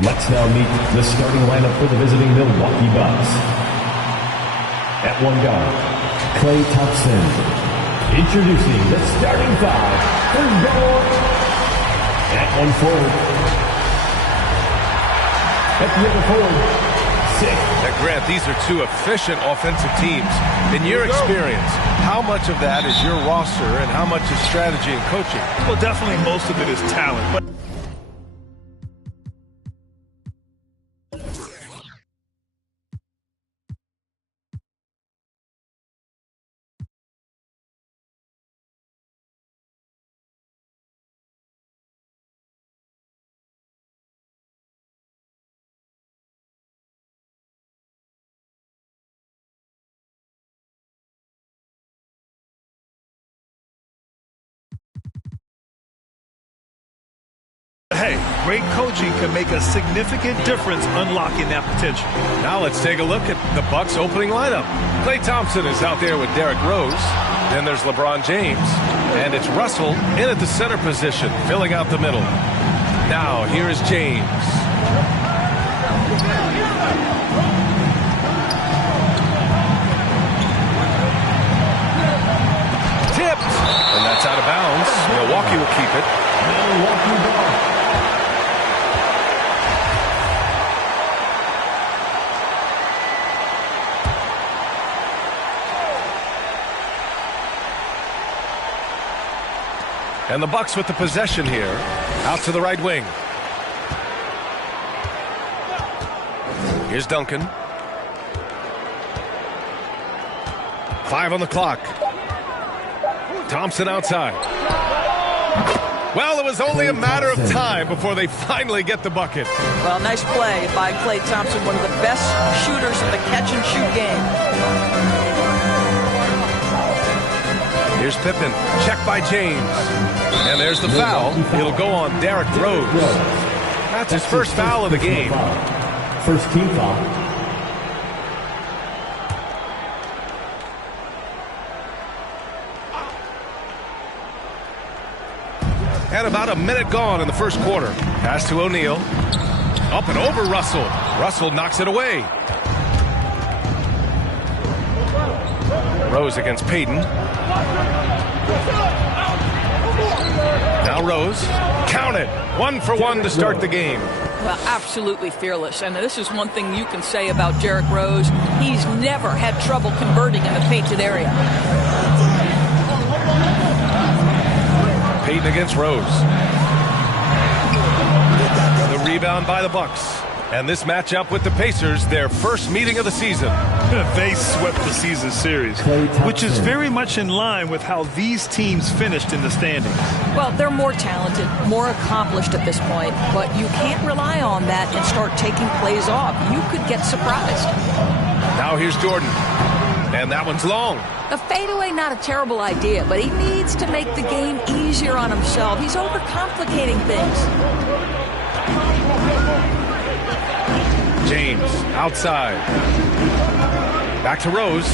Let's now meet the starting lineup for the visiting Milwaukee Bucks. At one guard, Klay Thompson. Introducing the starting five for Garnett. At one forward. At the other forward, 6. Now, Grant, these are two efficient offensive teams. In your experience, how much of that is your roster and how much is strategy and coaching? Well, definitely most of it is talent. But hey, great coaching can make a significant difference unlocking that potential. Now let's take a look at the Bucks' opening lineup. Klay Thompson is out there with Derrick Rose. Then there's LeBron James. And it's Russell in at the center position, filling out the middle. Now here is James. Tipped. And that's out of bounds. Milwaukee will keep it. Milwaukee ball. And the Bucks with the possession here. Out to the right wing. Here's Duncan. 5 on the clock. Thompson outside. Well, it was only a matter of time before they finally get the bucket. Well, nice play by Klay Thompson, one of the best shooters in the catch-and-shoot game. Here's Pippin. Check by James. And there's the foul. It'll go on Derrick Rose. That's his first foul of the game. First team foul. And about a minute gone in the first quarter. Pass to O'Neal. Up and over Russell. Russell knocks it away. Rose against Payton. Now Rose. Count it. 1 for 1 to start the game. Well, absolutely fearless. And this is one thing you can say about Derrick Rose. He's never had trouble converting in the painted area. Payton against Rose. The rebound by the Bucks. And this matchup with the Pacers, their first meeting of the season. They swept the season series, which is very much in line with how these teams finished in the standings. Well, they're more talented, more accomplished at this point, but you can't rely on that and start taking plays off. You could get surprised. Now here's Jordan. And that one's long. A fadeaway, not a terrible idea, but he needs to make the game easier on himself. He's overcomplicating things. James outside. Back to Rose.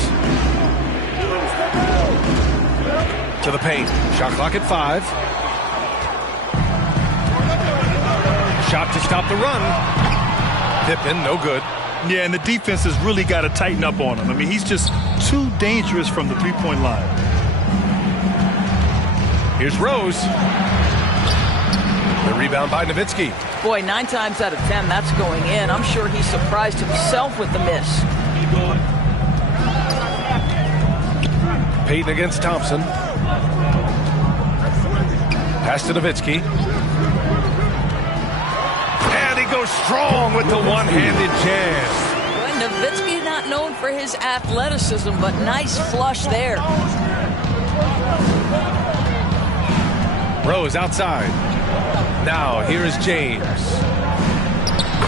To the paint. Shot clock at 5. Shot to stop the run. Pippin, no good. Yeah, and the defense has really got to tighten up on him. I mean, he's just too dangerous from the three-point line. Here's Rose. The rebound by Nowitzki. Boy, 9 times out of 10, that's going in. I'm sure he surprised himself with the miss. Payton against Thompson. Pass to Nowitzki. And he goes strong with the one-handed jam. Well, Nowitzki not known for his athleticism, but nice flush there. Rose outside. Now here is James.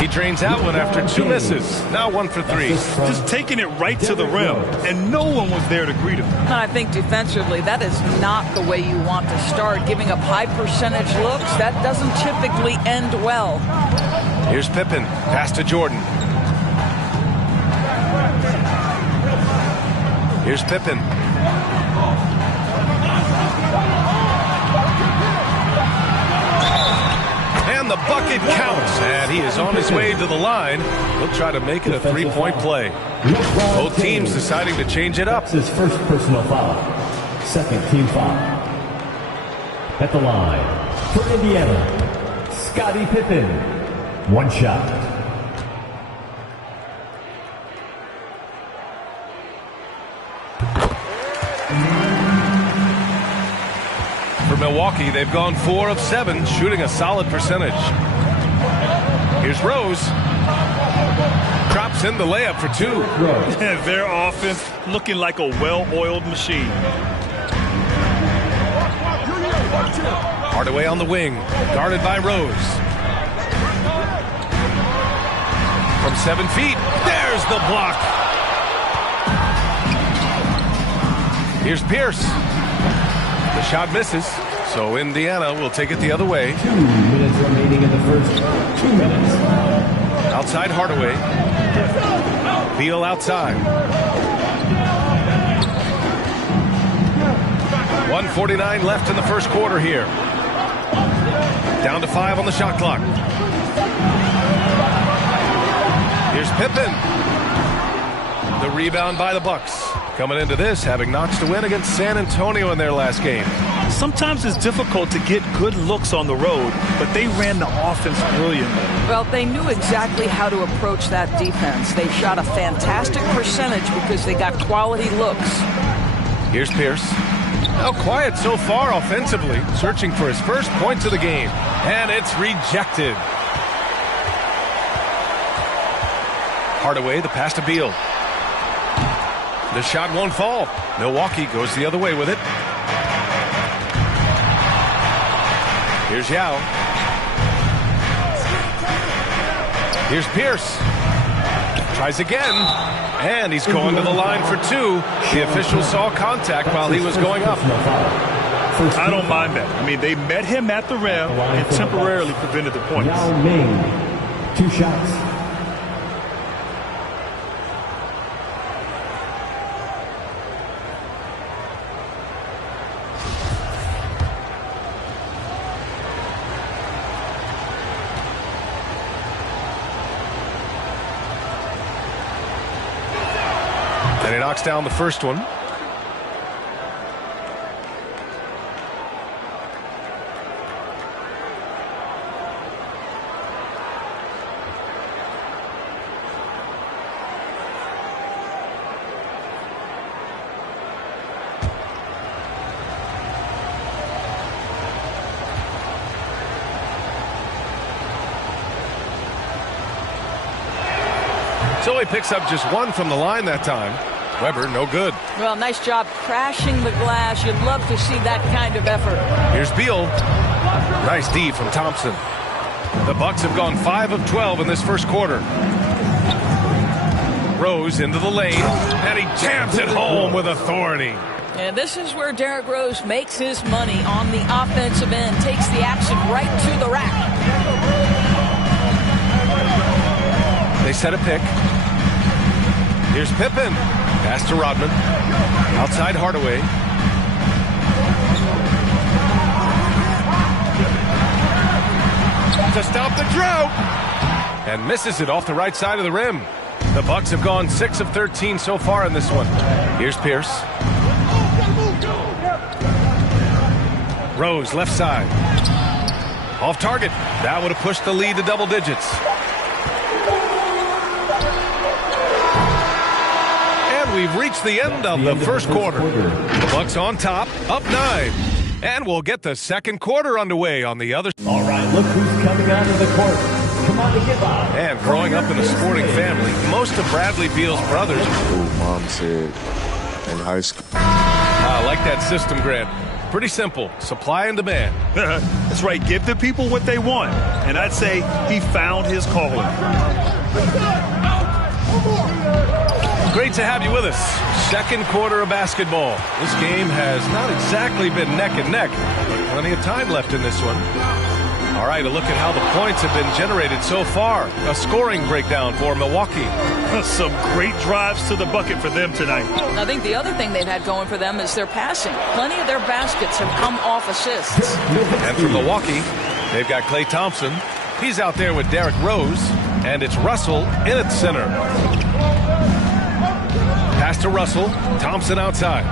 He drains that one after 2 misses. Now 1 for 3. Just taking it right to the rim, and no one was there to greet him. And I think defensively, that is not the way you want to start. Giving up high percentage looks, that doesn't typically end well. Here's Pippin. Pass to Jordan. Here's Pippin. And And the bucket counts. And he is on his way to the line. He'll try to make it a three-point play. Both teams deciding to change it up. That's his first personal foul. Second team foul. At the line for Indiana, Scottie Pippin. One shot. For Milwaukee, they've gone 4 of 7, shooting a solid percentage. Here's Rose. Drops in the layup for 2. Their offense looking like a well-oiled machine. Hardaway on the wing, guarded by Rose. From 7 feet, there's the block. Here's Pierce. The shot misses, so Indiana will take it the other way. 2 minutes remaining in the first. 2 minutes. Outside Hardaway. Beal outside. 1:49 left in the first quarter here. Down to 5 on the shot clock. Here's Pippin. The rebound by the Bucks. Coming into this, having notched a win against San Antonio in their last game. Sometimes it's difficult to get good looks on the road, but they ran the offense brilliantly. Well, they knew exactly how to approach that defense. They shot a fantastic percentage because they got quality looks. Here's Pierce. Now quiet so far offensively, searching for his first points of the game. And it's rejected. Hardaway, the pass to Beal. The shot won't fall. Milwaukee goes the other way with it. Here's Yao. Here's Pierce. Tries again. And he's going to the line for 2. The official saw contact while he was going up. I don't mind that. I mean, they met him at the rim and temporarily prevented the points. Yao Ming. 2 shots. And he knocks down the first one. So he picks up just 1 from the line that time. Weber, no good. Well, nice job crashing the glass. You'd love to see that kind of effort. Here's Beal. Nice D from Thompson. The Bucks have gone 5 of 12 in this first quarter. Rose into the lane, and he jams it home with authority. And this is where Derrick Rose makes his money on the offensive end. Takes the action right to the rack. They set a pick. Here's Pippin. Pass to Rodman. Outside Hardaway. To stop the drought. And misses it off the right side of the rim. The Bucks have gone 6 of 13 so far in this one. Here's Pierce. Rose, left side. Off target. That would have pushed the lead to double digits. We've reached the end of the first quarter. The Bucks on top, up 9. And we'll get the second quarter underway on the other. All right, look who's coming onto the court. Come on to give up. And growing up in a sporting family, most of Bradley Beal's brothers. Mom said in high school. I like that system, Grant. Pretty simple. Supply and demand. That's right. Give the people what they want. And I'd say he found his calling. Great to have you with us. Second quarter of basketball. This game has not exactly been neck and neck, but plenty of time left in this one. All right, a look at how the points have been generated so far. A scoring breakdown for Milwaukee. Some great drives to the bucket for them tonight. I think the other thing they've had going for them is their passing. Plenty of their baskets have come off assists. And for Milwaukee, they've got Klay Thompson, He's out there with Derrick Rose, and it's Russell in at center. Pass to Russell. Thompson outside.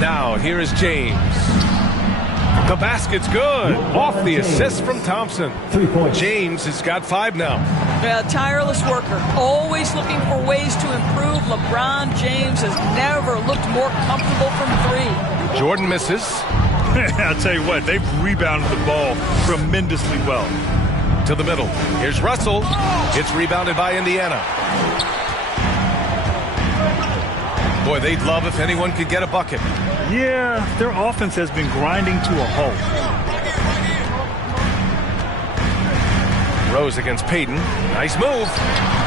Now here is James. The basket's good. Off the assist from Thompson. 3 points. James has got 5 now. A tireless worker, always looking for ways to improve. LeBron James has never looked more comfortable from 3. Jordan misses. I'll tell you what, they've rebounded the ball tremendously well. To the middle. Here's Russell. It's rebounded by Indiana. Boy, they'd love if anyone could get a bucket. Yeah, their offense has been grinding to a halt. Rose against Payton. Nice move.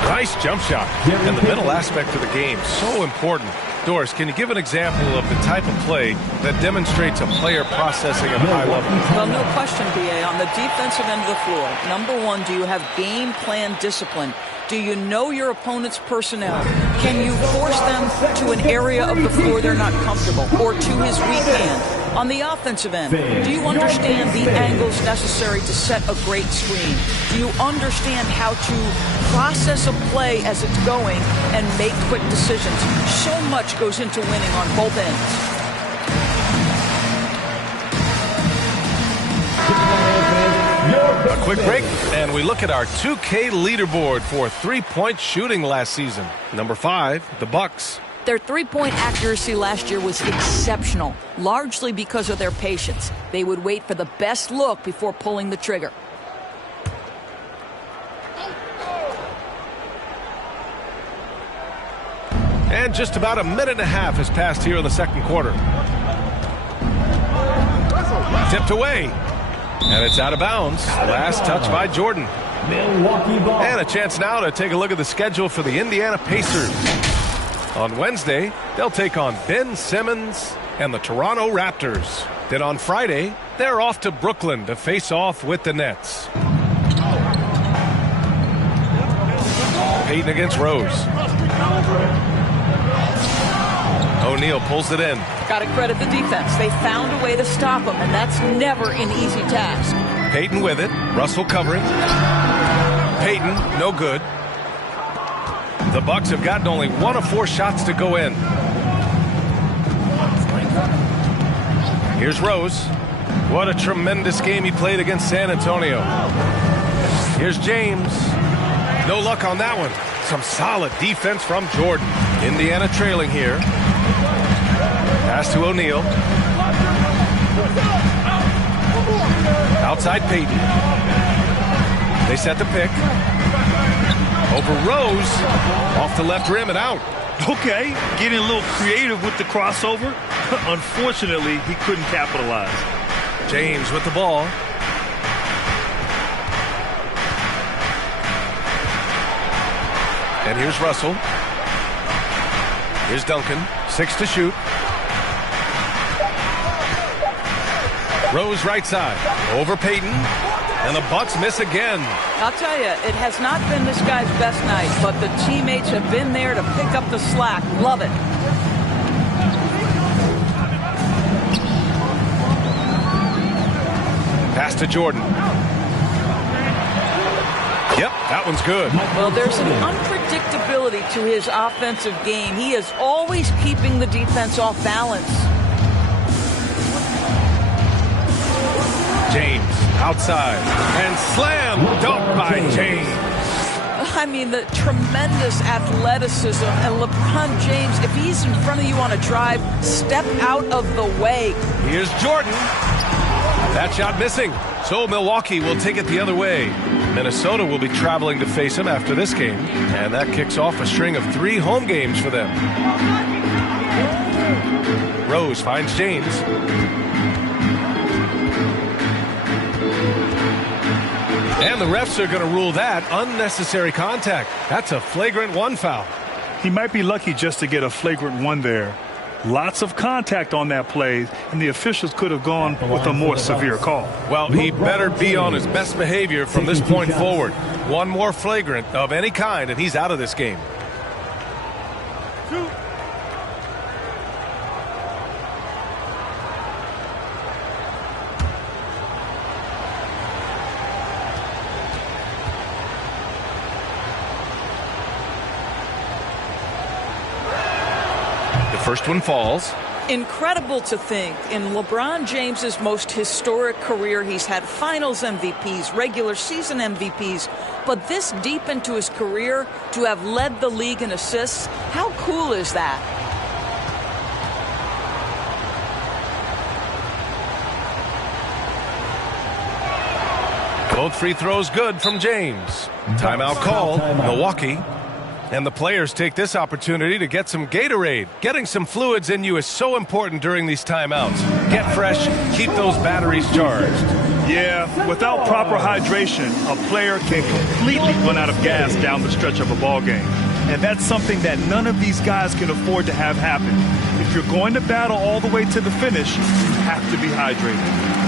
Nice jump shot. And the mental aspect of the game, so important. Doris, can you give an example of the type of play that demonstrates a player processing at a high level? Well, no question, B.A. On the defensive end of the floor, number one, do you have game plan discipline? Do you know your opponent's personnel? Can you force them to an area of the floor they're not comfortable or to his weak hand? On the offensive end, do you understand the angles necessary to set a great screen? Do you understand how to process a play as it's going and make quick decisions? So much goes into winning on both ends. A quick break, and we look at our 2K leaderboard for three-point shooting last season. Number 5, the Bucks. Their three-point accuracy last year was exceptional, largely because of their patience. They would wait for the best look before pulling the trigger. And just about a minute and a half has passed here in the second quarter. Tipped away. And it's out of bounds. Last touch by Jordan. Milwaukee ball. And a chance now to take a look at the schedule for the Indiana Pacers. On Wednesday, they'll take on Ben Simmons and the Toronto Raptors. Then on Friday, they're off to Brooklyn to face off with the Nets. Payton against Rose. O'Neal pulls it in. Got to credit the defense. They found a way to stop him, and that's never an easy task. Payton with it. Russell covering. Payton, no good. The Bucks have gotten only 1 of 4 shots to go in. Here's Rose. What a tremendous game he played against San Antonio. Here's James. No luck on that one. Some solid defense from Jordan. Indiana trailing here. Pass to O'Neal. Outside Payton. They set the pick. Over Rose. Off the left rim and out. Okay, getting a little creative with the crossover. Unfortunately, he couldn't capitalize. James with the ball. And here's Russell. Here's Duncan. 6 to shoot. Rose right side. Over Payton. And the Bucks miss again. I'll tell you, it has not been this guy's best night, but the teammates have been there to pick up the slack. Love it. Pass to Jordan. Yep, that one's good. Well, there's an unpredictability to his offensive game. He is always keeping the defense off balance. James outside and slam dunk by James. I mean, the tremendous athleticism, and LeBron James, if he's in front of you on a drive, step out of the way. Here's Jordan. That shot missing. So Milwaukee will take it the other way. Minnesota will be traveling to face him after this game, and that kicks off a string of 3 home games for them. Rose finds James. And the refs are going to rule that unnecessary contact. That's a flagrant 1 foul. He might be lucky just to get a flagrant 1 there. Lots of contact on that play, and the officials could have gone with a more severe call. Well, he better be on his best behavior from this point forward. 1 more flagrant of any kind, and he's out of this game. First one falls. Incredible to think, in LeBron James's most historic career, he's had finals MVPs, regular season MVPs, but this deep into his career, to have led the league in assists, how cool is that? Both free throws good from James. Timeout called, Milwaukee. And the players take this opportunity to get some Gatorade. Getting some fluids in you is so important during these timeouts. Get fresh, keep those batteries charged. Yeah, without proper hydration, a player can completely run out of gas down the stretch of a ball game. And that's something that none of these guys can afford to have happen. If you're going to battle all the way to the finish, you have to be hydrated.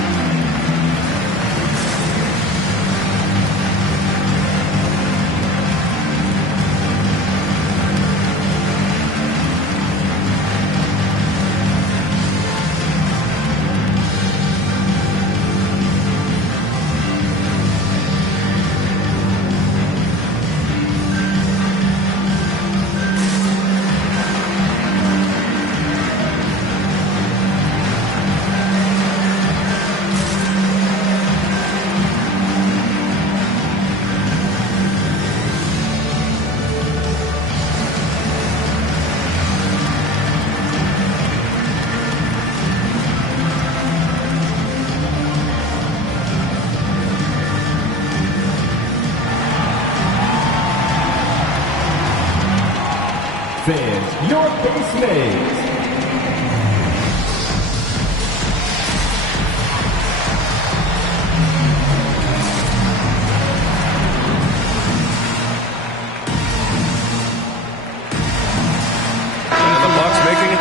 Fans, your base mates.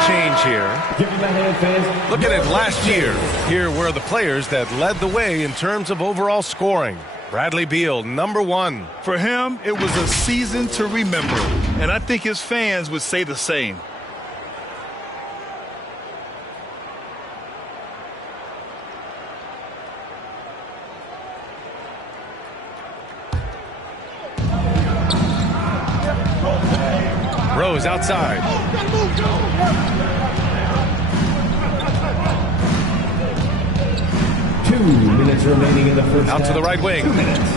Change here. Give him a hand, fans. Look at it last year. Here were the players that led the way in terms of overall scoring. Bradley Beal, #1. For him, it was a season to remember, and I think his fans would say the same. Rose outside. 2 minutes remaining in the first Out half. to the right wing. 2 minutes.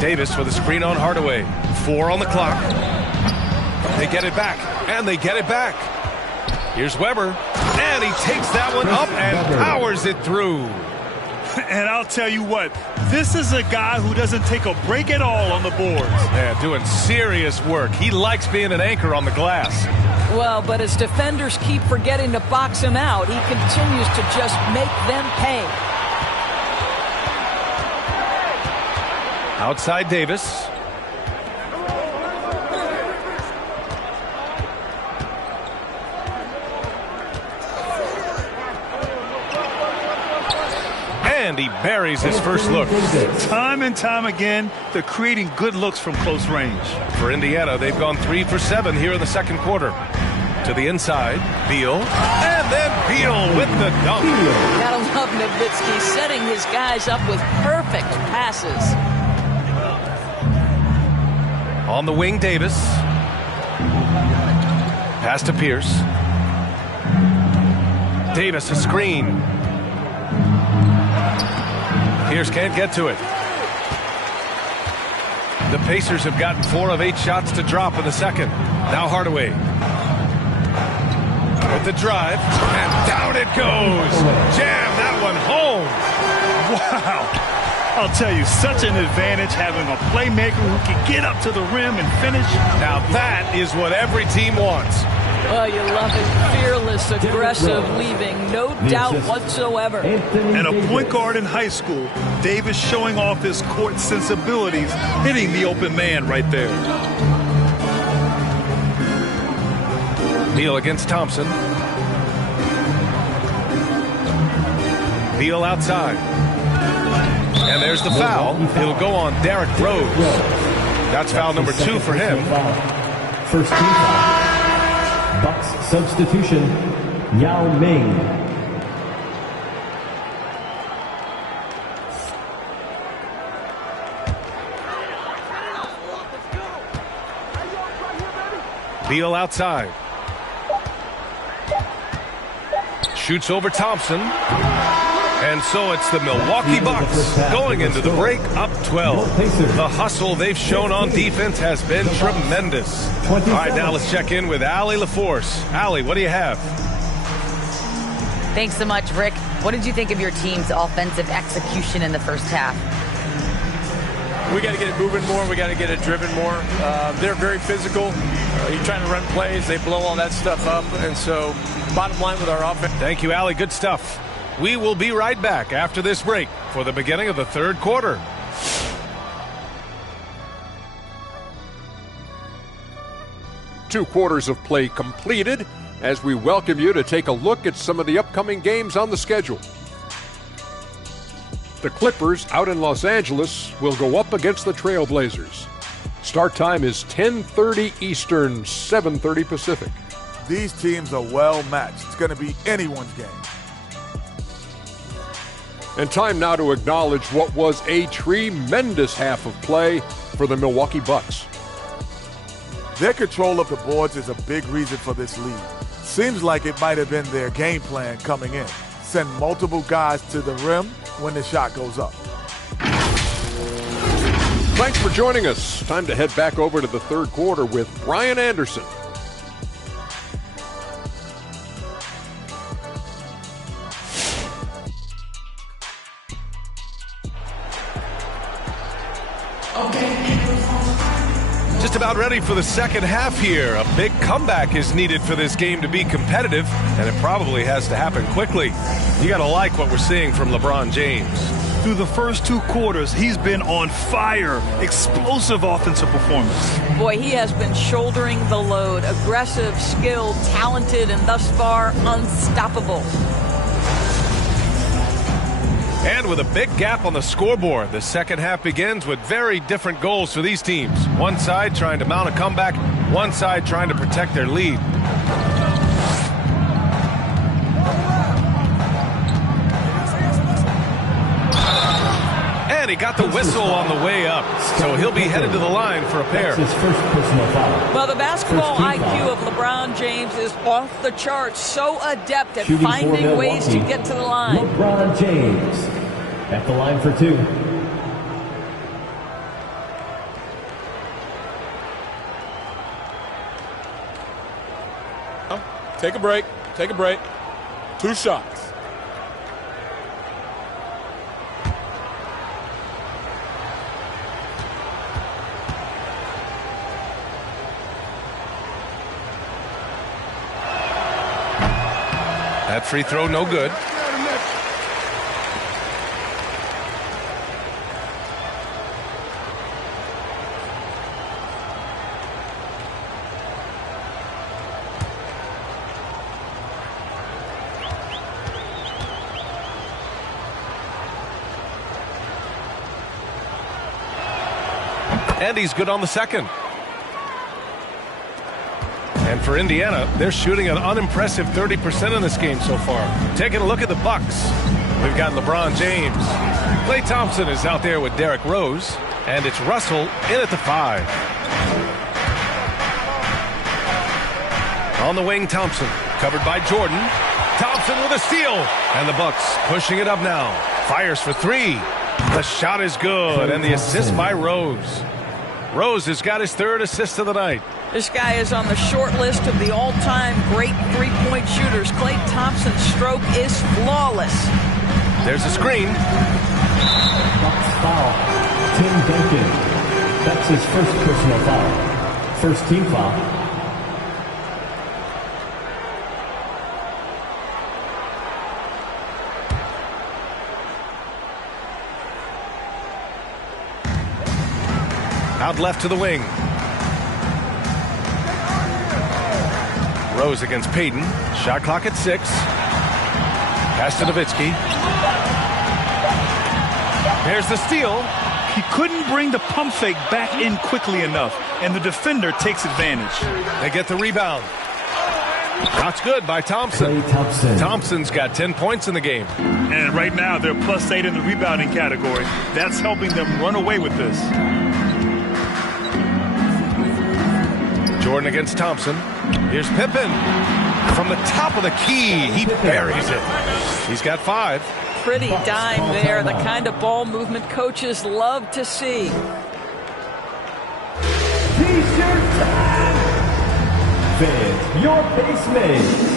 Davis with a screen on Hardaway. 4 on the clock. They get it back, and they get it back. Here's Weber, and he takes that one up and powers it through. And I'll tell you what, this is a guy who doesn't take a break at all on the boards. Yeah, doing serious work. He likes being an anchor on the glass. Well, but as defenders keep forgetting to box him out, he continues to just make them pay. Outside Davis. And he buries his first look. Time and time again, they're creating good looks from close range. For Indiana, they've gone 3 for 7 here in the second quarter. To the inside, Beal, and then Beal with the dunk. Gotta love Nowitzki setting his guys up with perfect passes. On the wing, Davis. Pass to Pierce. Davis, a screen. Pierce can't get to it. The Pacers have gotten 4 of 8 shots to drop in the second. Now Hardaway. With the drive, and down it goes. Jam that one home. Wow. I'll tell you, such an advantage having a playmaker who can get up to the rim and finish. Now that is what every team wants. Oh, you love it. Fearless, aggressive, leaving no doubt whatsoever. And a point guard in high school, Davis showing off his court sensibilities, hitting the open man right there. Beal against Thompson. Beal outside. And there's the foul. It'll go on Derrick Rose. That's foul number 2 for him. First team foul. Bucks substitution, Yao Ming. Beal outside. Shoots over Thompson. And so it's the Milwaukee Bucks going into the break up 12. The hustle they've shown on defense has been tremendous. All right, now let's check in with Allie LaForce. Allie, what do you have? Thanks so much, Rick. What did you think of your team's offensive execution in the first half? We got to get it moving more. We got to get it driven more. They're very physical. You're trying to run plays. They blow all that stuff up. And so, bottom line with our offense. Thank you, Allie. Good stuff. We will be right back after this break for the beginning of the third quarter. Two quarters of play completed as we welcome you to take a look at some of the upcoming games on the schedule. The Clippers out in Los Angeles will go up against the Trailblazers. Start time is 10:30 Eastern, 7:30 Pacific. These teams are well matched. It's going to be anyone's game. And time now to acknowledge what was a tremendous half of play for the Milwaukee Bucks. Their control of the boards is a big reason for this lead. Seems like it might have been their game plan coming in. Send multiple guys to the rim when the shot goes up. Thanks for joining us. Time to head back over to the third quarter with Brian Anderson. Just about ready for the second half here. A big comeback is needed for this game to be competitive, and it probably has to happen quickly. You got to like what we're seeing from LeBron James. Through the first two quarters, he's been on fire. Explosive offensive performance. Boy, he has been shouldering the load. Aggressive, skilled, talented, and thus far unstoppable. And with a big gap on the scoreboard, the second half begins with very different goals for these teams. One side trying to mount a comeback, one side trying to protect their lead. And he got the whistle on the way up, so he'll be headed to the line for a pair. That's his first personal foul. Well, the basketball First team IQ foul. of LeBron James is off the charts. So adept at Shooting for finding ways to Milwaukee, get to the line. LeBron James at the line for two. Take a break. Take a break. Two shots. That free throw no good. And he's good on the second. And for Indiana, they're shooting an unimpressive 30% in this game so far. Taking a look at the Bucks. We've got LeBron James. Klay Thompson is out there with Derrick Rose. And it's Russell in at the 5. On the wing, Thompson. Covered by Jordan. Thompson with a steal. And the Bucks pushing it up now. Fires for 3. The shot is good. And the assist by Rose. Rose has got his third assist of the night. This guy is on the short list of the all-time great three-point shooters. Klay Thompson's stroke is flawless. There's a screen. Bucks foul. Tim Duncan. That's his first personal foul. First team foul. Out left to the wing. Rose against Payton. Shot clock at 6. Pass to Nowitzki. Here's the steal. He couldn't bring the pump fake back in quickly enough, and the defender takes advantage. They get the rebound. Shot's good by Thompson. Klay Thompson. Thompson's got 10 points in the game. And right now, they're +8 in the rebounding category. That's helping them run away with this. Jordan against Thompson. Here's Pippin. From the top of the key, he buries it. He's got 5. Pretty dime there, the kind of ball movement coaches love to see. T-shirt time! Fans, your base made.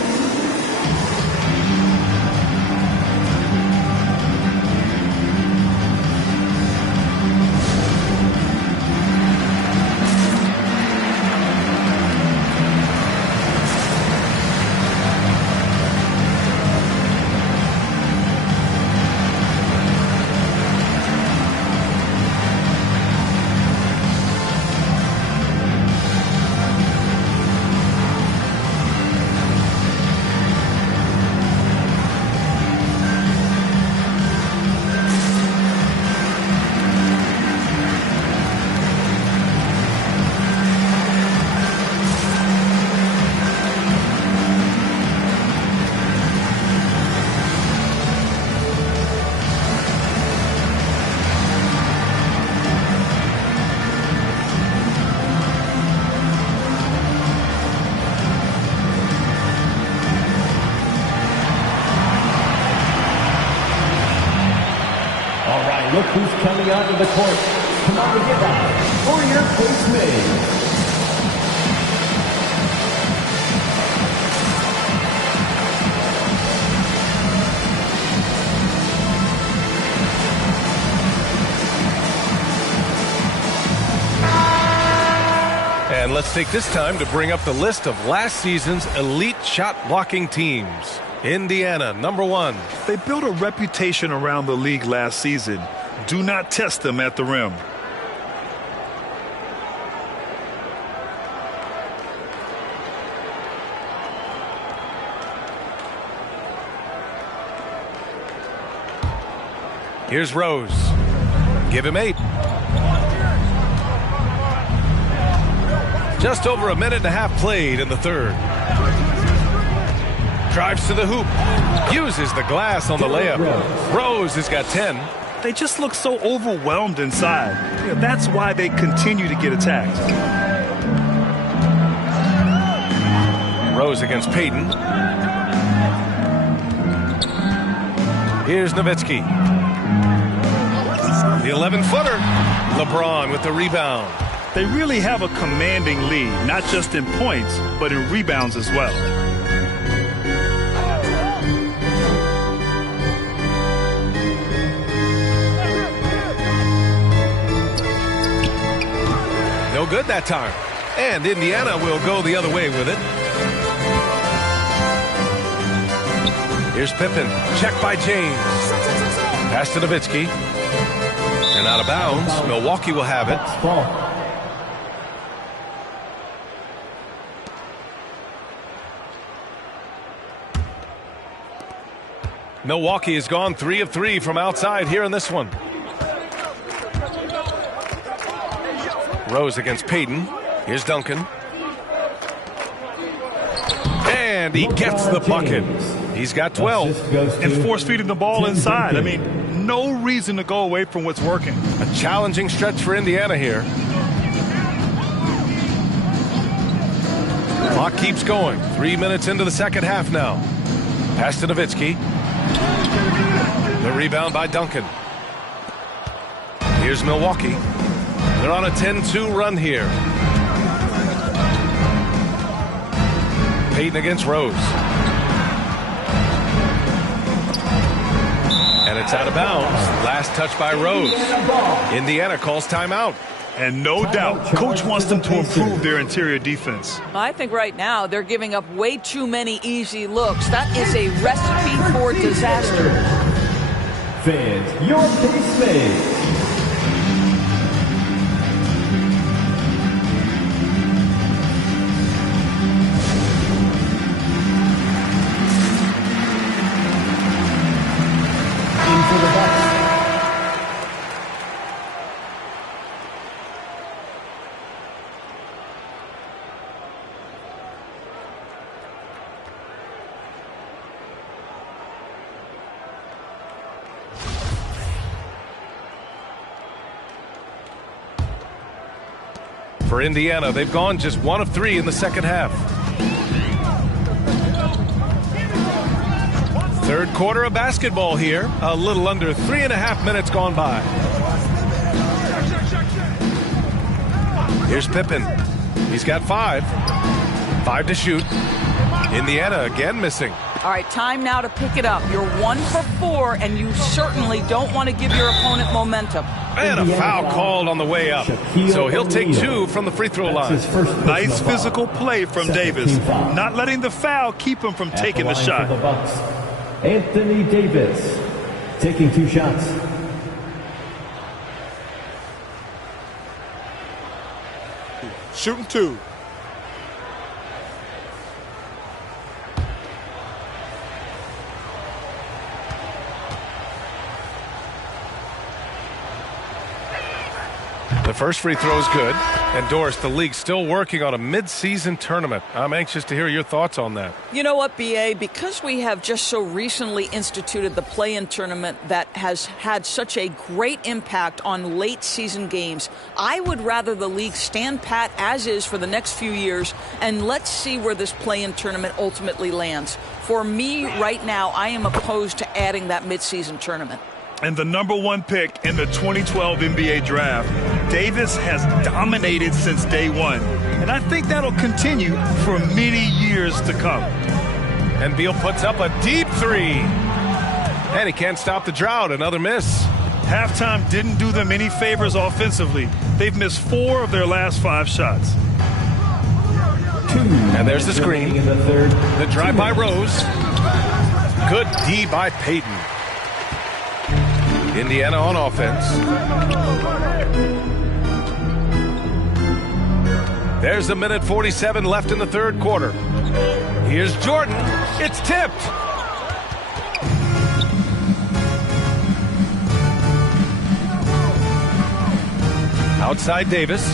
Look who's coming onto the court. Come on, get out for your base made. And let's take this time to bring up the list of last season's elite shot blocking teams. Indiana, number 1. They built a reputation around the league last season. Do not test them at the rim. Here's Rose. Give him 8. Just over a minute and a half played in the third. Drives to the hoop. Uses the glass on the layup. Rose has got 10. They just look so overwhelmed inside. That's why they continue to get attacked. Rose against Payton. Here's Nowitzki. The 11-footer. LeBron with the rebound. They really have a commanding lead, not just in points, but in rebounds as well. No good that time. And Indiana will go the other way with it. Here's Pippin. Check by James. Pass to Nowitzki. And out of bounds. Milwaukee will have it. Milwaukee has gone 3 of 3 from outside here in this one. Rose against Payton. Here's Duncan. And he gets the bucket. He's got 12. And force feeding the ball inside. I mean, no reason to go away from what's working. A challenging stretch for Indiana here. Clock keeps going. 3 minutes into the second half now. Pass to Nowitzki. The rebound by Duncan. Here's Milwaukee. They're on a 10-2 run here. Payton against Rose. And it's out of bounds. Last touch by Rose. Indiana calls timeout. And no doubt, coach wants them to improve their interior defense. I think right now they're giving up way too many easy looks. That is a recipe for disaster. Fans, your base made. For the Bucks. For Indiana, they've gone just 1 of 3 in the second half. Third quarter of basketball here. A little under 3.5 minutes gone by. Here's Pippin. He's got 5. 5 to shoot. Indiana again missing. All right, time now to pick it up. You're 1 for 4, and you certainly don't want to give your opponent momentum. And a foul called on the way up. So he'll take 2 from the free throw line. Nice physical play from Davis. Not letting the foul keep him from taking the shot. Anthony Davis taking 2 shots. Shooting 2. The first free throw is good. And Doris, the league's still working on a mid-season tournament. I'm anxious to hear your thoughts on that. You know what, BA? Because we have just so recently instituted the play-in tournament that has had such a great impact on late-season games, I would rather the league stand pat as is for the next few years, and let's see where this play-in tournament ultimately lands. For me, right now, I am opposed to adding that mid-season tournament. And the number 1 pick in the 2012 NBA draft, Davis has dominated since day 1. And I think that'll continue for many years to come. And Beal puts up a deep 3. And he can't stop the drought. Another miss. Halftime didn't do them any favors offensively. They've missed 4 of their last 5 shots. And there's the screen. The drive by Rose. Good D by Payton. Indiana on offense. There's a minute 47 left in the third quarter. Here's Jordan. It's tipped. Outside Davis.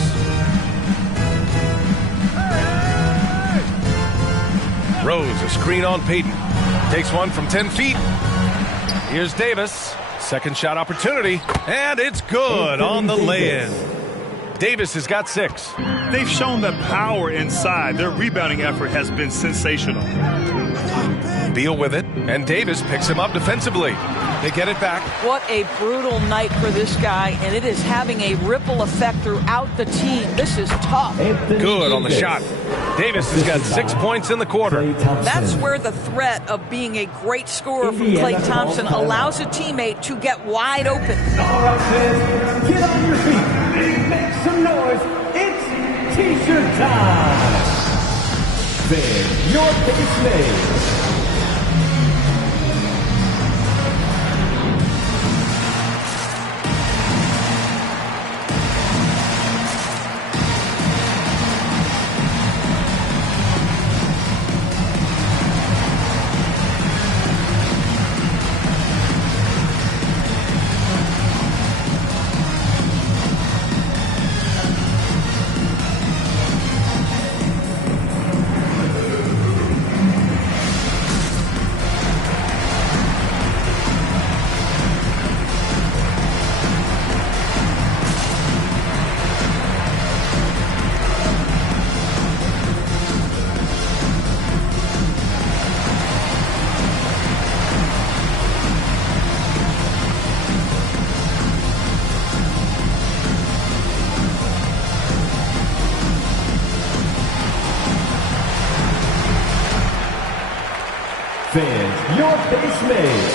Rose, a screen on Payton. Takes one from 10 feet. Here's Davis. Second shot opportunity, and it's good on the lay-in. Davis has got 6. They've shown the power inside. Their rebounding effort has been sensational. Beal with it, and Davis picks him up defensively. They get it back. What a brutal night for this guy, and it is having a ripple effect throughout the team. This is tough. Good on the shot. Davis has got 6 points in the quarter. That's where the threat of being a great scorer from Klay Thompson allows a teammate to get wide open. All right, fans, get on your feet and make some noise. It's T-shirt time. Fans, your base made. Fans, your base made.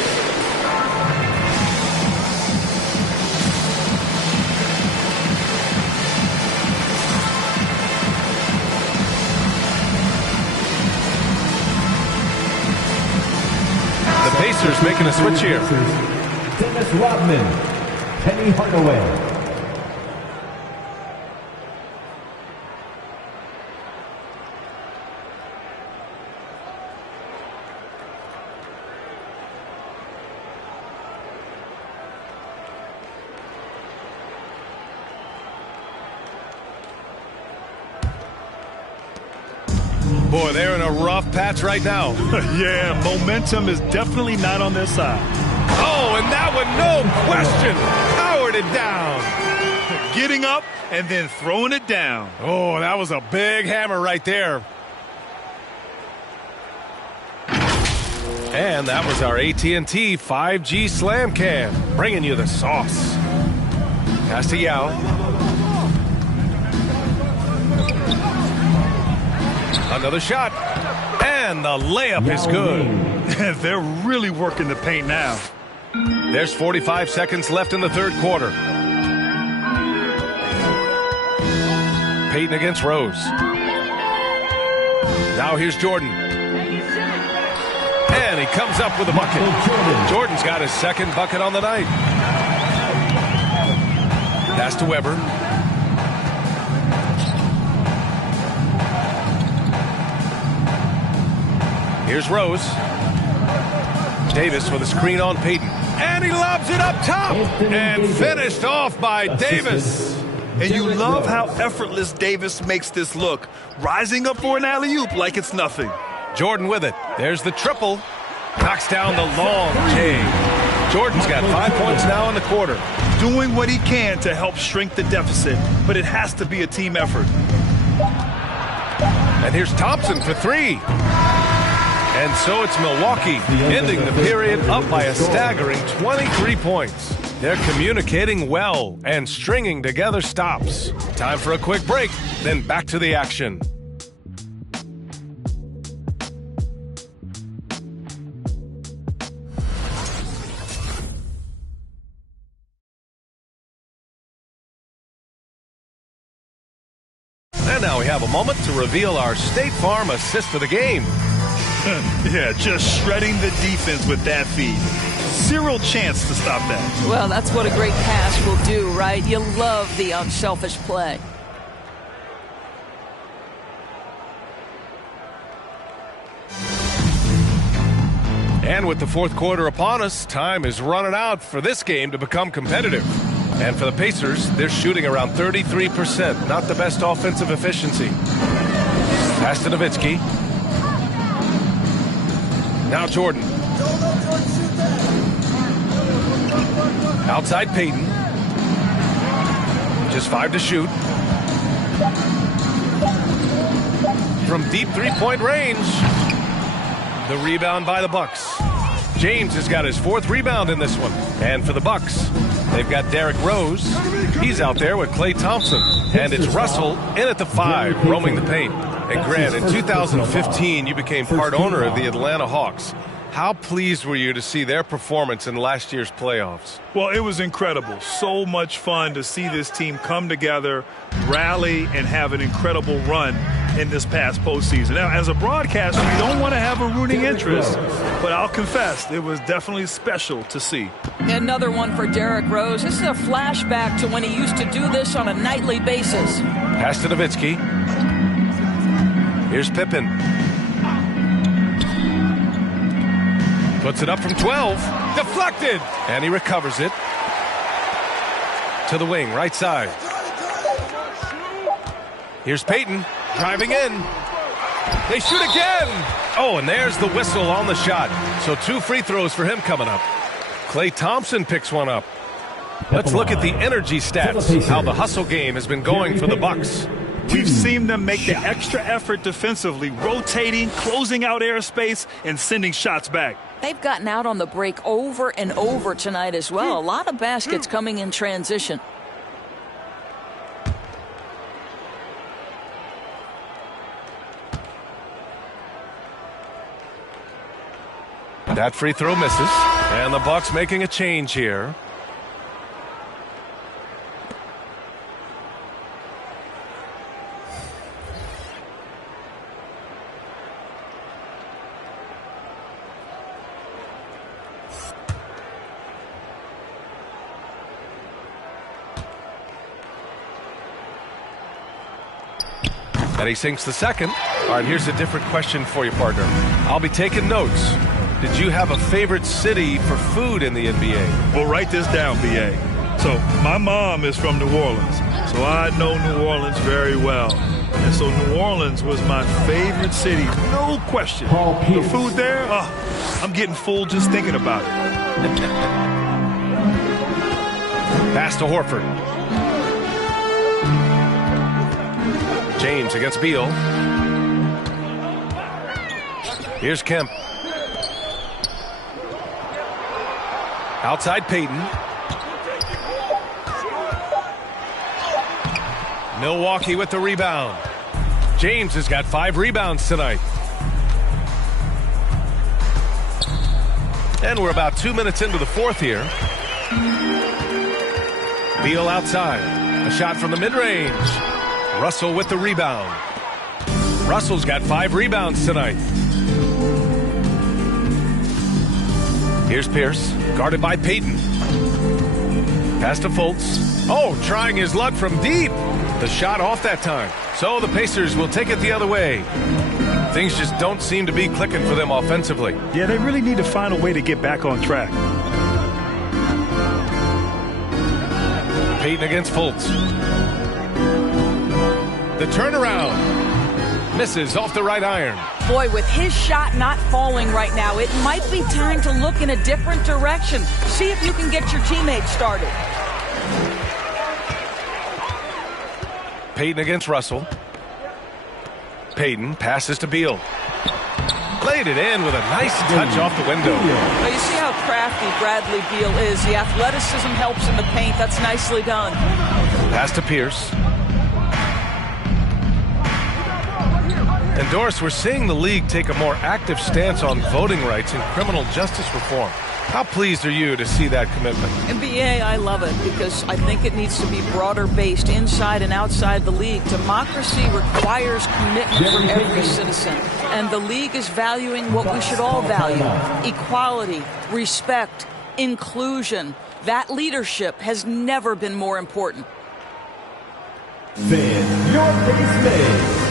The Pacers making a switch here. Dennis Rodman, Penny Hardaway. Boy, they're in a rough patch right now. Yeah, momentum is definitely not on their side. Oh, and that one, no question, powered it down. getting up and then throwing it down. Oh, that was a big hammer right there. And that was our AT&T 5G Slam Cam, bringing you the sauce. Pass to Yao. Another shot. And the layup is good. They're really working the paint now. There's 45 seconds left in the third quarter. Payton against Rose. Now here's Jordan. And he comes up with a bucket. Jordan's got his second bucket on the night. Pass to Weber. Here's Rose. Davis with a screen on Payton. And he lobs it up top. And finished off by Davis. And you love how effortless Davis makes this look. Rising up for an alley-oop like it's nothing. Jordan with it. There's the triple. Knocks down the long J. Jordan's got 5 points now in the quarter. Doing what he can to help shrink the deficit, but it has to be a team effort. And here's Thompson for three. And so it's Milwaukee ending the period up by a staggering 23 points. They're communicating well and stringing together stops. Time for a quick break, then back to the action. And now we have a moment to reveal our State Farm assist of the game. Yeah, just shredding the defense with that feed. Zero chance to stop that. Well, that's what a great pass will do, right? You love the unselfish play. And with the fourth quarter upon us, time is running out for this game to become competitive. And for the Pacers, they're shooting around 33%. Not the best offensive efficiency. Pass to Nowitzki. Now Jordan. Outside Payton. Just 5 to shoot. From deep three-point range. The rebound by the Bucks. James has got his 4th rebound in this one. And for the Bucks, they've got Derrick Rose. He's out there with Klay Thompson. And it's Russell in at the 5, roaming the paint. And Grant, in 2015, you became part owner of the Atlanta Hawks. How pleased were you to see their performance in last year's playoffs? Well, it was incredible. So much fun to see this team come together, rally, and have an incredible run in this past postseason. Now, as a broadcaster, you don't want to have a rooting interest, but I'll confess, it was definitely special to see. Another one for Derrick Rose. This is a flashback to when he used to do this on a nightly basis. Pass to Nowitzki. Here's Pippin. Puts it up from 12. Deflected. And he recovers it. To the wing, right side. Here's Payton. Driving in. They shoot again. Oh, and there's the whistle on the shot. So 2 free throws for him coming up. Klay Thompson picks one up. Let's look at the energy stats. How the hustle game has been going for the Bucks. We've seen them make the extra effort defensively, rotating, closing out airspace, and sending shots back. They've gotten out on the break over and over tonight as well. A lot of baskets coming in transition. That free throw misses, and the Bucks making a change here. And he sinks the second. All right, here's a different question for you, partner. I'll be taking notes. Did you have a favorite city for food in the NBA? Well, write this down, B.A. So, my mom is from New Orleans, so I know New Orleans very well. And so New Orleans was my favorite city, no question. The food there, I'm getting full just thinking about it. Pass to Horford. James against Beal. Here's Kemp. Outside Payton. Milwaukee with the rebound. James has got 5 rebounds tonight. And we're about 2 minutes into the fourth here. Beal outside. A shot from the mid-range. Russell with the rebound. Russell's got 5 rebounds tonight. Here's Pierce, guarded by Payton. Pass to Fultz. Oh, trying his luck from deep. The shot off that time. So the Pacers will take it the other way. Things just don't seem to be clicking for them offensively. Yeah, they really need to find a way to get back on track. Payton against Fultz. The turnaround. Misses off the right iron. Boy, with his shot not falling right now, it might be time to look in a different direction. See if you can get your teammates started. Payton against Russell. Payton passes to Beal. Laid it in with a nice touch off the window. Well, you see how crafty Bradley Beal is. The athleticism helps in the paint. That's nicely done. Pass to Pierce. And Doris, we're seeing the league take a more active stance on voting rights and criminal justice reform. How pleased are you to see that commitment? NBA, I love it because I think it needs to be broader based inside and outside the league. Democracy requires commitment from every citizen. And the league is valuing what we should all value. Equality, respect, inclusion. That leadership has never been more important. Fans, your base man.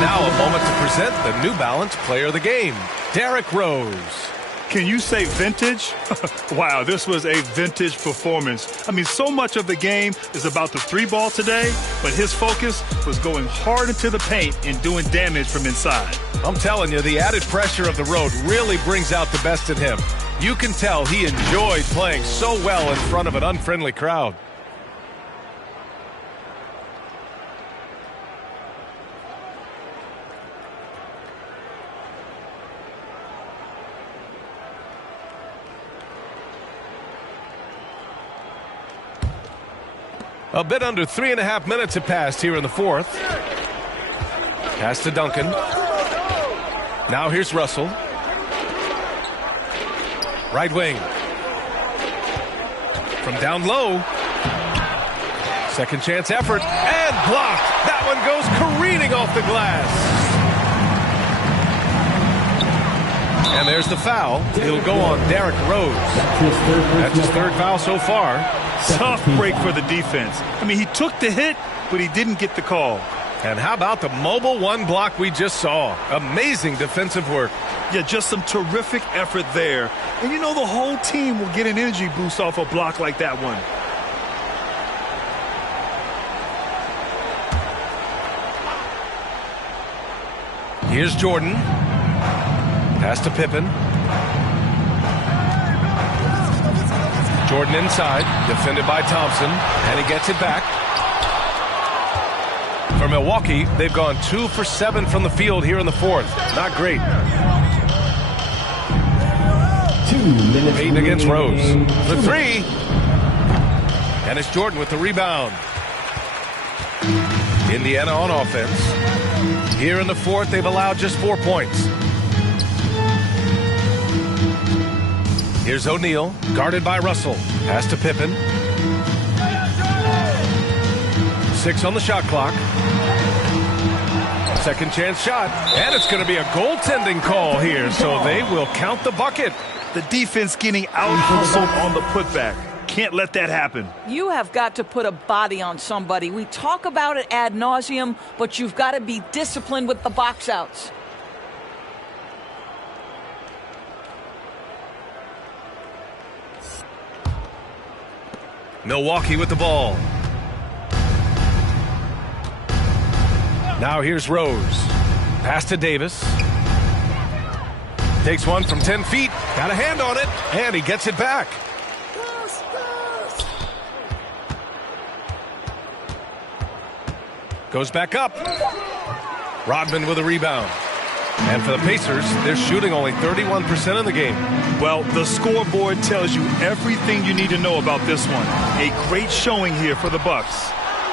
Now a moment to present the New Balance Player of the Game, Derrick Rose. Can you say vintage? Wow, this was a vintage performance. I mean, so much of the game is about the 3-ball today, but his focus was going hard into the paint and doing damage from inside. I'm telling you, the added pressure of the road really brings out the best in him. You can tell he enjoyed playing so well in front of an unfriendly crowd. A bit under 3.5 minutes have passed here in the fourth. Pass to Duncan. Now here's Russell. Right wing. From down low. Second chance effort. And blocked. That one goes careening off the glass. And there's the foul. It'll go on Derrick Rose. That's his third foul so far. Tough break for the defense. I mean, he took the hit, but he didn't get the call. And how about the mobile one block we just saw? Amazing defensive work. Yeah, just some terrific effort there. And you know the whole team will get an energy boost off a block like that one. Here's Jordan. Pass to Pippin. Jordan inside, defended by Thompson, and he gets it back. For Milwaukee, they've gone 2 for 7 from the field here in the fourth. Not great. 2 minutes. Payton against Rose. remaining. The three. And it's Jordan with the rebound. Indiana on offense. Here in the fourth, they've allowed just 4 points. Here's O'Neal, guarded by Russell. Pass to Pippin. 6 on the shot clock. Second chance shot. And it's going to be a goaltending call here, so they will count the bucket. The defense getting out-hustled on the putback. Can't let that happen. You have got to put a body on somebody. We talk about it ad nauseum, but you've got to be disciplined with the box outs. Milwaukee with the ball. Now here's Rose. Pass to Davis. Takes one from 10 feet. Got a hand on it. And he gets it back. Goes back up. Rodman with a rebound. And for the Pacers, they're shooting only 31% in the game. Well, the scoreboard tells you everything you need to know about this one. A great showing here for the Bucks.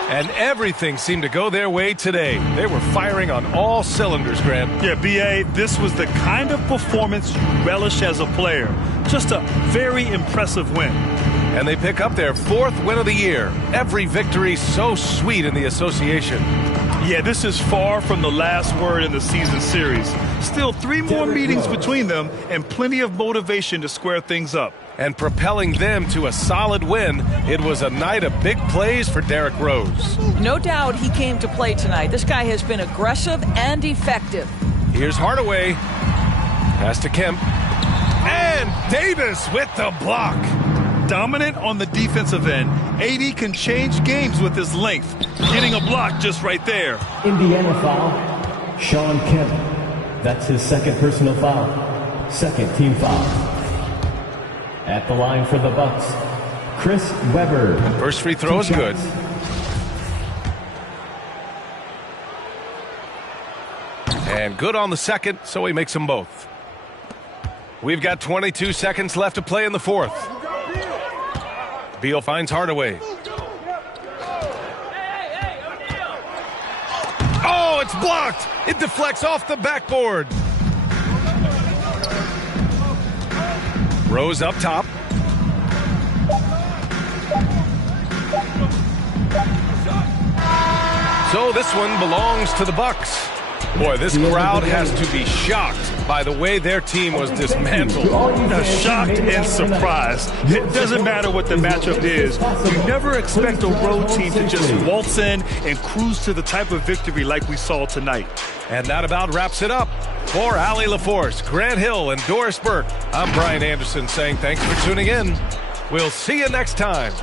And everything seemed to go their way today. They were firing on all cylinders, Grant. Yeah, B.A., this was the kind of performance you relish as a player. Just a very impressive win. And they pick up their 4th win of the year. Every victory so sweet in the association. Yeah, this is far from the last word in the season series. Still 3 more meetings between them and plenty of motivation to square things up. And propelling them to a solid win, it was a night of big plays for Derrick Rose. No doubt he came to play tonight. This guy has been aggressive and effective. Here's Hardaway. Pass to Kemp. And Davis with the block. Dominant on the defensive end. AD can change games with his length. Getting a block just right there. Indiana foul. Sean Kemp. That's his second personal foul. Second team foul. At the line for the Bucks, Chris Webber. First free throw is good. And good on the second, so he makes them both. We've got 22 seconds left to play in the fourth. Beal finds Hardaway. Oh, it's blocked. It deflects off the backboard. Rose up top. So this one belongs to the Bucks. Boy, this crowd has to be shocked by the way their team was dismantled. Shocked and surprised. It doesn't matter what the matchup is. You never expect a road team to just waltz in and cruise to the type of victory like we saw tonight. And that about wraps it up. For Allie LaForce, Grant Hill, and Doris Burke, I'm Brian Anderson saying thanks for tuning in. We'll see you next time.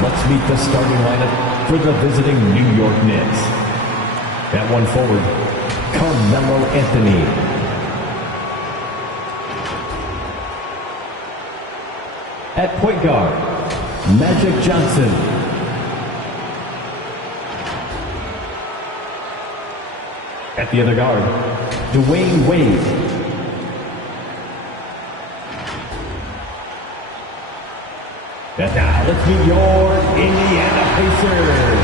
let's meet the starting lineup for the visiting New York Knicks. At one forward, Carmelo Anthony. At point guard, Magic Johnson. At the other guard, Dwayne Wade. And now let's meet your Indiana Pacers.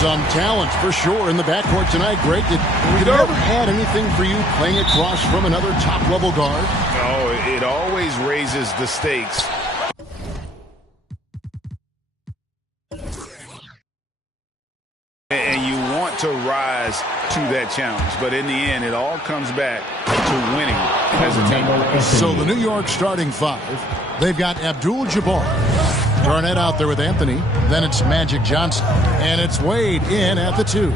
Some talent for sure in the backcourt tonight. Greg, did it ever add anything for you playing across from another top-level guard? Oh, it always raises the stakes. And you want to rise to that challenge. But in the end, it all comes back to winning as a team. So the New York starting five, they've got Abdul-Jabbar. Garnett out there with Anthony. Then it's Magic Johnson. And it's Wade in at the 2.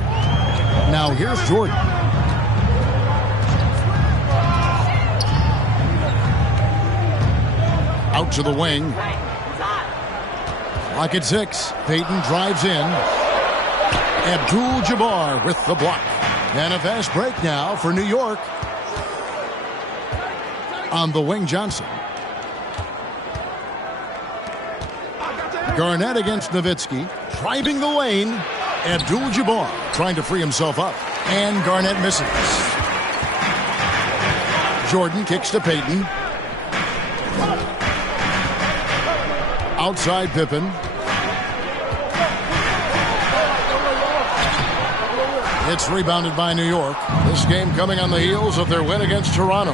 Now here's Jordan. Out to the wing. Clock at 6. Payton drives in. Abdul-Jabbar with the block. And a fast break now for New York. On the wing, Johnson. Garnett against Nowitzki. Driving the lane. Abdul-Jabbar trying to free himself up. And Garnett misses. Jordan kicks to Payton. Outside Pippin. It's rebounded by New York. This game coming on the heels of their win against Toronto.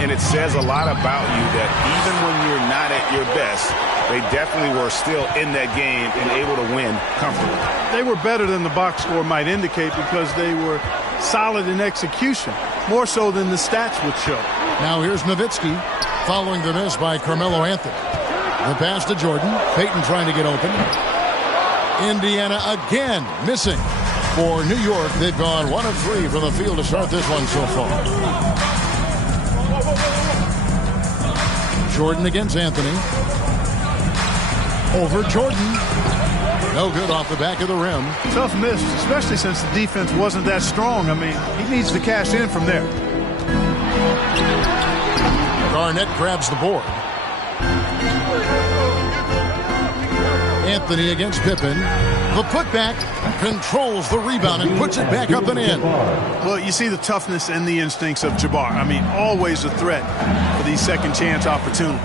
And it says a lot about you that even when you're not at your best, they definitely were still in that game and able to win comfortably. They were better than the box score might indicate because they were solid in execution, more so than the stats would show. Now here's Nowitzki following the miss by Carmelo Anthony. The pass to Jordan. Payton trying to get open. Indiana again missing. For New York, they've gone 1 of 3 from the field to start this one so far. Jordan against Anthony. Over Jordan. No good off the back of the rim. Tough miss, especially since the defense wasn't that strong. I mean, he needs to cash in from there. Garnett grabs the board. Anthony against Pippin. The putback controls the rebound and puts it back up and in. Well, you see the toughness and the instincts of Jabbar. I mean, always a threat for these second chance opportunities.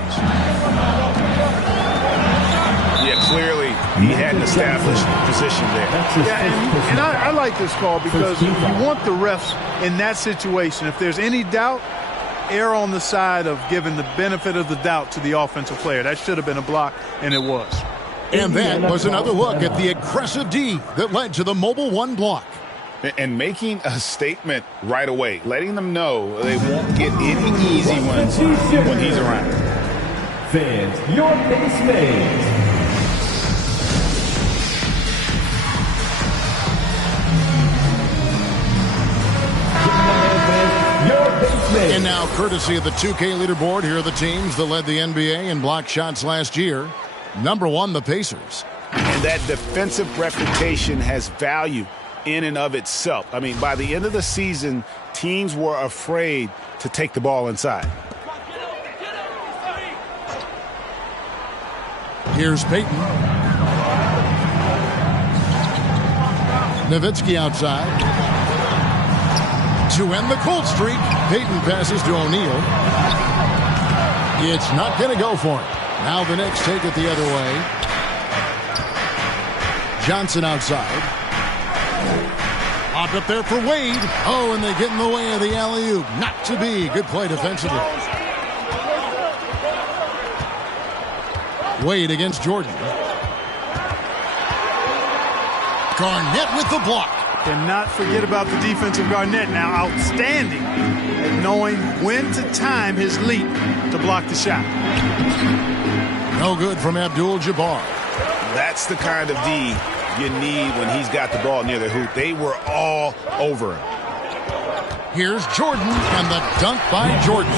Yeah, clearly he had an established position there. Yeah, and I like this call because you want the refs in that situation. If there's any doubt, err on the side of giving the benefit of the doubt to the offensive player. That should have been a block, and it was. And that was another look at the aggressive D that led to the mobile 1 block. And making a statement right away, letting them know they won't get any easy ones when he's around. Fans, your base mates. And now, courtesy of the 2K leaderboard, here are the teams that led the NBA in block shots last year. Number 1, the Pacers. And that defensive reputation has value in and of itself. I mean, by the end of the season, teams were afraid to take the ball inside. Here's Payton. Nowitzki outside. To end the cold streak, Payton passes to O'Neal. It's not going to go for him. Now the Knicks take it the other way. Johnson outside. Popped up there for Wade. Oh, and they get in the way of the alley-oop. Not to be. Good play defensively. Wade against Jordan. Garnett with the block. Cannot forget about the defense of Garnett now. Outstanding at knowing when to time his leap to block the shot. No good from Abdul-Jabbar. That's the kind of D you need when he's got the ball near the hoop. They were all over him. Here's Jordan, and the dunk by Jordan.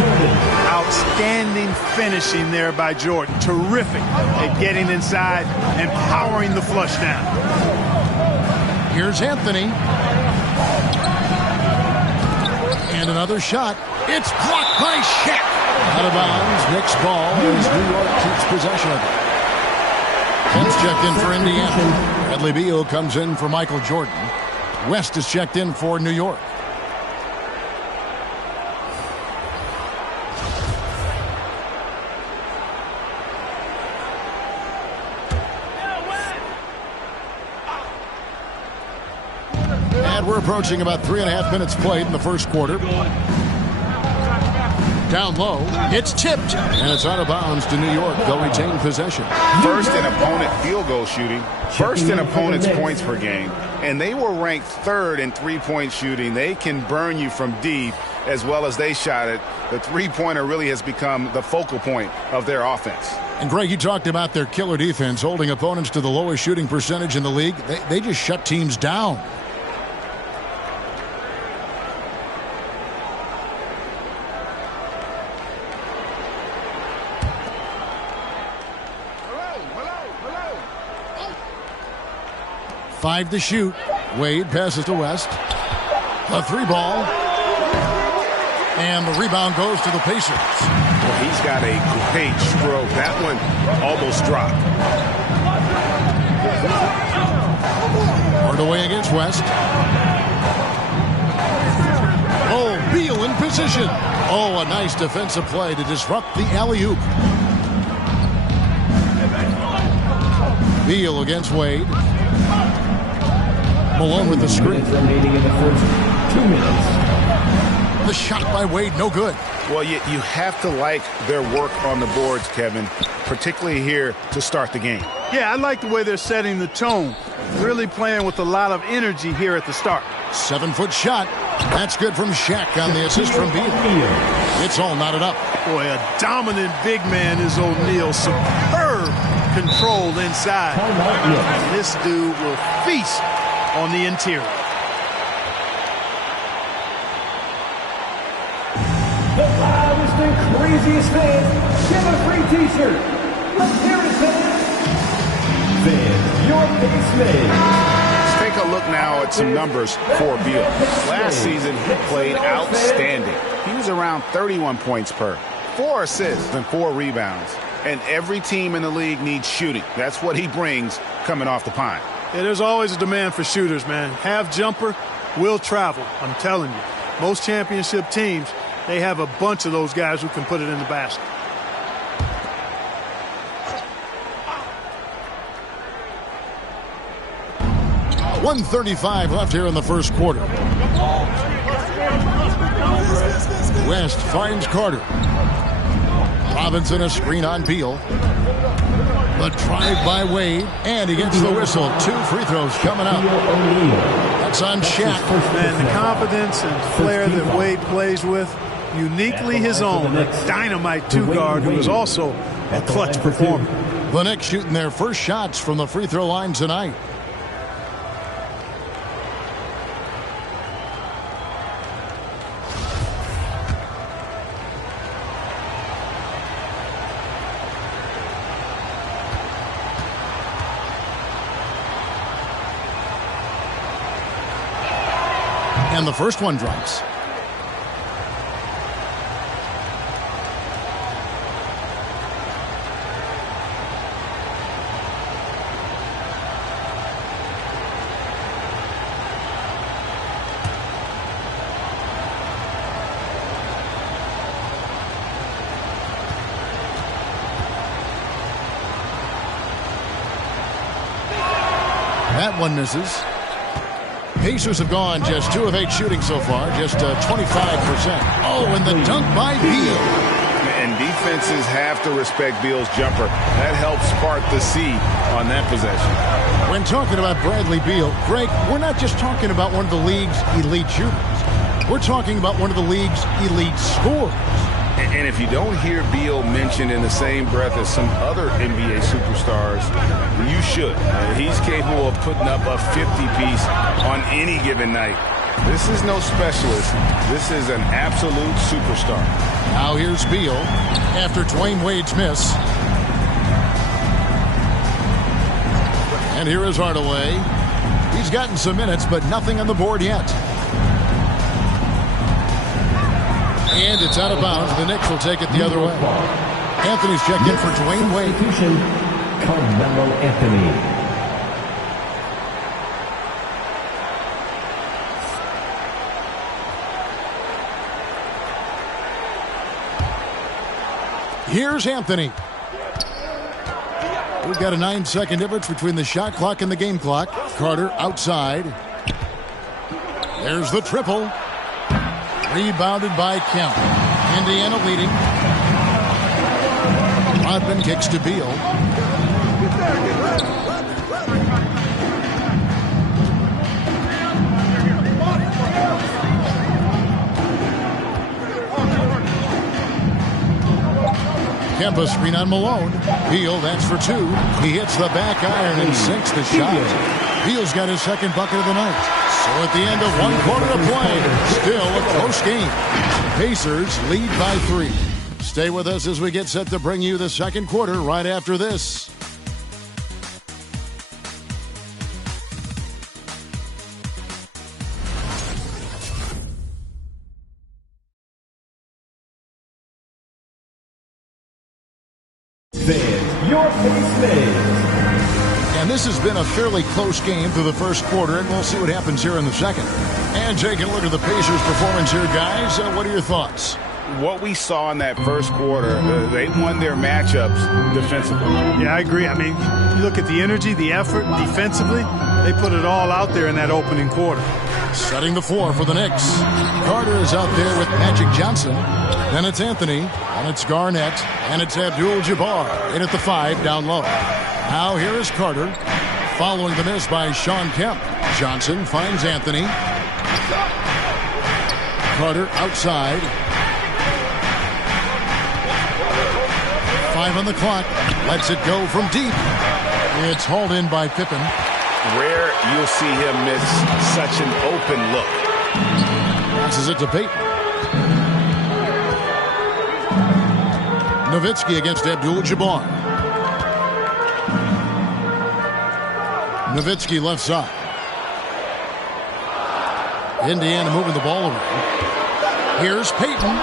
Outstanding finishing there by Jordan. Terrific at getting inside and powering the flush down. Here's Anthony. And another shot. It's blocked by Shaq. Out of bounds. Knicks ball as New York keeps possession of it. Kemp's checked in for Indiana. Bradley Beal comes in for Michael Jordan. West is checked in for New York. And we're approaching about 3.5 minutes played in the first quarter. Down low, it's tipped, and it's out of bounds to New York. They'll retain possession. First in opponent field goal shooting, first in opponent's points per game, and they were ranked third in three-point shooting. They can burn you from deep as well as they shot it. The three-pointer really has become the focal point of their offense. And Greg, you talked about their killer defense, holding opponents to the lowest shooting percentage in the league. They just shut teams down. Five to shoot. Wade passes to West. The three ball. And the rebound goes to the Pacers. Well, he's got a great stroke. That one almost dropped. Hardaway against West. Oh, Beal in position. Oh, a nice defensive play to disrupt the alley-oop. Beal against Wade. Malone with the screen. Remaining in the first 2 minutes. The shot by Wade, no good. Well, you have to like their work on the boards, Kevin, particularly here to start the game. Yeah, I like the way they're setting the tone. Really playing with a lot of energy here at the start. 7-foot shot. That's good from Shaq on the assist from Beal. It's all knotted up. Boy, a dominant big man is O'Neal. Superb control inside. This dude will feast on the interior. The loudest and craziest fans get a free t-shirt. Let's hear it, fans. Fans, your basement. Let's take a look now at some numbers for Beal. Last season, he played outstanding. He was around 31 points per, 4 assists and 4 rebounds. And every team in the league needs shooting. That's what he brings coming off the pine. Yeah, there's always a demand for shooters, man. Have jumper, will travel. I'm telling you. Most championship teams, they have a bunch of those guys who can put it in the basket. .135 left here in the first quarter. West finds Carter. Robinson a screen on Beal. The drive by Wade, and he gets the whistle. 2 free throws coming up. That's on Shaq. Man, the confidence and flair that Wade plays with, uniquely his own. A dynamite two-guard who is also a clutch performer. The Knicks shooting their first shots from the free throw line tonight. And the first one drops. That one misses. Pacers have gone just 2 of 8 shooting so far, just 25%. Oh, and the dunk by Beal. And defenses have to respect Beal's jumper. That helps spark the seed on that possession. When talking about Bradley Beal, Greg, we're not just talking about one of the league's elite shooters. We're talking about one of the league's elite scorers. And if you don't hear Beal mentioned in the same breath as some other NBA superstars, you should. He's capable of putting up a 50-piece on any given night. This is no specialist. This is an absolute superstar. Now here's Beal after Dwayne Wade's miss. And here is Hardaway. He's gotten some minutes, but nothing on the board yet. And it's out of bounds. The Knicks will take it the other way. Anthony's checked in for Dwayne Wade. Carmelo Anthony. Here's Anthony. We've got a 9-second difference between the shot clock and the game clock. Carter outside. There's the triple. Rebounded by Kemp. Indiana leading. Rodman kicks to Beal. Kemp a screen on Malone. Beal, that's for two. He hits the back iron and sinks the shot. Beal's got his second bucket of the night. So at the end of 1 quarter to play, still a close game. Pacers lead by 3. Stay with us as we get set to bring you the second quarter right after this. Your face fans. And this has been a fairly close game through the first quarter, and we'll see what happens here in the second. And taking a look at the Pacers' performance here, guys. What are your thoughts? What we saw in that first quarter, they won their matchups defensively. Yeah, I agree. I mean, you look at the energy, the effort defensively, they put it all out there in that opening quarter. Setting the floor for the Knicks. Carter is out there with Magic Johnson. Then it's Anthony, and it's Garnett, and it's Abdul-Jabbar in at the 5 down low. Now here is Carter, following the miss by Sean Kemp. Johnson finds Anthony. Carter outside. 5 on the clock. Lets it go from deep. It's hauled in by Pippin. Rare you'll see him miss such an open look. Passes it to Payton. Nowitzki against Abdul-Jabbar. Nowitzki left side. Indiana moving the ball around. Here's Payton.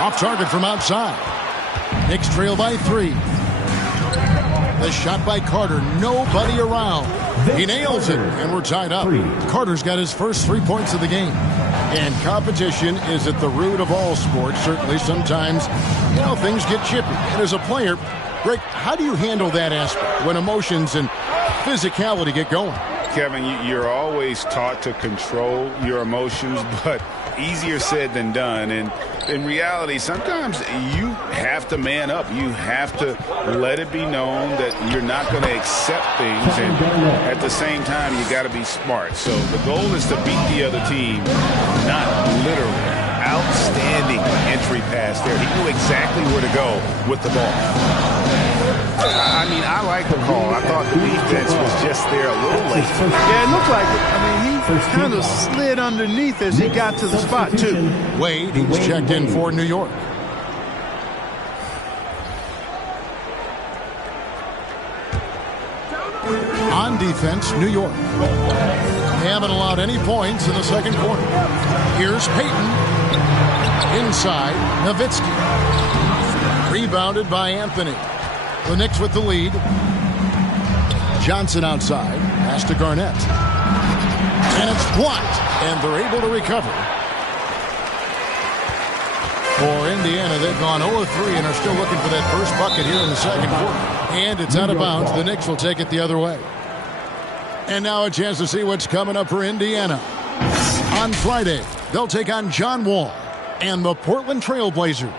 Off target from outside. Knicks trail by 3. The shot by Carter. Nobody around. He nails it, and we're tied up. Carter's got his first 3 points of the game. And competition is at the root of all sports. Certainly sometimes, things get chippy. And as a player, Greg, how do you handle that aspect when emotions and physicality get going? Kevin, you're always taught to control your emotions, but easier said than done. And in reality, sometimes you have to man up. You have to let it be known that you're not going to accept things. And at the same time, you got to be smart. So the goal is to beat the other team, not literally. Outstanding entry pass there. He knew exactly where to go with the ball. I mean, I like the call. I thought the defense was just there a little late. Yeah, it looked like it. I mean, he kind of slid underneath as he got to the spot, too. Wade, he's checked in for New York. On defense, New York. They haven't allowed any points in the second quarter. Here's Payton. Inside, Nowitzki. Rebounded by Anthony. The Knicks with the lead. Johnson outside. Pass to Garnett. And it's blocked. And they're able to recover. For Indiana, they've gone 0-3 and are still looking for that first bucket here in the second quarter. And it's out of bounds. The Knicks will take it the other way. And now a chance to see what's coming up for Indiana. On Friday, they'll take on John Wall and the Portland Trail Blazers.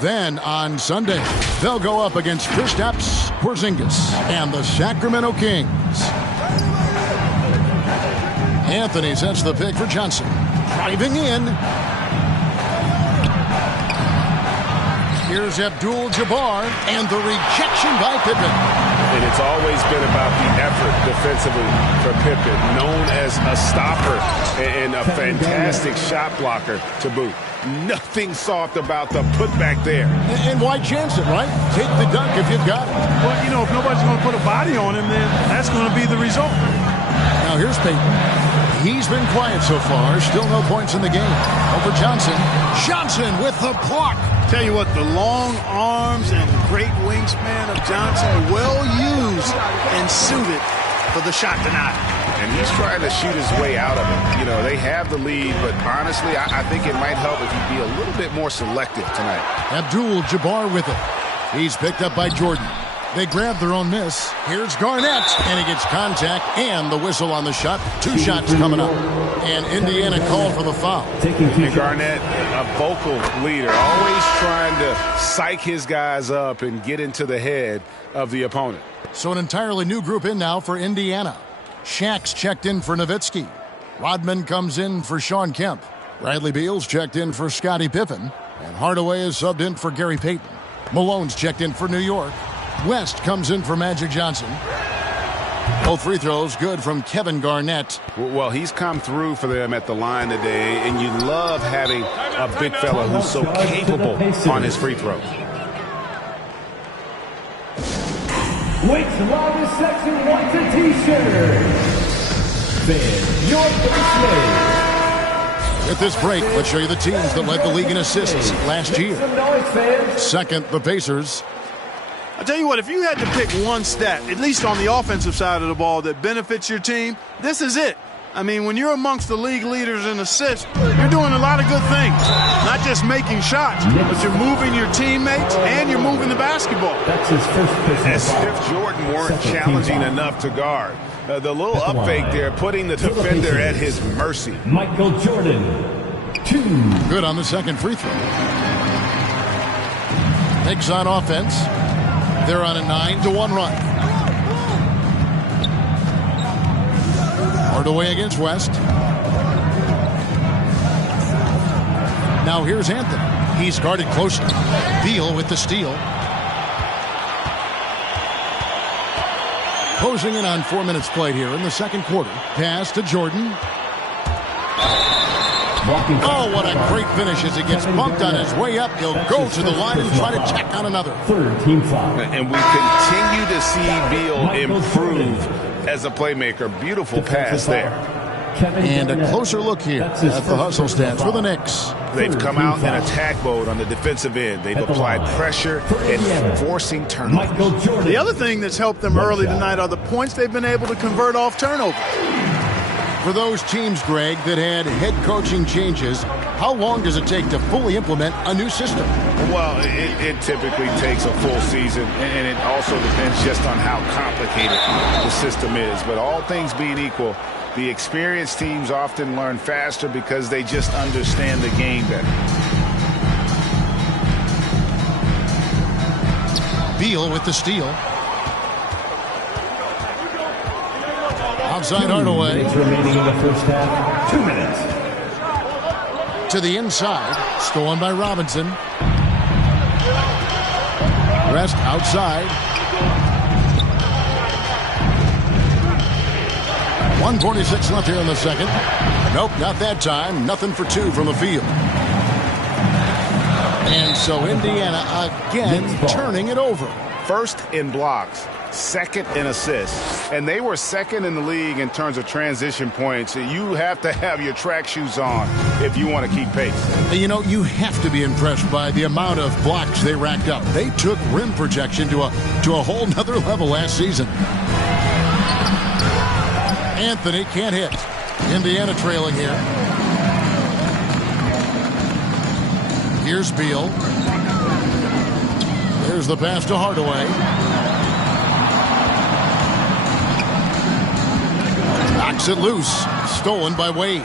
Then on Sunday, they'll go up against Kristaps Porzingis and the Sacramento Kings. Anthony sets the pick for Johnson. Driving in. Here's Abdul-Jabbar and the rejection by Pippin. And it's always been about the effort defensively for Pippin, known as a stopper and a fantastic shot blocker to boot. Nothing soft about the putback there. And why chance it, right? Take the dunk if you've got it. Well, you know, if nobody's going to put a body on him, then that's going to be the result. Now here's Payton. He's been quiet so far. Still no points in the game. Over Johnson. Johnson with the block. Tell you what, the long arms and great wingspan of Johnson are well used and suited for the shot tonight. And he's trying to shoot his way out of it. You know, they have the lead, but honestly, I think it might help if he'd be a little bit more selective tonight. Abdul-Jabbar with it. He's picked up by Jordan. They grab their own miss. Here's Garnett, and he gets contact and the whistle on the shot. 2 shots coming up. And Indiana called for the foul. And Garnett, a vocal leader, always trying to psych his guys up and get into the head of the opponent. So an entirely new group in now for Indiana. Shack's checked in for Nowitzki. Rodman comes in for Sean Kemp. Bradley Beal's checked in for Scottie Pippen. And Hardaway is subbed in for Gary Payton. Malone's checked in for New York. West comes in for Magic Johnson. Both free throws good from Kevin Garnett. Well, he's come through for them at the line today, and you love having a big fella who's so capable on his free throws. Waits longest section wants a t-shirt. Van, your first name. With this break, let's show you the teams that led the league in assists last year. Second, the Pacers. I tell you what, if you had to pick one stat, at least on the offensive side of the ball, that benefits your team, this is it. I mean, when you're amongst the league leaders in assists, you're doing a lot of good things. Not just making shots, but you're moving your teammates and you're moving the basketball. That's his first personal As if Jordan weren't challenging enough to guard. The little up fake there, putting the defender at his mercy. Michael Jordan, 2. Good on the second free throw. Knicks on offense. They're on a 9-1 run. Hardaway against West. Now here's Anthony. He's guarded closely. Beal with the steal. Closing in on 4 minutes played here in the second quarter. Pass to Jordan. Oh, what a great finish as he gets bumped on his way up. He'll go to the line and try to tack on another. Third team foul. And we continue to see Beal improve as a playmaker. Beautiful pass there. And a closer look here at the hustle stats for the Knicks. They've come out in attack mode on the defensive end. They've applied pressure and forcing turnovers. The other thing that's helped them early tonight are the points they've been able to convert off turnover. For those teams, Greg, that had head coaching changes, how long does it take to fully implement a new system? Well, it typically takes a full season, and it also depends just on how complicated the system is. But all things being equal, the experienced teams often learn faster because they just understand the game better. Beal with the steal. Outside Hardaway. Minutes remaining in the first half. 2 minutes. To the inside. Stolen by Robinson. Rest outside. 1:46 left here in the second. Nope, not that time. Nothing for 2 from the field. And so Indiana again turning it over. First in blocks, second in assists, and they were second in the league in terms of transition points. You have to have your track shoes on if you want to keep pace. You know, you have to be impressed by the amount of blocks they racked up. They took rim protection to a whole nother level last season. Anthony can't hit. Indiana trailing here. Here's Beal. There's the pass to Hardaway. Knocks it loose. Stolen by Wade.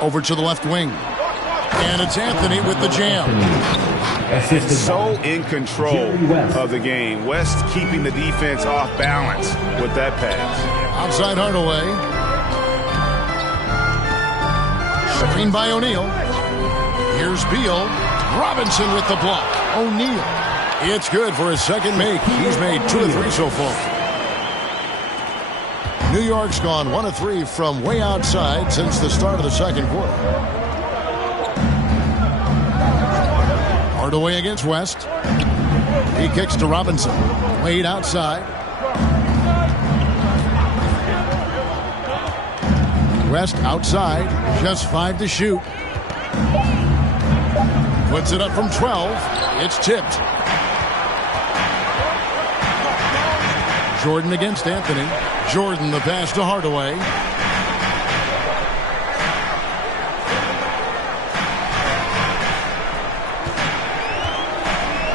Over to the left wing. And it's Anthony with the jam. So in control of the game. West keeping the defense off balance with that pass. Outside Hardaway. Screen by O'Neal. Here's Beal. Robinson with the block. O'Neal. It's good for his second make. He's made 2 of 3 so far. New York's gone 1 of 3 from way outside since the start of the second quarter. Hardaway against West. He kicks to Robinson. Wade outside. West outside. Just 5 to shoot. Puts it up from 12. It's tipped. Jordan against Anthony. Jordan the pass to Hardaway.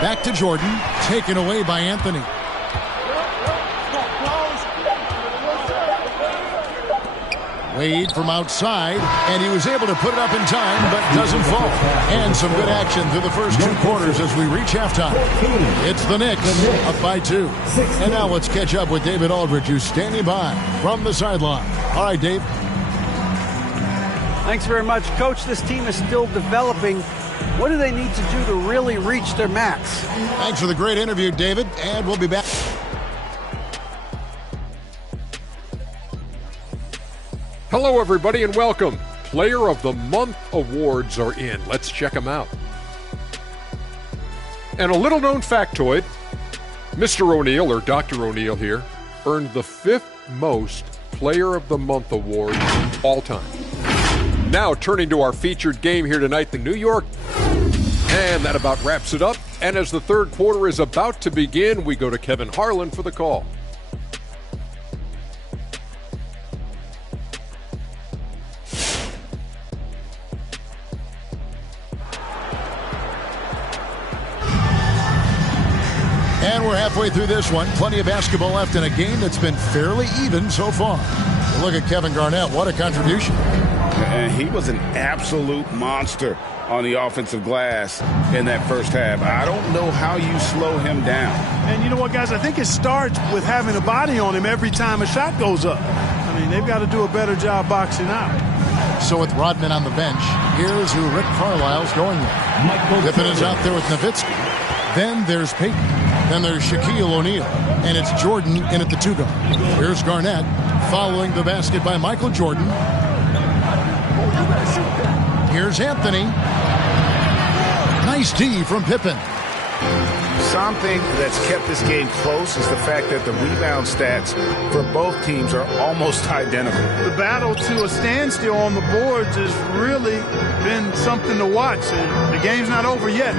Back to Jordan. Taken away by Anthony. Wade from outside, and he was able to put it up in time, but doesn't fall. And some good action through the first 2 quarters as we reach halftime. It's the Knicks, up by 2. And now let's catch up with David Aldridge, who's standing by from the sideline. All right, Dave. Thanks very much. Coach, this team is still developing. What do they need to do to really reach their max? Thanks for the great interview, David, and we'll be back. Hello, everybody, and welcome. Player of the Month awards are in. Let's check them out. And a little-known factoid, Mr. O'Neal, or Dr. O'Neal here, earned the 5th most Player of the Month award all time. Now, turning to our featured game here tonight, the New York. And that about wraps it up. And as the third quarter is about to begin, we go to Kevin Harlan for the call. And we're halfway through this one. Plenty of basketball left in a game that's been fairly even so far. Look at Kevin Garnett. What a contribution. And he was an absolute monster on the offensive glass in that first half. I don't know how you slow him down. And you know what, guys? I think it starts with having a body on him every time a shot goes up. I mean, they've got to do a better job boxing out. So with Rodman on the bench, here's who Rick Carlisle's going with. Pippin is out there with Nowitzki. Then there's Payton. Then there's Shaquille O'Neal. And it's Jordan in at the 2 guard. Here's Garnett following the basket by Michael Jordan. Here's Anthony. Nice D from Pippin. Something that's kept this game close is the fact that the rebound stats for both teams are almost identical. The battle to a standstill on the boards has really been something to watch. The game's not over yet.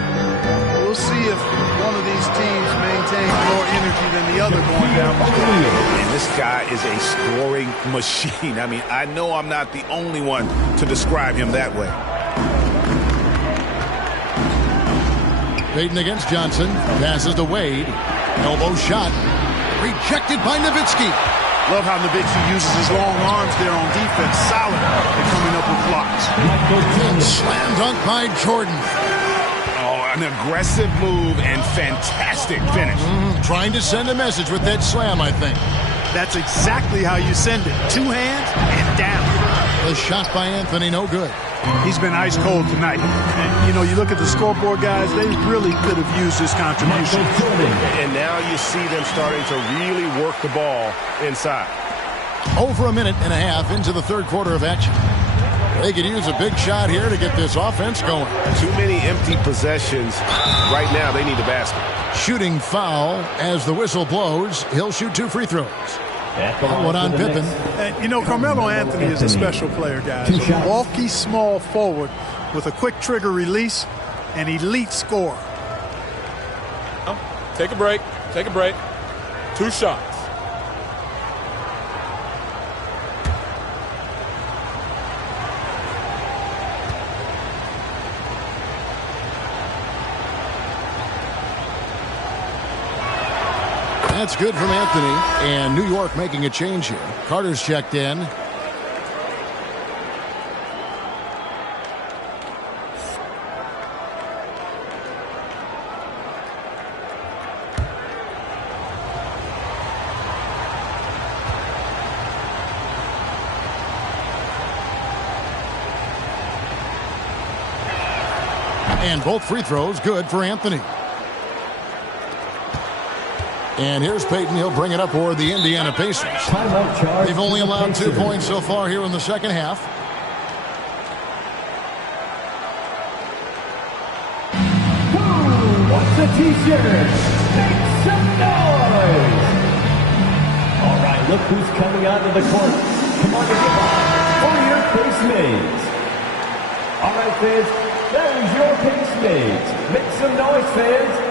We'll see if one of these teams maintains more energy than the other going down the court. And this guy is a scoring machine. I mean, I know I'm not the only one to describe him that way. Payton against Johnson. Passes to Wade. Elbow shot. Rejected by Nowitzki. Love how Nowitzki uses his long arms there on defense. Solid at coming up with blocks. Slam dunk by Jordan. An aggressive move and fantastic finish. Trying to send a message with that slam, I think. That's exactly how you send it. 2 hands and down. The shot by Anthony, no good. He's been ice cold tonight. And, you know, you look at the scoreboard, guys, they really could have used this contribution. And now you see them starting to really work the ball inside. Over a minute and a half into the third quarter of action. They could use a big shot here to get this offense going. Too many empty possessions. Right now, they need a basket. Shooting foul as the whistle blows. He'll shoot 2 free throws. One on Pippin. And, you know, Carmelo Anthony is a special player, guys. A bulky, small forward with a quick trigger release, an elite scorer. Take a break. Take a break. 2 shots. That's good from Anthony. And New York making a change here. Carter's checked in. And both free throws good for Anthony. And here's Payton. He'll bring it up for the Indiana Pacers. They've only allowed 2 points so far here in the second half. Who wants a t-shirt? Make some noise! All right, look who's coming onto the court. Come on, everybody, for your pace mates. All right, fans, that is your pace mates. Make some noise, fans.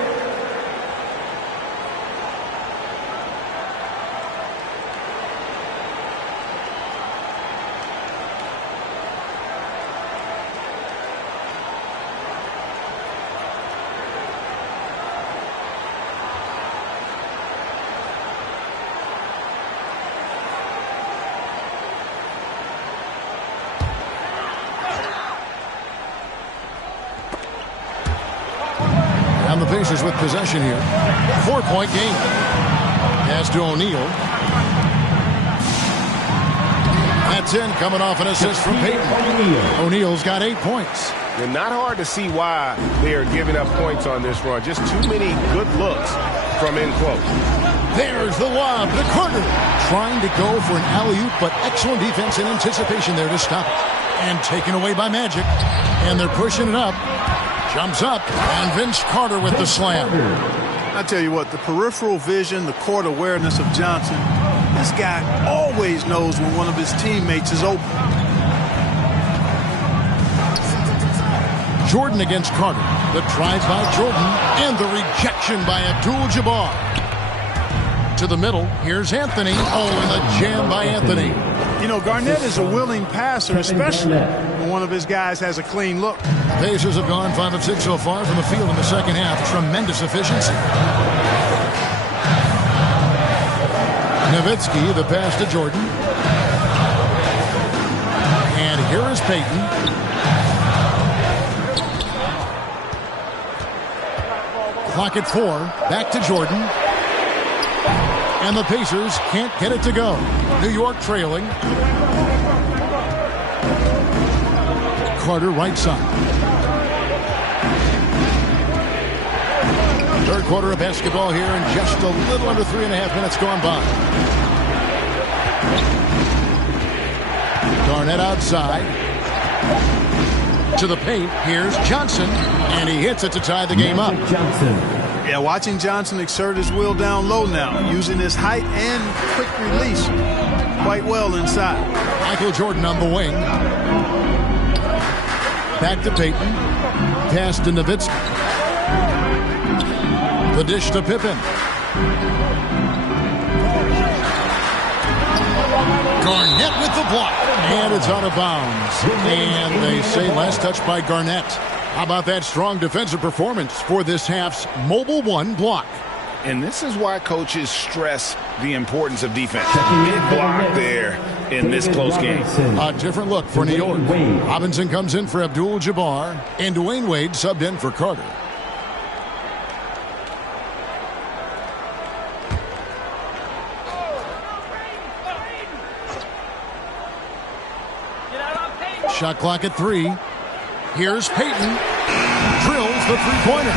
And the Pacers with possession here. 4-point game. Pass to O'Neal. That's in, coming off an assist from Payton. O'Neal's got 8 points. And not hard to see why they are giving up points on this run. Just too many good looks from in close. There's the lob to Carter. Trying to go for an alley-oop, but excellent defense and anticipation there to stop it. And taken away by Magic. And they're pushing it up. Jumps up, and Vince Carter with the slam. I tell you what, the peripheral vision, the court awareness of Johnson, this guy always knows when one of his teammates is open. Jordan against Carter. The drive by Jordan, and the rejection by Abdul-Jabbar. To the middle, here's Anthony. Oh, and the jam by Anthony. You know, Garnett is a willing passer, especially when one of his guys has a clean look. Pacers have gone 5 of 6 so far from the field in the second half. Tremendous efficiency. Nowitzki, the pass to Jordan. And here is Payton. Clock at 4. Back to Jordan. And the Pacers can't get it to go. New York trailing. Carter right side. Third quarter of basketball here, and just a little under 3.5 minutes gone by. Garnett outside. To the paint. Here's Johnson, and he hits it to tie the game up. Johnson. Yeah, watching Johnson exert his will down low now, using his height and quick release quite well inside. Michael Jordan on the wing. Back to Payton. Pass to Nowitzki. The dish to Pippin. Garnett with the block. And it's out of bounds. And they say last touch by Garnett. How about that strong defensive performance for this half's Mobile One block? And this is why coaches stress the importance of defense. Big block there in this close game. A different look for New York. Robinson comes in for Abdul-Jabbar, and Dwayne Wade subbed in for Carter. Shot clock at 3. Here's Payton. Drills the three-pointer.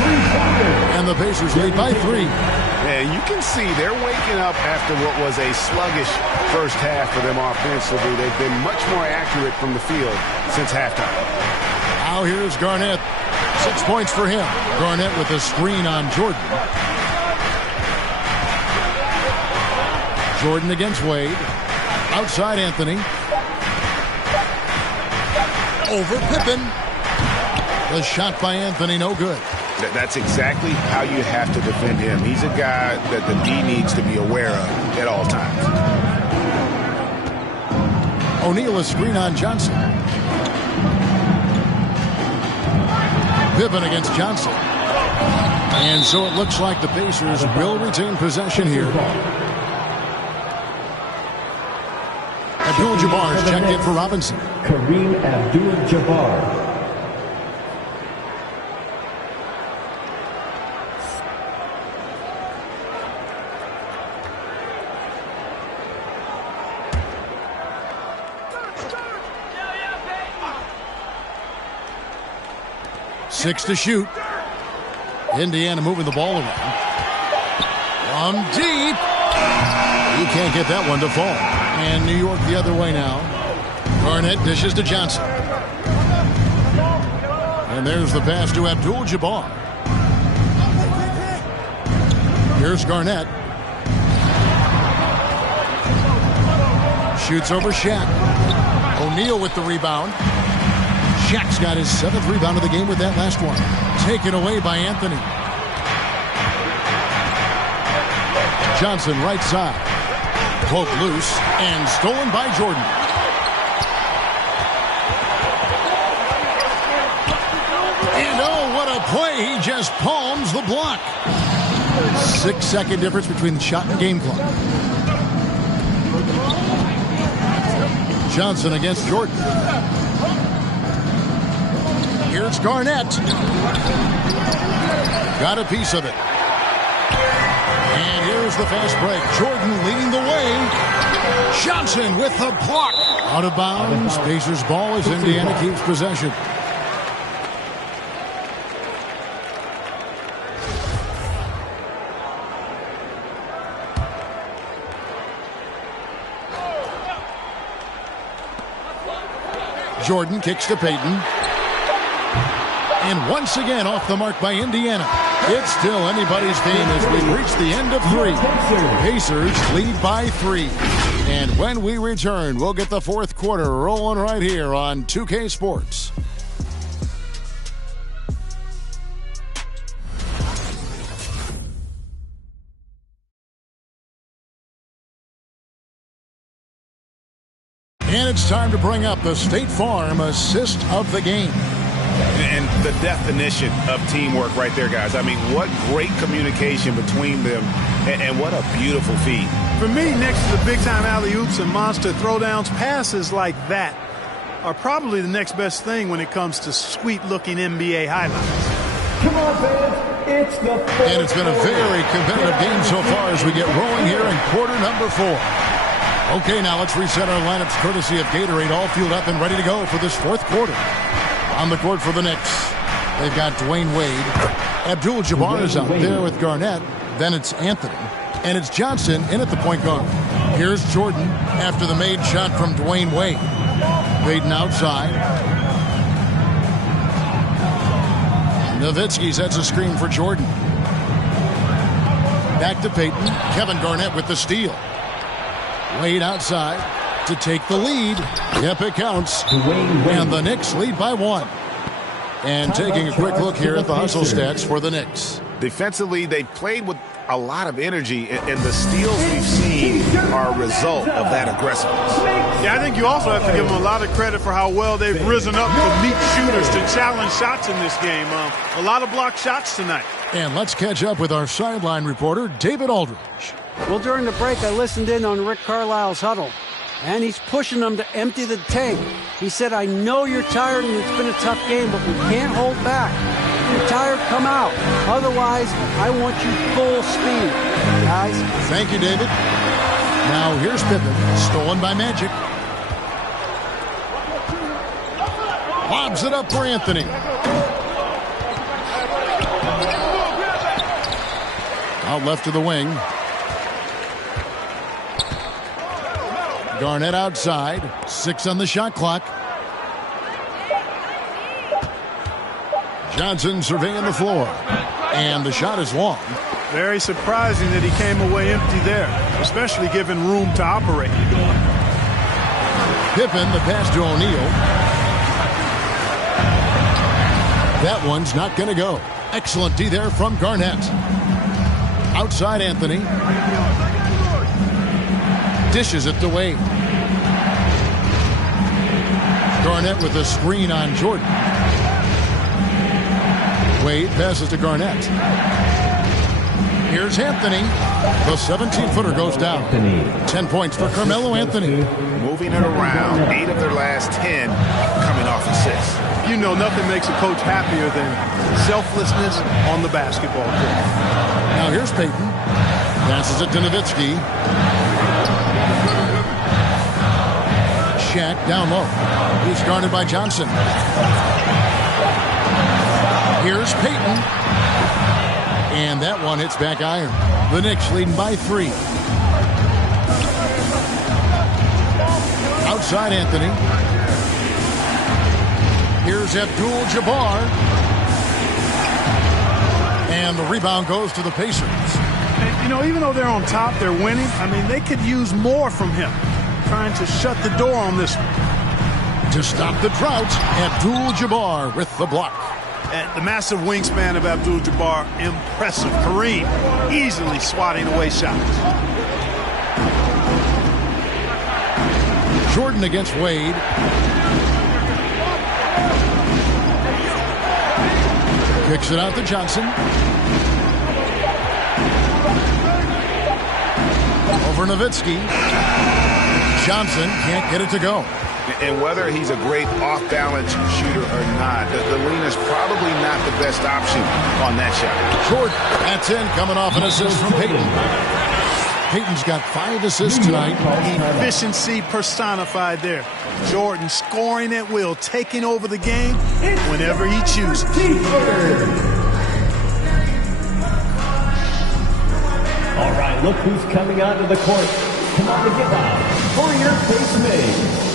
And the Pacers lead by 3. And you can see they're waking up after what was a sluggish first half for them offensively. They've been much more accurate from the field since halftime. Now here's Garnett. 6 points for him. Garnett with a screen on Jordan. Jordan against Wade. Outside Anthony. Over Pippin. The shot by Anthony, no good. That's exactly how you have to defend him. He's a guy that the D needs to be aware of at all times. O'Neal a screen on Johnson. Pippin against Johnson. And so it looks like the Pacers will retain possession here. Abdul-Jabbar is checked in for Robinson. Kareem Abdul-Jabbar. Six to shoot. Indiana moving the ball around. From deep. He can't get that one to fall. And New York the other way now. Garnett dishes to Johnson. And there's the pass to Abdul-Jabbar. Here's Garnett. Shoots over Shaq. O'Neal with the rebound. Shaq's got his 7th rebound of the game with that last one. Taken away by Anthony. Johnson right side. Poked loose and stolen by Jordan. And oh, what a play. He just palms the block. 6-second difference between the shot and game clock. Johnson against Jordan. Here's Garnett. Got a piece of it. And here's the fast break. Jordan leading the way. Johnson with the block. Out of bounds. Pacers ball as Indiana keeps possession. Jordan kicks to Payton. And once again off the mark by Indiana. It's still anybody's game as we reach the end of 3. Pacers lead by 3. And when we return, we'll get the 4th quarter rolling right here on 2K Sports. And it's time to bring up the State Farm assist of the game. And the definition of teamwork right there, guys. I mean, what great communication between them, and what a beautiful feed. For me, next to the big-time alley-oops and monster throwdowns, passes like that are probably the next best thing when it comes to sweet-looking NBA highlights. Come on, fans. It's the And it's been a very competitive game so far as we get rolling here in quarter number 4. Okay, now let's reset our lineups courtesy of Gatorade, all fueled up and ready to go for this 4th quarter. On the court for the Knicks, they've got Dwayne Wade. Abdul-Jabbar is out there with Garnett. Then it's Anthony. And it's Johnson in at the point guard. Here's Jordan after the made shot from Dwayne Wade. Payton outside. Nowitzki sets a screen for Jordan. Back to Payton. Kevin Garnett with the steal. Wade outside to take the lead. Yep, it counts. And the Knicks lead by 1. And taking a quick look here at the hustle stats for the Knicks. Defensively, they played with a lot of energy, and the steals we've seen are a result of that aggressiveness. Yeah, I think you also have to give them a lot of credit for how well they've risen up to meet shooters to challenge shots in this game. A lot of blocked shots tonight. And let's catch up with our sideline reporter, David Aldridge. Well, during the break, I listened in on Rick Carlisle's huddle, and he's pushing them to empty the tank. He said, I know you're tired and it's been a tough game, but we can't hold back. If you're tired, come out. Otherwise, I want you full speed, guys. Thank you, David. Now here's Pippin, stolen by Magic. Lobs it up for Anthony. Out left to the wing. Garnett outside. 6 on the shot clock. Johnson surveying the floor. And the shot is long. Very surprising that he came away empty there, especially given room to operate. Pippin, the pass to O'Neal. That one's not going to go. Excellent D there from Garnett. Outside Anthony. Dishes it to Wade. Garnett with a screen on Jordan. Wade passes to Garnett. Here's Anthony. The 17-footer goes down. 10 points for Carmelo Anthony. Moving it around, 8 of their last 10 coming off assists. You know, nothing makes a coach happier than selflessness on the basketball court. Now here's Payton. Passes it to Nowitzki. Shaq down low. He's guarded by Johnson. Here's Payton. And that one hits back iron. The Knicks leading by 3. Outside Anthony. Here's Abdul-Jabbar. And the rebound goes to the Pacers. And, you know, even though they're on top, they're winning. I mean, they could use more from him. Trying to shut the door on this one. To stop the drought, Abdul-Jabbar with the block. And the massive wingspan of Abdul-Jabbar, impressive. Kareem easily swatting away shots. Jordan against Wade. Kicks it out to Johnson. Over Nowitzki. Johnson can't get it to go. And whether he's a great off-balance shooter or not, the lean is probably not the best option on that shot. Jordan, that's in, coming off an assist from Payton. Payton's got 5 assists tonight. Efficiency personified there. Jordan scoring at will, taking over the game whenever he chooses. All right, look who's coming onto the court. Come on to get out for your face made.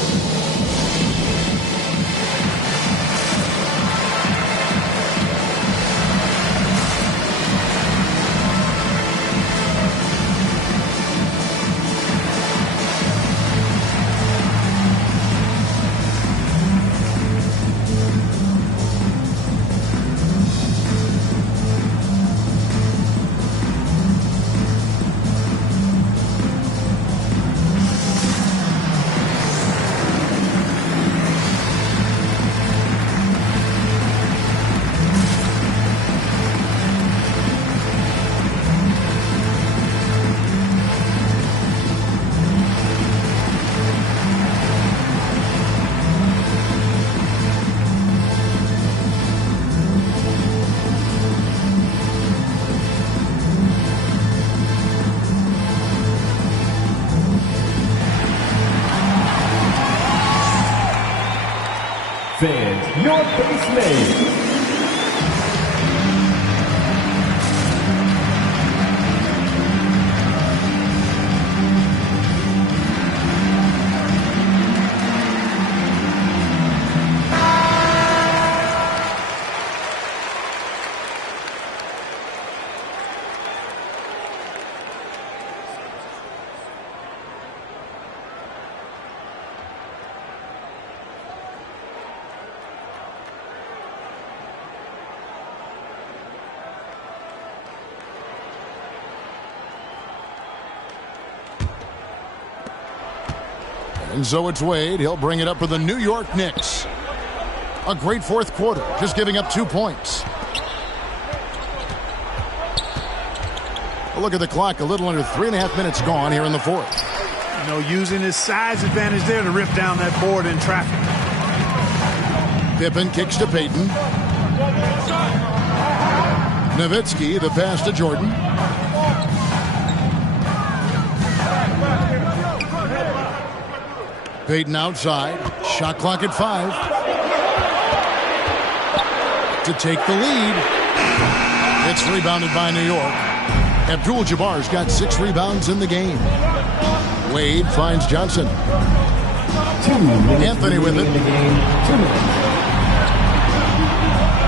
Fans, your base made. And so it's Wade. He'll bring it up for the New York Knicks. A great fourth quarter, just giving up 2 points. A look at the clock, a little under 3.5 minutes gone here in the fourth. You know, using his size advantage there to rip down that board in traffic. Pippin kicks to Payton. Nowitzki, the pass to Jordan. Payton outside. Shot clock at 5. To take the lead. It's rebounded by New York. Abdul-Jabbar's got 6 rebounds in the game. Wade finds Johnson. Anthony with it.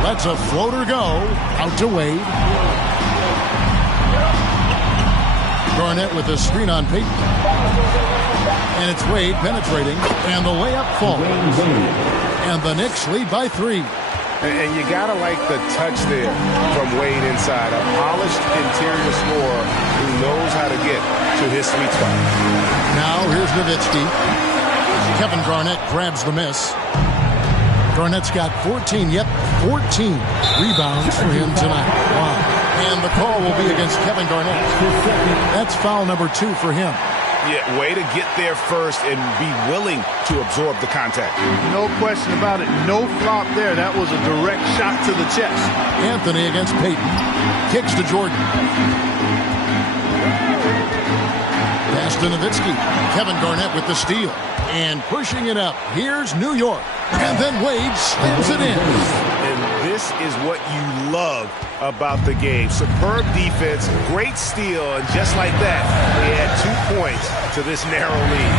Lets a floater go. Out to Wade. Garnett with a screen on Payton. And it's Wade penetrating, and the layup falls. And the Knicks lead by 3. And you got to like the touch there from Wade inside. A polished interior scorer who knows how to get to his sweet spot. Now here's Nowitzki. Kevin Garnett grabs the miss. Garnett's got 14 rebounds for him tonight. Wow. And the call will be against Kevin Garnett. That's foul number 2 for him. Yeah, way to get there first and be willing to absorb the contact. No question about it. No flop there. That was a direct shot to the chest. Anthony against Payton. Kicks to Jordan. Pass to Nowitzki. Kevin Garnett with the steal. And pushing it up. Here's New York. And then Wade slams it in. And this is what you love about the game. Superb defense, great steal, and just like that, they add 2 points to this narrow lead.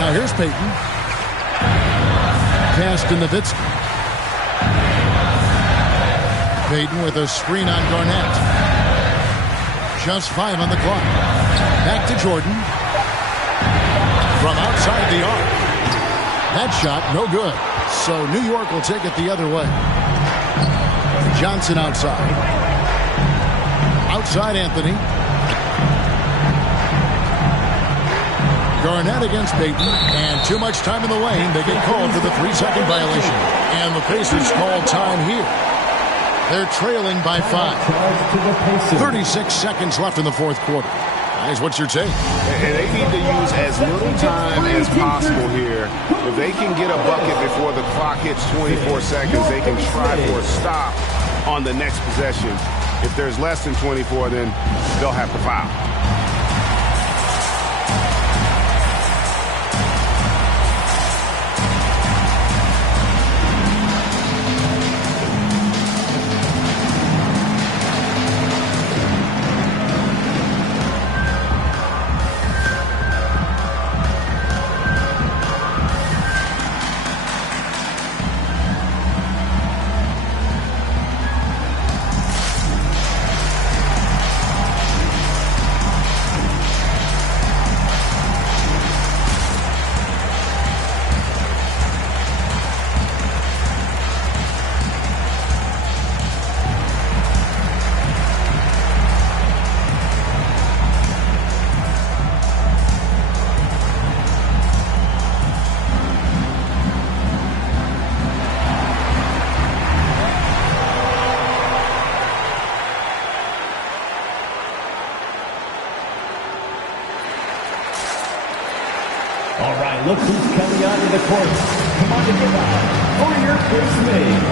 Now here's Payton. Pass to Nowitzki. Payton with a screen on Garnett. Just 5 on the clock. Back to Jordan. From outside the arc. That shot, no good. So New York will take it the other way. Johnson outside. Outside Anthony. Garnett against Payton. And too much time in the lane. They get called for the 3-second violation. And the Pacers call time here. They're trailing by 5. 36 seconds left in the fourth quarter. Guys, what's your take? And they need to use as little time as possible here. If they can get a bucket before the clock hits 24 seconds, they can try for a stop on the next possession. If there's less than 24, then they'll have to foul. All right, look who's coming onto the court. Come on to give up for your first mate.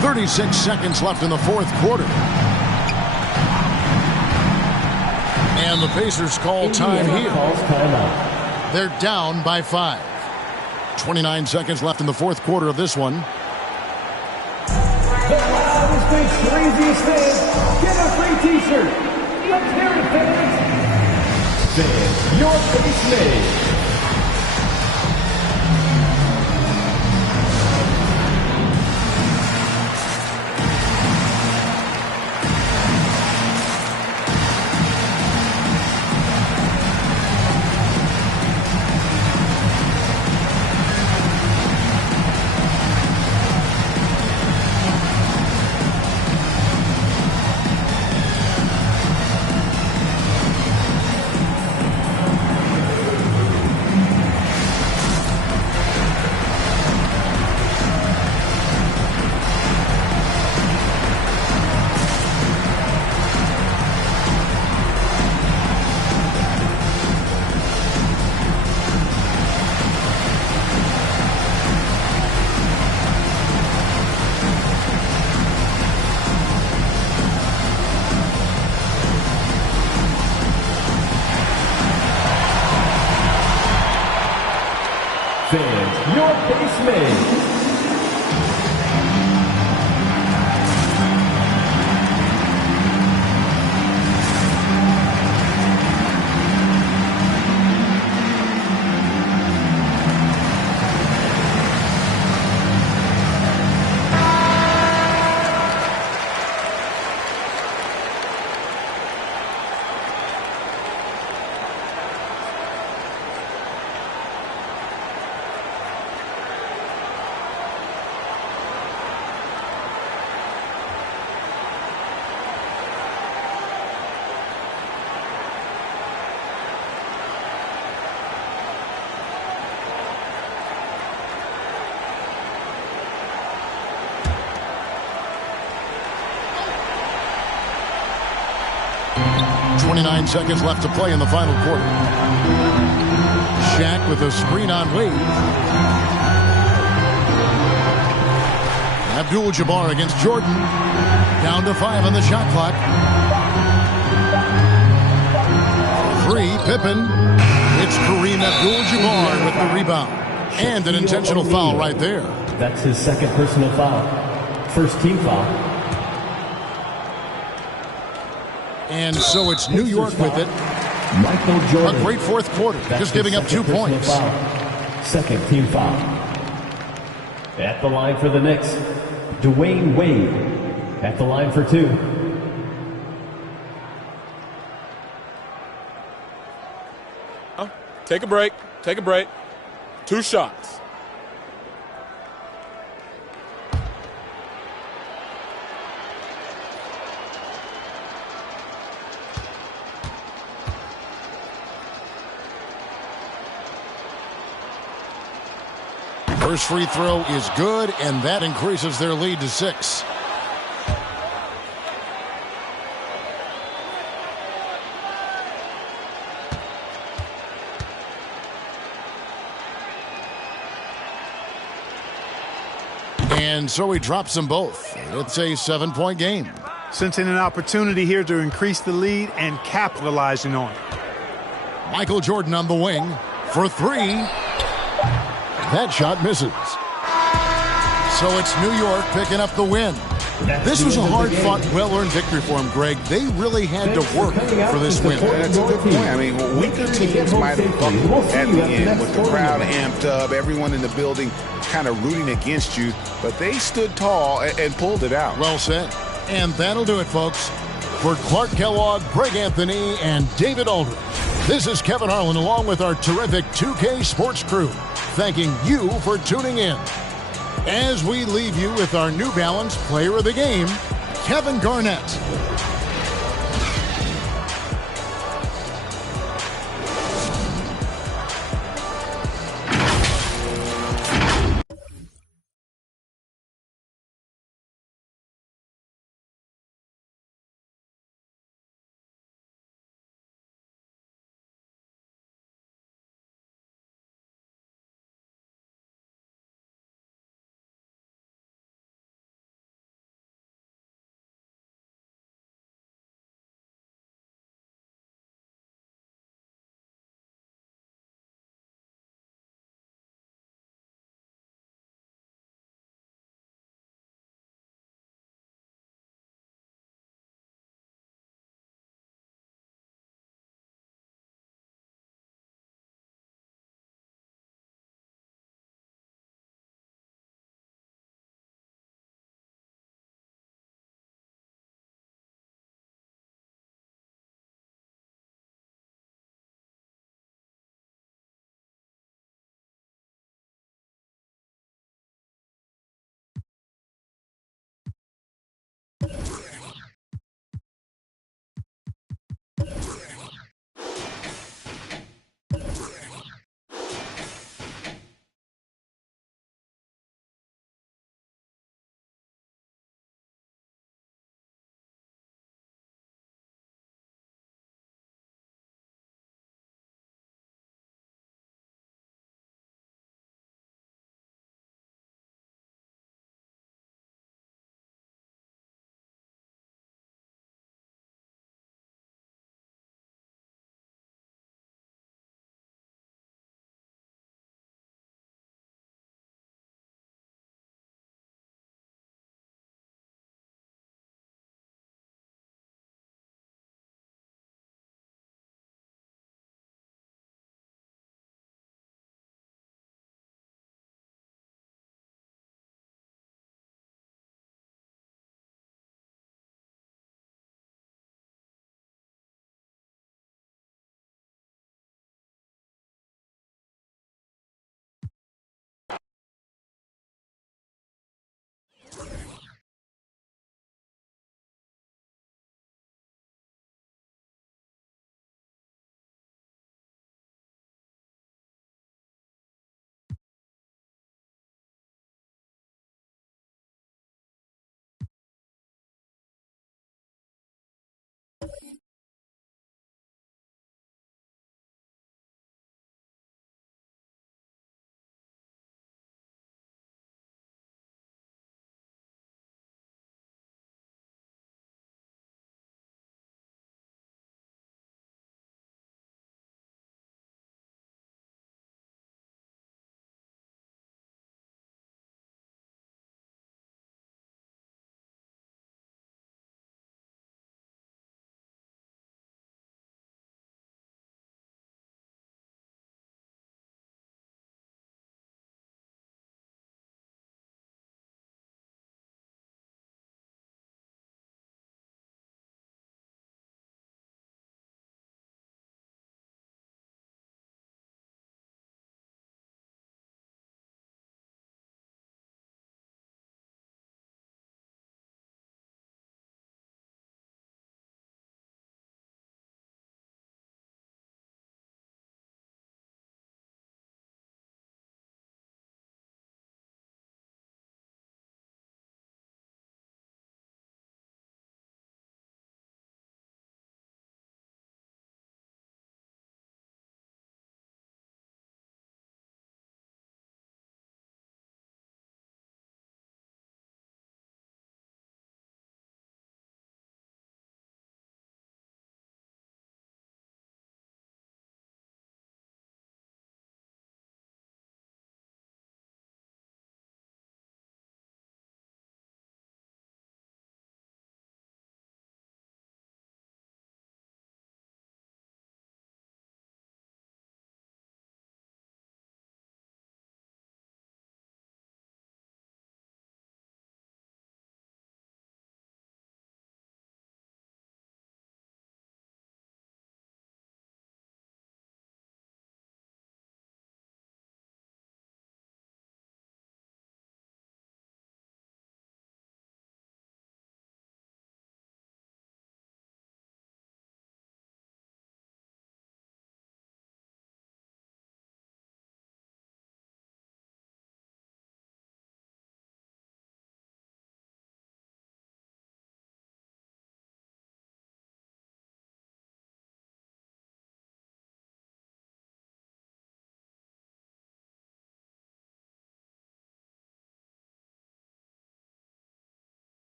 .36 seconds left in the fourth quarter. And the Pacers call time here. They're down by 5. 29 seconds left in the fourth quarter of this one. The loudest, big, craziest fans get a free t-shirt. Let's hear it, fans. Fans, your face made. Fans, your base made. 29 seconds left to play in the final quarter. Shaq with a screen on Wade. Abdul-Jabbar against Jordan. Down to 5 on the shot clock. 3, Pippin. It's Kareem Abdul-Jabbar with the rebound. And an intentional foul right there. That's his second personal foul. First team foul. And so it's New York with it. Michael Jordan. A great fourth quarter, just giving up 2 points. Foul. Second team foul. At the line for the Knicks, Dwayne Wade. At the line for 2. Take a break. Take a break. 2 shots. First free throw is good, and that increases their lead to 6. And so he drops them both. It's a 7-point game. Sensing an opportunity here to increase the lead and capitalizing on it. Michael Jordan on the wing for 3. That shot misses. So it's New York picking up the win. This was a hard-fought, well-earned victory for them, Greg. They really had to work for this win. That's a good point. I mean, weaker teams might have buckled at the end with the crowd amped up, everyone in the building kind of rooting against you, but they stood tall and pulled it out. Well said. And that'll do it, folks. For Clark Kellogg, Greg Anthony, and David Aldridge, this is Kevin Harlan along with our terrific 2K Sports crew, thanking you for tuning in. As we leave you with our New Balance Player of the Game, Kevin Garnett.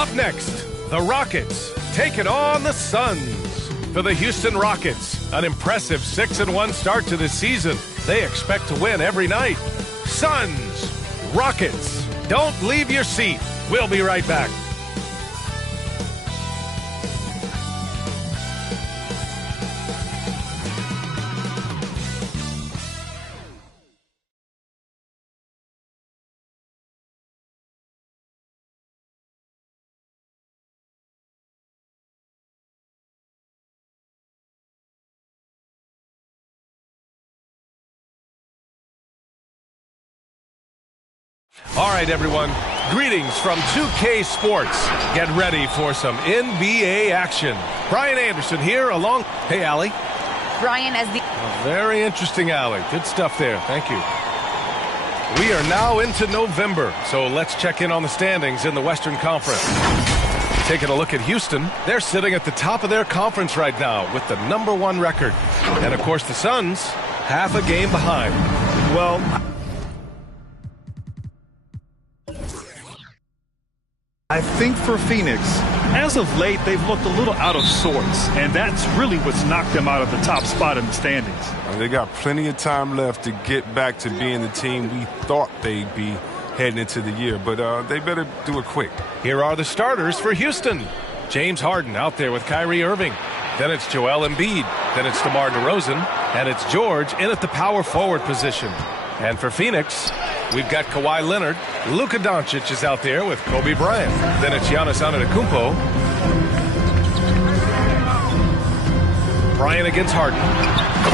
Up next, the Rockets taking on the Suns. For the Houston Rockets, an impressive 6-1 start to this season. They expect to win every night. Suns, Rockets, don't leave your seat. We'll be right back. All right, everyone. Greetings from 2K Sports. Get ready for some NBA action. Brian Anderson here along... Hey, Allie. Brian, as the... Very interesting, Allie. Good stuff there. Thank you. We are now into November, so let's check in on the standings in the Western Conference. Taking a look at Houston, they're sitting at the top of their conference right now with the #1 record. And, of course, the Suns, half a game behind. Well... I think for Phoenix, as of late, they've looked a little out of sorts, and that's really what's knocked them out of the top spot in the standings. They got plenty of time left to get back to being the team we thought they'd be heading into the year, but they better do it quick. Here are the starters for Houston. James Harden out there with Kyrie Irving. Then it's Joel Embiid. Then it's DeMar DeRozan. And it's George in at the power forward position. And for Phoenix, we've got Kawhi Leonard. Luka Doncic is out there with Kobe Bryant. Then it's Giannis Antetokounmpo. Bryant against Harden.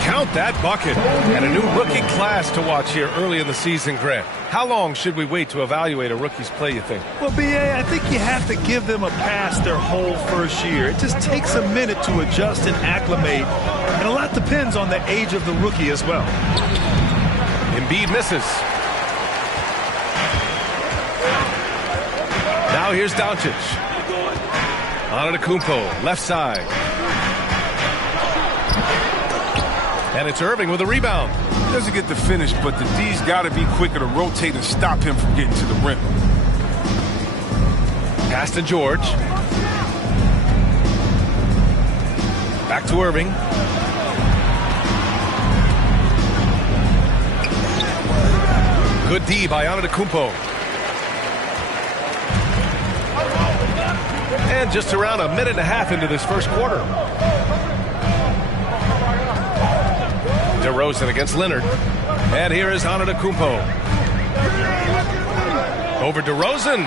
Count that bucket. And a new rookie class to watch here early in the season, Grant. How long should we wait to evaluate a rookie's play, you think? Well, B.A., I think you have to give them a pass their whole first year. It just takes a minute to adjust and acclimate. And a lot depends on the age of the rookie as well. Embiid misses. Now here's Doncic. Antetokounmpo, left side. And it's Irving with a rebound. He doesn't get the finish, but the D's got to be quicker to rotate and stop him from getting to the rim. Pass to George. Back to Irving. Good D by Antetokounmpo. And just around a minute and a half into this first quarter. DeRozan against Leonard. And here is Antetokounmpo. Over DeRozan.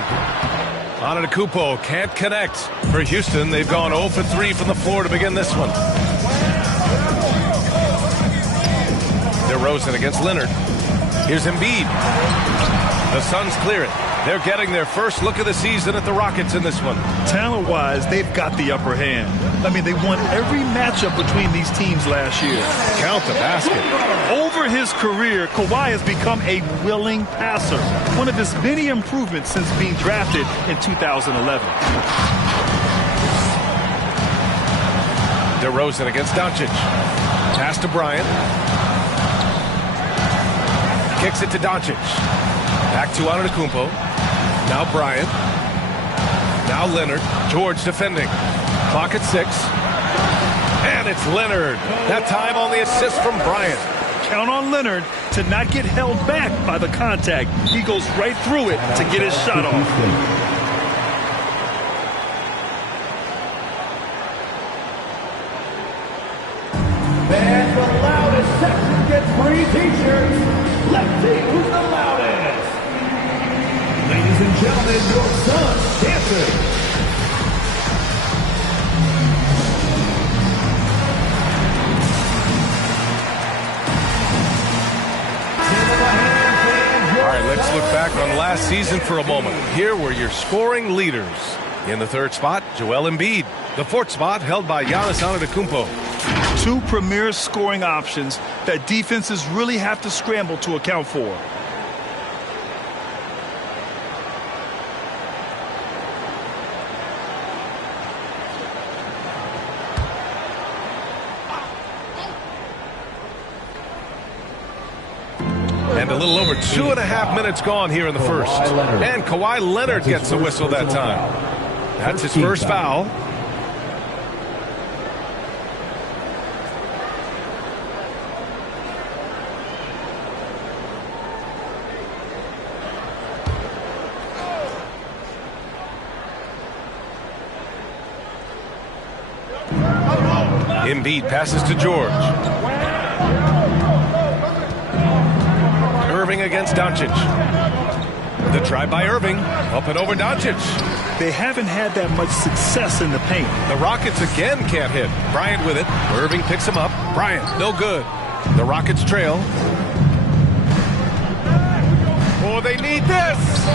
Antetokounmpo can't connect. For Houston, they've gone 0 for 3 from the floor to begin this one. DeRozan against Leonard. Here's Embiid. The Suns clear it. They're getting their first look of the season at the Rockets in this one. Talent-wise, they've got the upper hand. I mean, they won every matchup between these teams last year. Count the basket. Over his career, Kawhi has become a willing passer. One of his many improvements since being drafted in 2011. DeRozan against Doncic. Pass to Bryant. Kicks it to Doncic. Back to Antetokounmpo. Now Bryant. Now Leonard. George defending. Clock at 6. And it's Leonard. That time on the assist from Bryant. Count on Leonard to not get held back by the contact. He goes right through it to get his shot off. And the loudest section gets free t-shirts. Let's see who's the loudest. Ladies and gentlemen, your Suns dancing. All right, let's look back on last season for a moment. Here were your scoring leaders. In the third spot, Joel Embiid. The fourth spot held by Giannis Antetokounmpo. Two premier scoring options that defenses really have to scramble to account for. And a little over 2.5 minutes gone here in the first. And Kawhi Leonard gets the whistle that time. That's his first foul. Embiid passes to George. Irving against Doncic. The try by Irving. Up and over Doncic. They haven't had that much success in the paint. The Rockets again can't hit. Bryant with it. Irving picks him up. Bryant, no good. The Rockets trail. Oh, they need this.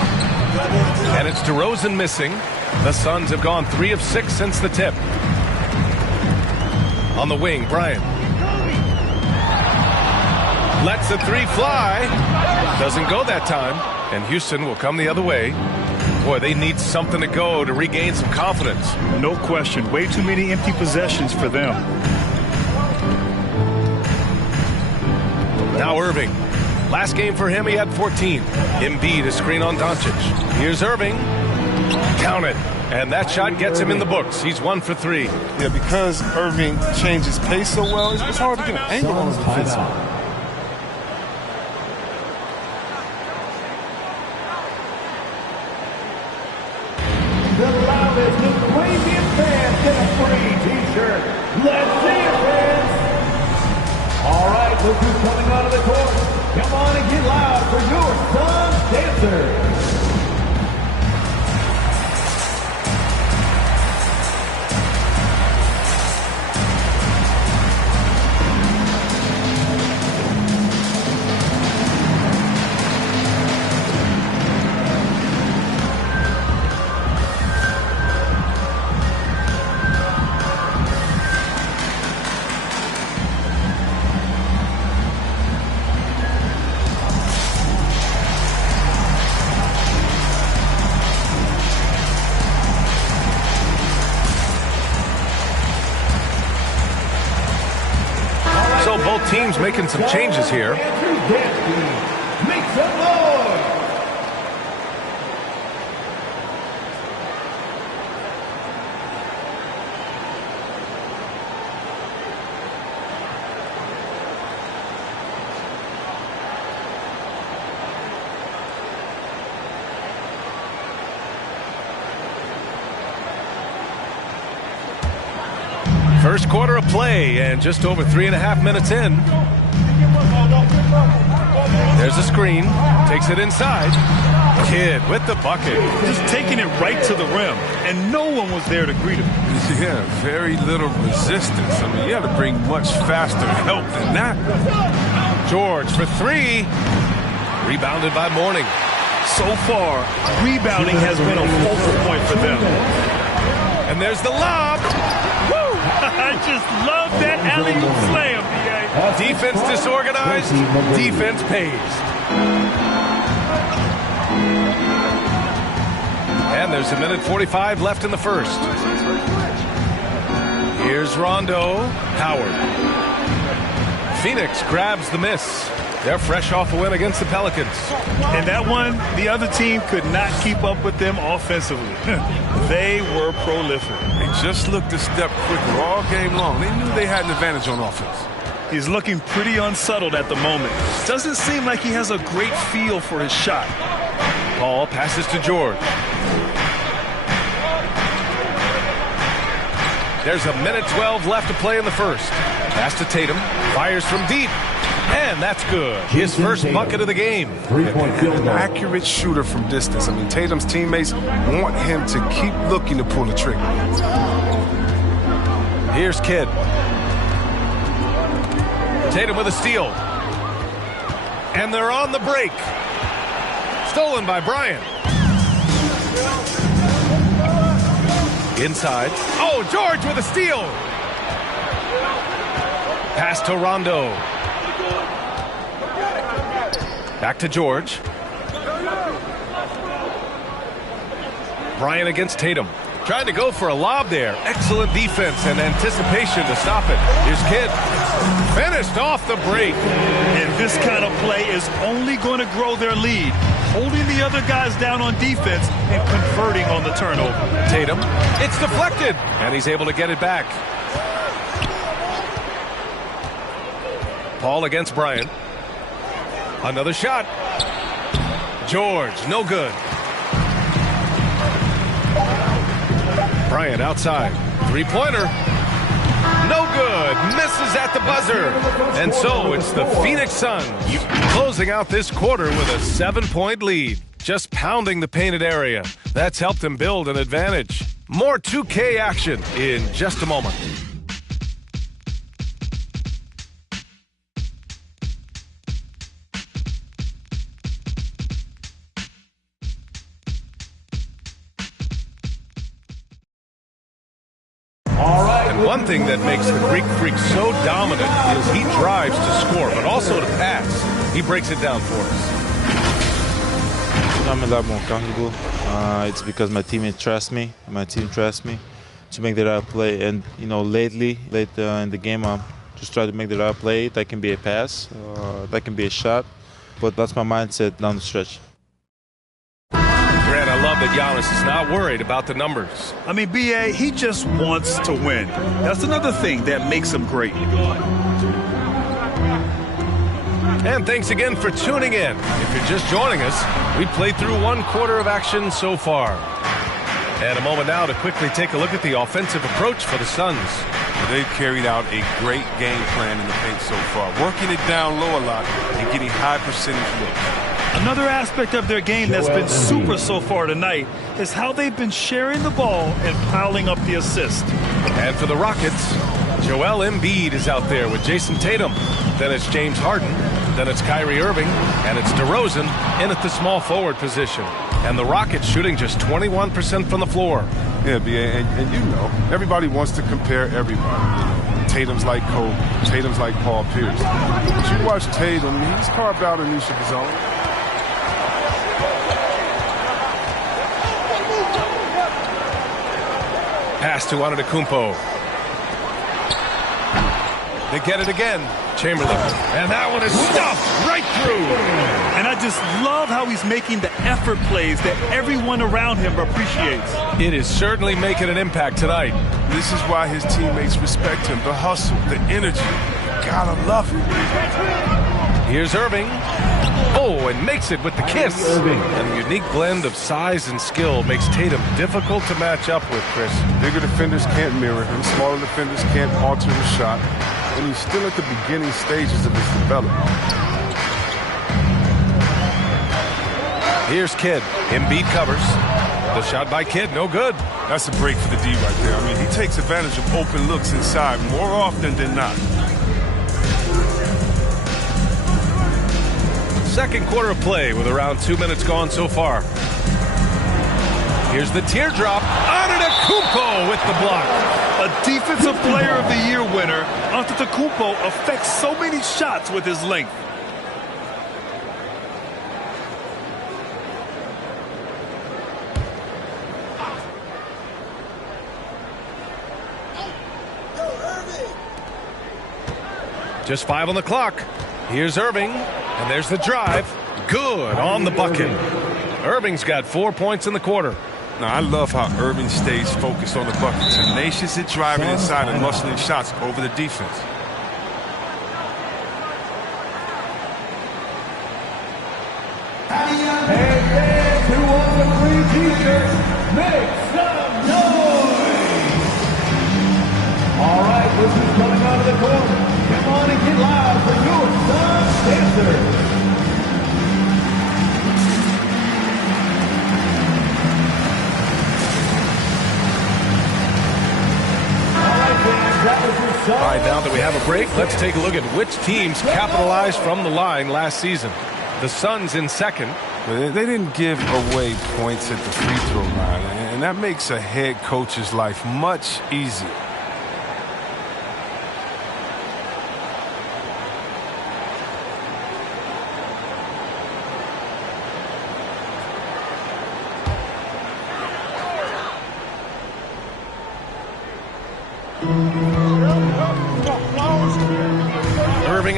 And it's DeRozan missing. The Suns have gone 3 of 6 since the tip. On the wing, Bryant. Lets the 3 fly. Doesn't go that time. And Houston will come the other way. Boy, they need something to go to regain some confidence. No question. Way too many empty possessions for them. Now Irving. Last game for him, he had 14. Embiid, a screen on Doncic. Here's Irving. Count it. And that shot gets him in the books. He's 1 for 3. Yeah, because Irving changes pace so well, it's hard to get an angle on his defense. The loudest, the craziest fans get a free T-shirt. Let's see it, fans. All right, look who's coming onto the court. Come on and get loud for your Suns dancers. Teams making some changes here. Make some noise. First quarter of play and just over 3.5 minutes in. There's a screen. Takes it inside. Kidd with the bucket. Just taking it right to the rim, and no one was there to greet him. Yeah, very little resistance. I mean, you have to bring much faster help than that. George for 3. Rebounded by Mourning. So far, rebounding has been a focal point for them. And there's the lob. Woo! I just love that alley-oop slam, D.A. Defense disorganized. Defense pays. And there's 1:45 left in the first. Here's Rondo. Howard. Phoenix grabs the miss. They're fresh off a win against the Pelicans. And that one, the other team could not keep up with them offensively. They were prolific. They just looked a step quicker all game long. They knew they had an advantage on offense. He's looking pretty unsettled at the moment. Doesn't seem like he has a great feel for his shot. Paul passes to George. There's 1:12 left to play in the first. Pass to Tatum. Fires from deep. And that's good. His first bucket of the game. 3-point field An goal. accurate shooter from distance. I mean, Tatum's teammates want him to keep looking to pull the trigger. Here's Kidd. Tatum with a steal. And they're on the break. Stolen by Bryant. Inside. Oh, George with a steal. Pass to Rondo. Back to George. Bryant against Tatum. Trying to go for a lob there. Excellent defense and anticipation to stop it. Here's Kidd. Finished off the break. And this kind of play is only going to grow their lead. Holding the other guys down on defense and converting on the turnover. Tatum. It's deflected. And he's able to get it back. Paul against Bryant. Another shot. George, no good. Bryant outside. Three-pointer. No good. Misses at the buzzer. And so it's the Phoenix Suns closing out this quarter with a 7-point lead. Just pounding the painted area. That's helped them build an advantage. More 2K action in just a moment. And one thing that makes the Greek Freak so dominant is he drives to score, but also to pass. He breaks it down for us. I'm a lot more comfortable. It's because my teammates trust me. My team trusts me to make the right play. And, you know, late in the game, I'm just trying to make the right play. That can be a pass. That can be a shot. But that's my mindset down the stretch. Grant, I love that Giannis is not worried about the numbers. I mean, B.A., he just wants to win. That's another thing that makes him great. And thanks again for tuning in. If you're just joining us, we played through one quarter of action so far. And a moment now to quickly take a look at the offensive approach for the Suns. They've carried out a great game plan in the paint so far, working it down low a lot and getting high percentage looks. Another aspect of their game that's been super so far tonight is how they've been sharing the ball and piling up the assist. And for the Rockets, Joel Embiid is out there with Jason Tatum. Then it's James Harden. Then it's Kyrie Irving. And it's DeRozan in at the small forward position. And the Rockets shooting just 21% from the floor. Yeah, B.A., and you know, everybody wants to compare everybody. Tatum's like Kobe. Tatum's like Paul Pierce. But you watch Tatum, he's carved out a niche of his own. Pass to Antetokounmpo. They get it again. Chamberlain. And that one is stuffed right through. And I just love how he's making the effort plays that everyone around him appreciates. It is certainly making an impact tonight. This is why his teammates respect him. The hustle, the energy. Gotta love it. Here's Irving. Oh, and makes it with the kiss. And the unique blend of size and skill makes Tatum difficult to match up with, Chris. Bigger defenders can't mirror him. Smaller defenders can't alter his shot. And he's still at the beginning stages of his development. Here's Kidd. Embiid covers. The shot by Kidd, no good. That's a break for the D right there. I mean, he takes advantage of open looks inside more often than not. Second quarter of play with around 2 minutes gone so far. Here's the teardrop. Antetokounmpo with the block. A Defensive Player of the Year winner, Antetokounmpo affects so many shots with his length. Just 5 on the clock. Here's Irving, and there's the drive. Good on the bucket. Irving's got 4 points in the quarter. Now, I love how Irving stays focused on the bucket. Tenacious at driving inside and muscling shots over the defense. Hey, fans who want the free t-shirts, make some noise! All right, this is coming out of the court. Come on and get loud for your Suns dancers. All right, now that we have a break, let's take a look at which teams capitalized from the line last season. The Suns in second. They didn't give away points at the free throw line, and that makes a head coach's life much easier.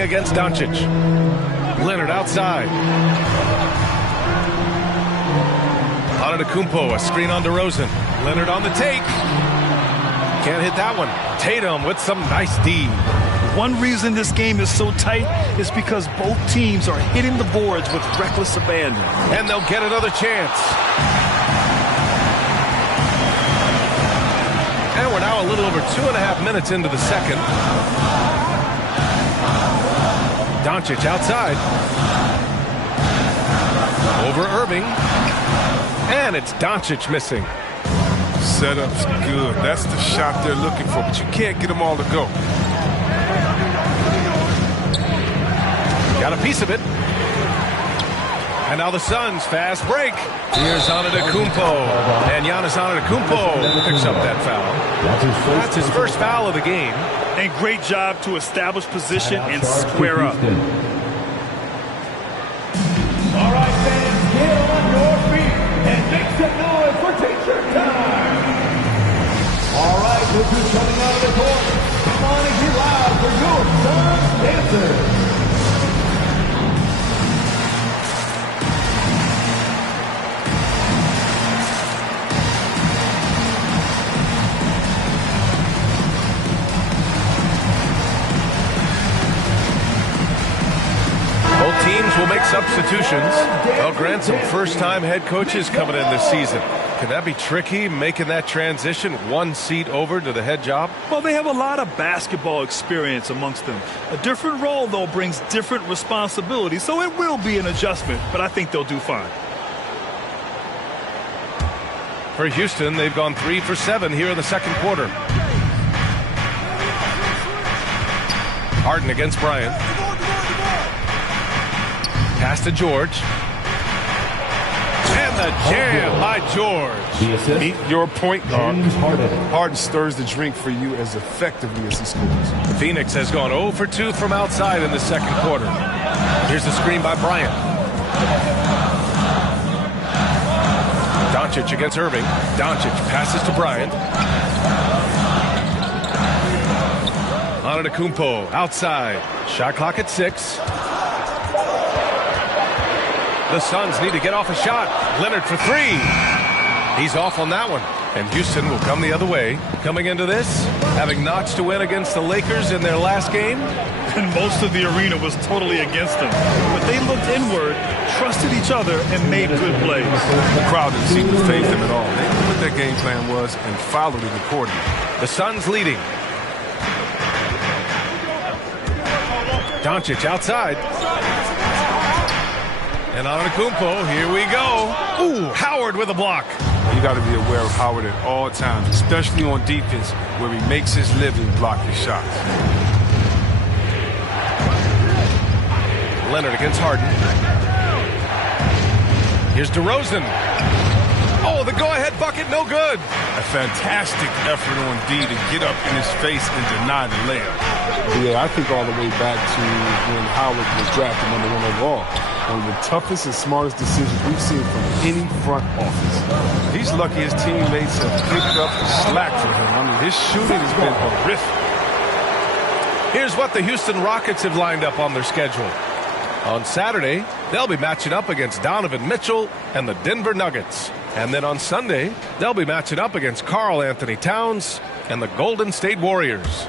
against Doncic. Leonard outside. Antetokounmpo, a screen on DeRozan. Leonard on the take. Can't hit that one. Tatum with some nice D. One reason this game is so tight is because both teams are hitting the boards with reckless abandon. And they'll get another chance. And we're now a little over 2.5 minutes into the second. Doncic outside. Over Irving. And it's Doncic missing. Setup's good. That's the shot they're looking for, but you can't get them all to go. Got a piece of it. And now the Suns fast break. Here's Antetokounmpo. And Giannis Antetokounmpo picks up that foul. That's his first foul of the game. And great job to establish position and square up. All right, fans, get on your feet and make some noise for teacher time. All right, look who's coming out of the court. Come on and get loud for your Suns dancers. Both teams will make substitutions. Well, Grant, some first-time head coaches coming in this season. Can that be tricky, making that transition one seat over to the head job? Well, they have a lot of basketball experience amongst them. A different role, though, brings different responsibilities, so it will be an adjustment, but I think they'll do fine. For Houston, they've gone 3 for 7 here in the second quarter. Harden against Bryant. Pass to George. And the jam by George. Meet your point guard. Harden stirs the drink for you as effectively as he scores. Phoenix has gone 0 for 2 from outside in the second quarter. Here's the screen by Bryant. Doncic against Irving. Doncic passes to Bryant. Antetokounmpo outside. Shot clock at 6. The Suns need to get off a shot. Leonard for 3. He's off on that one. And Houston will come the other way. Coming into this, having notched to win against the Lakers in their last game. And most of the arena was totally against them. But they looked inward, trusted each other, and made good plays. The crowd didn't seem to faze them at all. They knew what their game plan was and followed it accordingly. The Suns leading. Doncic outside. And Antetokounmpo, here we go. Ooh, Howard with a block. You got to be aware of Howard at all times, especially on defense, where he makes his living blocking shots. Leonard against Harden. Here's DeRozan. Oh, the go-ahead bucket, no good. A fantastic effort on D to get up in his face and deny the layup. Yeah, I think all the way back to when Howard was drafted #1 overall. One of the toughest and smartest decisions we've seen from any front office. He's lucky his teammates have picked up the slack for him. I mean, his shooting has been horrific. Here's what the Houston Rockets have lined up on their schedule. On Saturday, they'll be matching up against Donovan Mitchell and the Denver Nuggets. And then on Sunday, they'll be matching up against Karl Anthony Towns and the Golden State Warriors.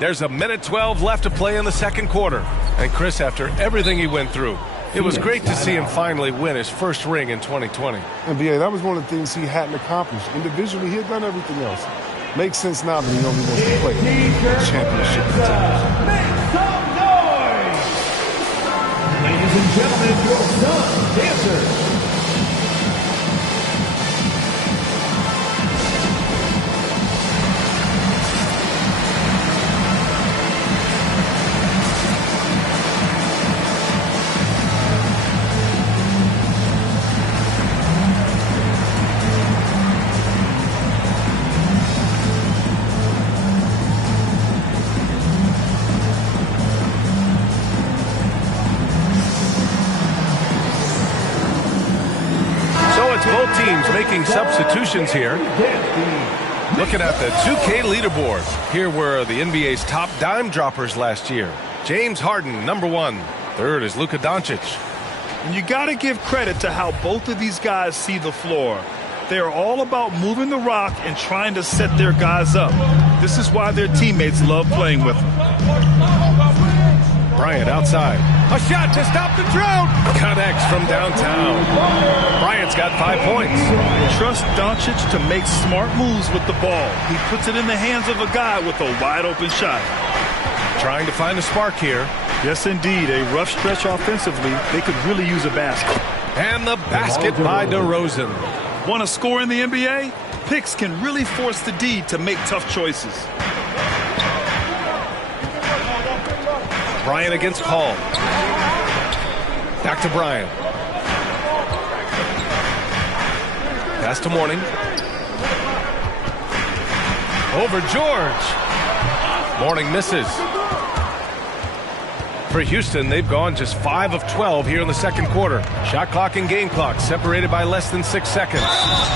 There's 1:12 left to play in the second quarter. And Chris, after everything he went through, it was great to see him finally win his first ring in 2020. And yeah, that was one of the things he hadn't accomplished. Individually, he had done everything else. Makes sense now that he only wants to play championship teams. Make some noise! Ladies and gentlemen, your Suns dancers. Making substitutions here. Looking at the 2K leaderboard, here were the NBA's top dime droppers last year. James Harden, number 1. Third is Luka Doncic. And you got to give credit to how both of these guys see the floor. They are all about moving the rock and trying to set their guys up. This is why their teammates love playing with them. Bryant outside. A shot to stop the drought. Connects from downtown. Bryant's got 5 points. Trust Doncic to make smart moves with the ball. He puts it in the hands of a guy with a wide open shot. Trying to find a spark here. Yes, indeed. A rough stretch offensively. They could really use a basket. And the basket by DeRozan. Want to score in the NBA? Picks can really force the D to make tough choices. Bryant against Hall. Back to Bryant. Pass to Mourning. Over George. Mourning misses. For Houston, they've gone just 5 of 12 here in the second quarter. Shot clock and game clock separated by less than 6 seconds.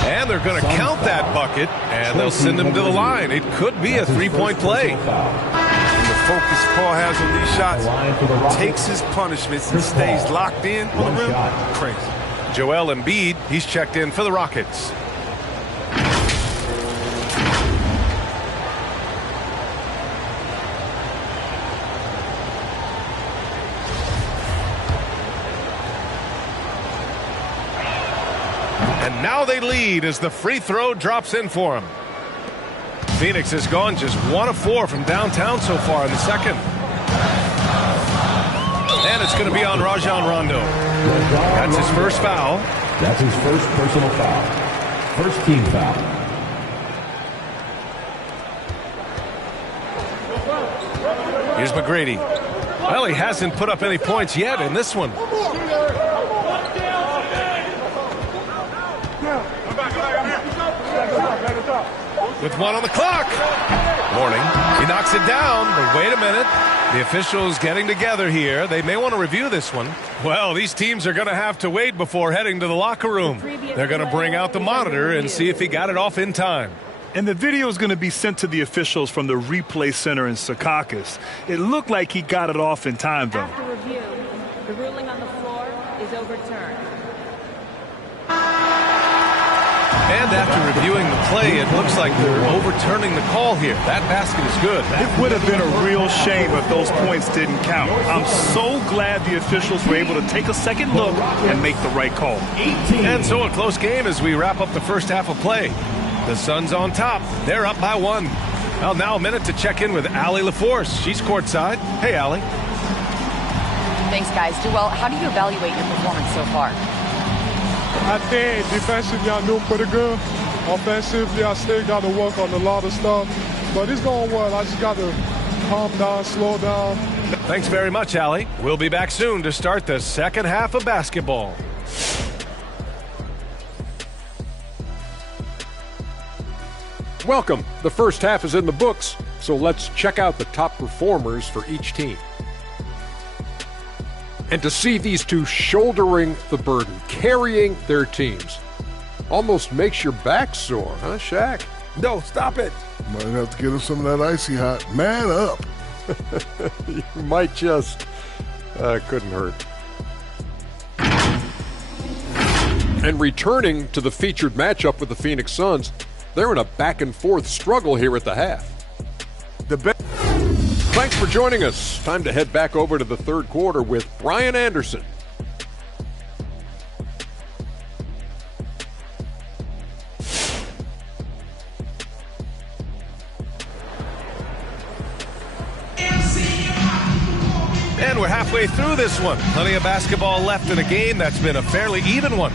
And they're going to count that bucket, and they'll send him to the line. It could be a three-point play. The focus Paul has on these shots, takes his punishments and stays locked in on the rim. Crazy. Joel Embiid, he's checked in for the Rockets. And now they lead as the free throw drops in for him. Phoenix has gone just 1 of 4 from downtown so far in the second. And it's going to be on Rajon Rondo. That's his first foul. That's his first personal foul. First team foul. Here's McGrady. Well, he hasn't put up any points yet in this one. With 1 on the clock. Mourning. He knocks it down, but wait a minute. The officials getting together here. They may want to review this one. Well, these teams are going to have to wait before heading to the locker room. They're going to bring out the monitor and see if he got it off in time. And the video is going to be sent to the officials from the replay center in Secaucus. It looked like he got it off in time, though. After review, the ruling on the floor is overturned. And after reviewing the play, it looks like they're overturning the call here. That basket is good. It would have been a real shame if those points didn't count. I'm so glad the officials were able to take a second look and make the right call. And so a close game as we wrap up the first half of play. The Suns on top. They're up by 1. Well, now a minute to check in with Allie LaForce. She's courtside. Hey, Allie. Thanks, guys. Joel, how do you evaluate your performance so far? I think defensively I'm doing pretty good. Offensively, I still got to work on a lot of stuff. But it's going well. I just got to calm down, slow down. Thanks very much, Allie. We'll be back soon to start the second half of basketball. Welcome. The first half is in the books, so let's check out the top performers for each team. And to see these two shouldering the burden, carrying their teams, almost makes your back sore, huh, Shaq? No, stop it. Might have to get him some of that icy hot. Man up. You might just. Couldn't hurt. And returning to the featured matchup with the Phoenix Suns, they're in a back-and-forth struggle here at the half. Thanks for joining us. Time to head back over to the third quarter with Brian Anderson. And we're halfway through this one. Plenty of basketball left in a game that's been a fairly even one.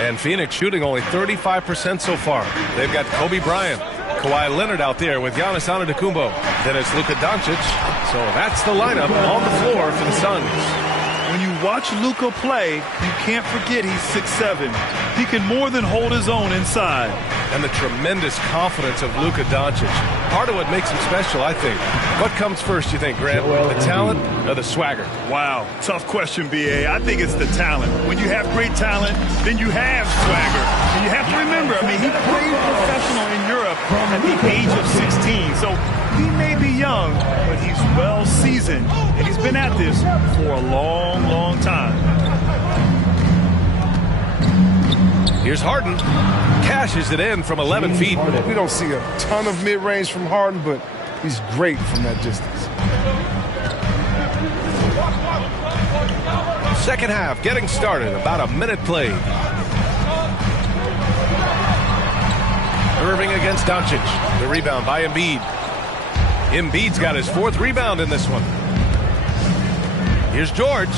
And Phoenix shooting only 35% so far. They've got Kobe Bryant, Kawhi Leonard out there with Giannis Antetokounmpo. Then it's Luka Doncic. So that's the lineup on the floor for the Suns. When you watch Luka play, you can't forget he's 6'7". He can more than hold his own inside. and the tremendous confidence of Luka Doncic. Part of what makes him special, I think. What comes first, you think, Grant? The talent or the swagger? Wow, tough question, B.A. I think it's the talent. When you have great talent, then you have swagger. And you have to remember, I mean, he played professional in Europe at the age of 16. So he may be young, but he's well seasoned, and he's been at this for a long, long time. Here's Harden. Cashes it in from 11 feet. We don't see a ton of mid-range from Harden, but he's great from that distance. Second half getting started. About a minute played. Irving against Doncic. The rebound by Embiid. Embiid's got his 4th rebound in this one. Here's George.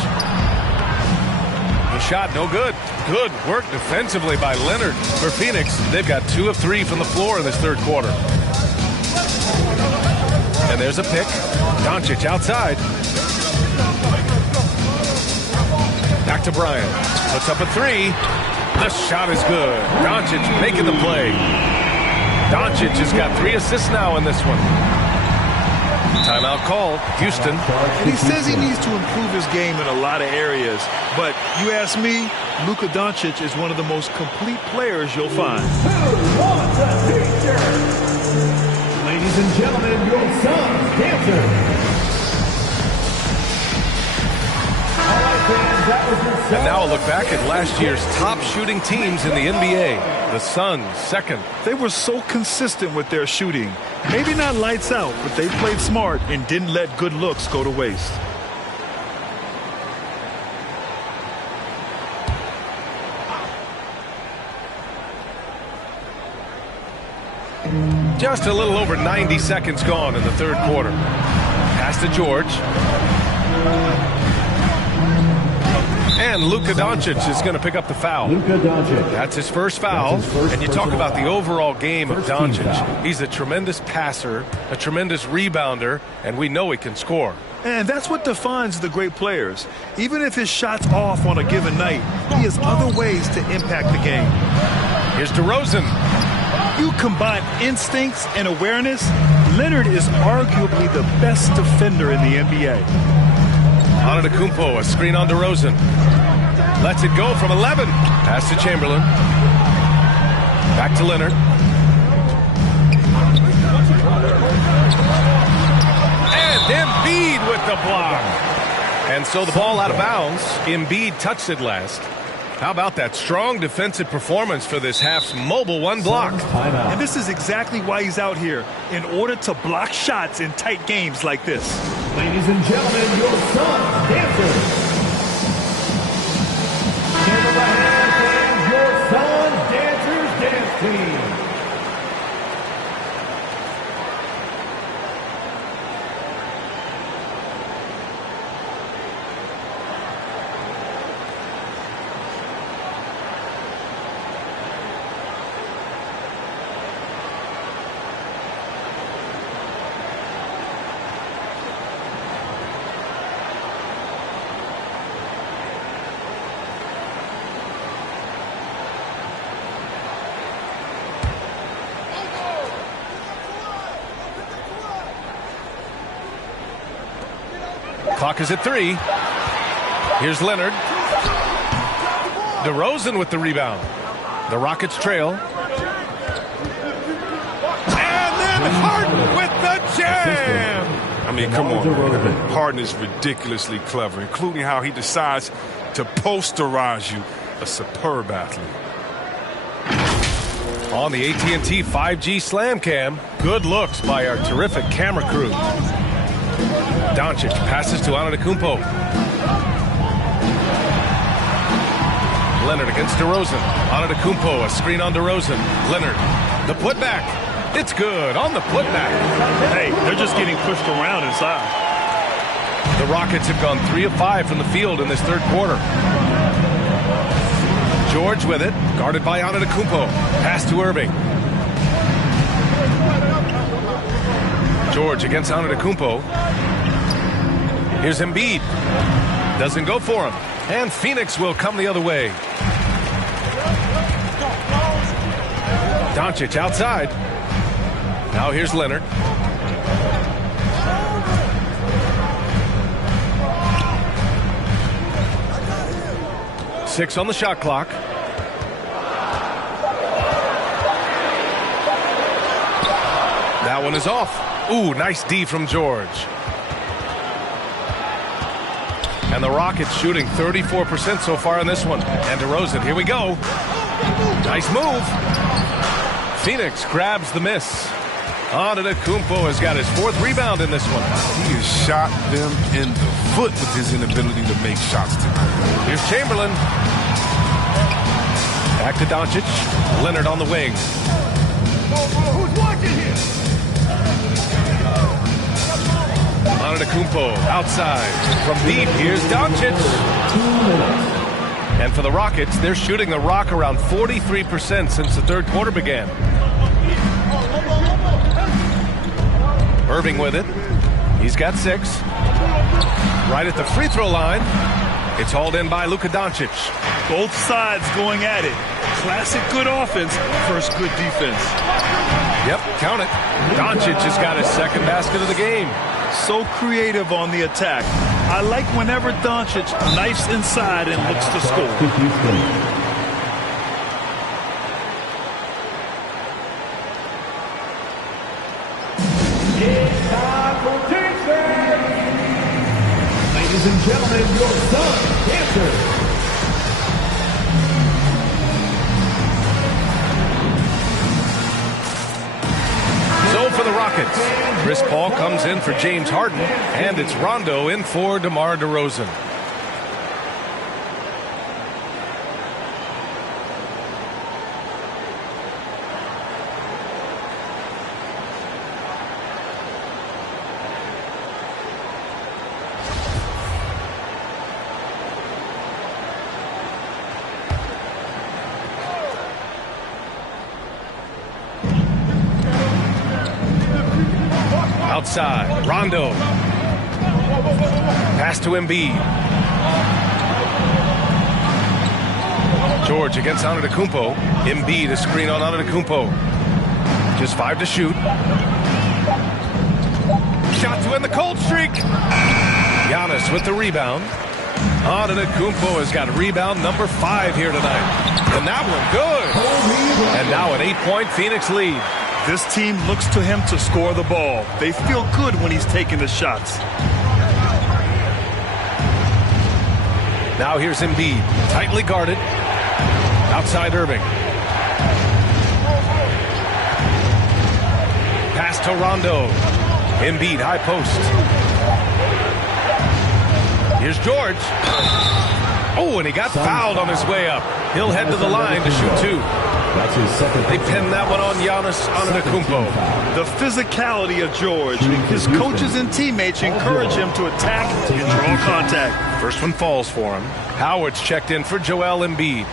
The shot no good. Good work defensively by Leonard. For Phoenix, they've got 2 of 3 from the floor in this third quarter. And there's a pick. Doncic outside. Back to Bryant. Puts up a 3. The shot is good. Doncic making the play. Doncic has got 3 assists now in this one. Timeout called. Houston. And he says he needs to improve his game in a lot of areas. But you ask me, Luka Doncic is one of the most complete players you'll find. Who wants a t-shirt? Ladies and gentlemen, your son's dancer. And now a look back at last year's top shooting teams in the NBA. The Suns, second. They were so consistent with their shooting. Maybe not lights out, but they played smart and didn't let good looks go to waste. Just a little over 90 seconds gone in the third quarter. Pass to George. And Luka Doncic is going to pick up the foul. Luka Doncic. That's his first foul. And you talk about the overall game of Doncic. He's a tremendous passer, a tremendous rebounder, and we know he can score. And that's what defines the great players. Even if his shot's off on a given night, he has other ways to impact the game. Here's DeRozan. You combine instincts and awareness, Leonard is arguably the best defender in the NBA. Antetokounmpo, a screen on DeRozan. Lets it go from 11. Pass to Chamberlain. Back to Leonard. And Embiid with the block. And so the ball out of bounds. Embiid touched it last. How about that strong defensive performance for this half's mobile one block? And this is exactly why he's out here, in order to block shots in tight games like this. Ladies and gentlemen, your son's dancer. Give him a hand, your son's dancers dance team. Clock is at 3. Here's Leonard. DeRozan with the rebound. The Rockets trail. And then Harden with the jam. I mean, come on, man. Harden is ridiculously clever, including how he decides to posterize you. A superb athlete. On the AT&T 5G Slam Cam, good looks by our terrific camera crew. Doncic passes to Antetokounmpo. Leonard against DeRozan. Antetokounmpo, a screen on DeRozan. Leonard, the putback. It's good on the putback. Hey, they're just getting pushed around inside. The Rockets have gone 3 of 5 from the field in this third quarter. George with it, guarded by Antetokounmpo. Pass to Irving. George against Antetokounmpo. Here's Embiid. Doesn't go for him. And Phoenix will come the other way. Doncic outside. Now here's Leonard. Six on the shot clock. That one is off. Ooh, nice D from George. And the Rockets shooting 34% so far in this one. And DeRozan, here we go. Nice move. Phoenix grabs the miss. Antetokounmpo has got his 4th rebound in this one. He has shot them in the foot with his inability to make shots tonight. Here's Chamberlain. Back to Doncic. Leonard on the wing. Who's watching here? Antetokounmpo outside. From deep, here's Doncic. And for the Rockets, they're shooting the rock around 43% since the third quarter began. Irving with it. He's got 6. Right at the free throw line. It's hauled in by Luka Doncic. Both sides going at it. Classic good offense versus good defense. Yep, count it. Doncic has got his 2nd basket of the game. So creative on the attack. I like whenever Doncic knifes inside and looks to score. Ladies and gentlemen, your son, Cancer. So for the Rockets, Chris Paul comes in for James Harden, and it's Rondo in for DeMar DeRozan. Outside, Rondo. Pass to Embiid. George against Antetokounmpo. Embiid, a screen on Antetokounmpo. Just 5 to shoot. Shot to end the cold streak. Giannis with the rebound. Antetokounmpo has got rebound number 5 here tonight. And that one good. And now an 8-point Phoenix lead. This team looks to him to score the ball. They feel good when he's taking the shots. Now here's Embiid, tightly guarded. Outside Irving. Pass to Rondo. Embiid, high post. Here's George. Oh, and he got fouled on his way up. He'll head to the line to shoot 2. That's his 2nd. They pin that one on Giannis Antetokounmpo. The physicality of George. His coaches and teammates encourage him to attack and draw contact. First one falls for him. Howard's checked in for Joel Embiid.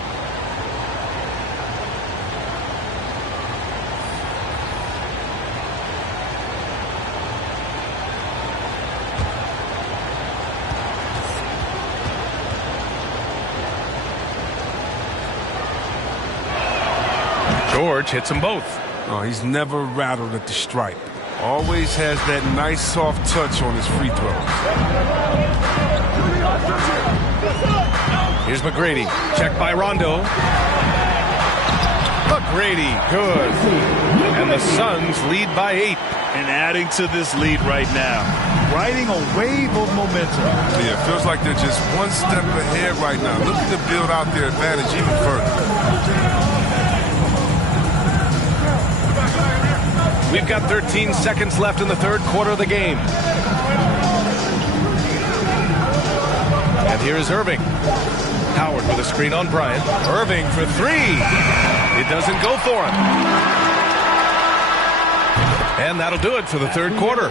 George hits them both. Oh, he's never rattled at the stripe. Always has that nice soft touch on his free throws. Here's McGrady. Checked by Rondo. McGrady, good. And the Suns lead by 8. And adding to this lead right now. Riding a wave of momentum. Yeah, it feels like they're just one step ahead right now. Looking to build out their advantage even further. We've got 13 seconds left in the third quarter of the game. And here's Irving. Howard with a screen on Bryant. Irving for 3. It doesn't go for him. And that'll do it for the third quarter.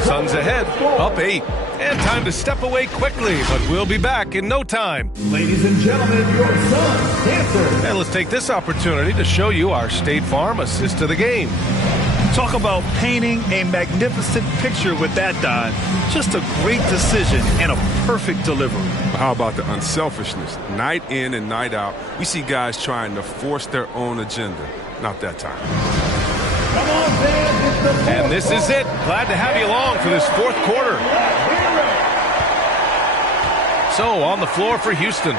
Suns ahead, up 8. And time to step away quickly, but we'll be back in no time. Ladies and gentlemen, your Suns, Cancer. And let's take this opportunity to show you our State Farm assist to the game. Talk about painting a magnificent picture with that dive. Just a great decision and a perfect delivery. How about the unselfishness? Night in and night out, we see guys trying to force their own agenda. Not that time. And this is it. Glad to have you along for this fourth quarter. So on the floor for Houston,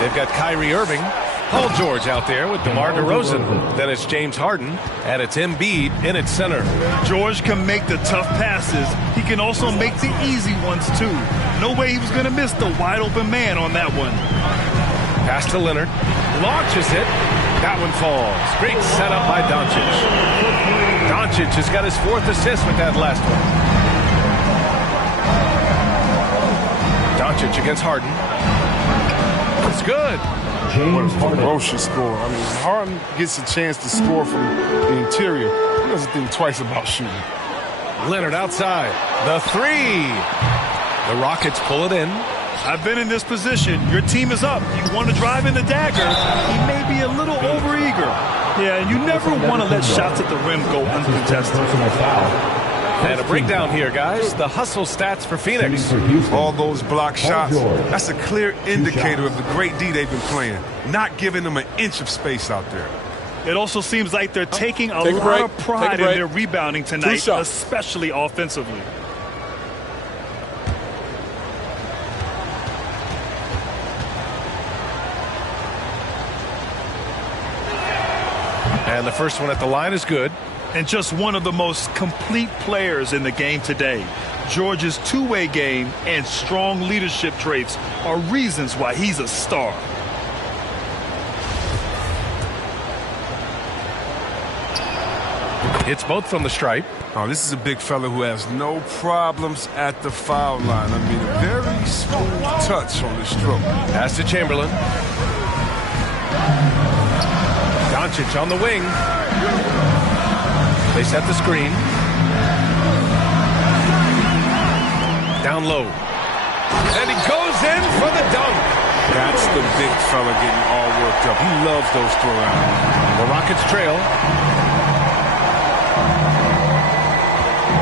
they've got Kyrie Irving, Paul George out there with DeMar DeRozan. Then it's James Harden, and it's Embiid in its center. George can make the tough passes. He can also make the easy ones, too. No way he was going to miss the wide-open man on that one. Pass to Leonard. Launches it. That one falls. Great setup by Doncic. Doncic has got his fourth assist with that last one. Doncic against Harden. It's good. What a ferocious score. I mean, Harden gets a chance to score from the interior. He doesn't think twice about shooting. Leonard outside. The three. The Rockets pull it in. I've been in this position. Your team is up. You want to drive in the dagger. He may be a little overeager. Yeah, and you never want to let shots at the rim go uncontested. And a breakdown here, guys. The hustle stats for Phoenix. All those block shots, that's a clear indicator of the great D they've been playing. Not giving them an inch of space out there. It also seems like they're taking a lot of pride in their rebounding tonight, especially offensively. And the first one at the line is good. And just one of the most complete players in the game today. George's two-way game and strong leadership traits are reasons why he's a star. It's both from the stripe. Oh, this is a big fella who has no problems at the foul line. I mean, a very smooth touch on the stroke. Pass to Chamberlain. Doncic on the wing. They set the screen. Down low. And he goes in for the dunk. That's the big fella getting all worked up. He loves those throwouts. The Rockets trail.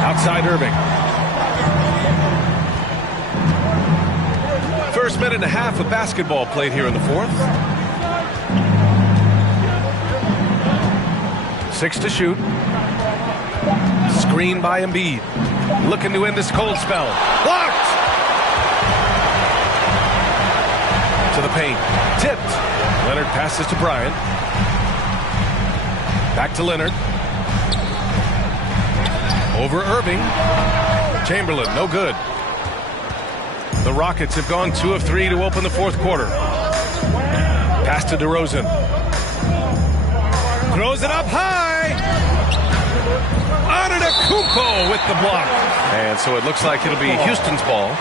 Outside Irving. First minute and a half of basketball played here in the fourth. 6 to shoot. Screen by Embiid. Looking to end this cold spell. Blocked! To the paint. Tipped. Leonard passes to Bryant. Back to Leonard. Over Irving. Chamberlain, no good. The Rockets have gone 2 of 3 to open the fourth quarter. Pass to DeRozan. Throws it up high. Antetokounmpo with the block. And so it looks like it'll be Houston's ball.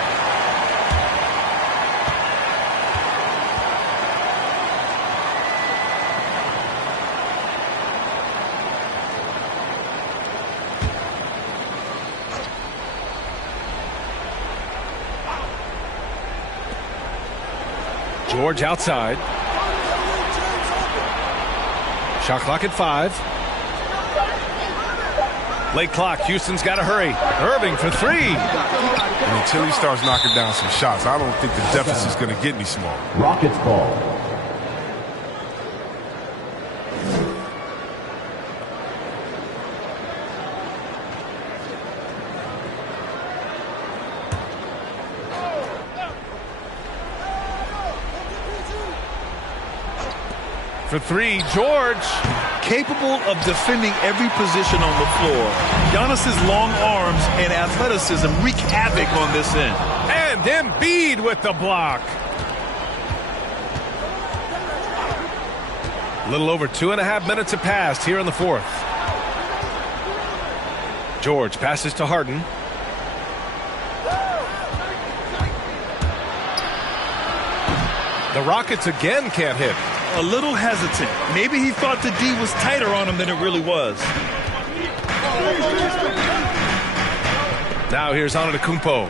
George outside. Shot clock at 5. Late clock. Houston's got to hurry. Irving for 3. And until he starts knocking down some shots, I don't think the deficit's going to get any small. Rockets ball. For 3, George. Capable of defending every position on the floor. Giannis's long arms and athleticism wreak havoc on this end. And Embiid with the block. A little over 2.5 minutes have passed here in the fourth. George passes to Harden. The Rockets again can't hit. A little hesitant. Maybe he thought the D was tighter on him than it really was. Now here's Antetokounmpo.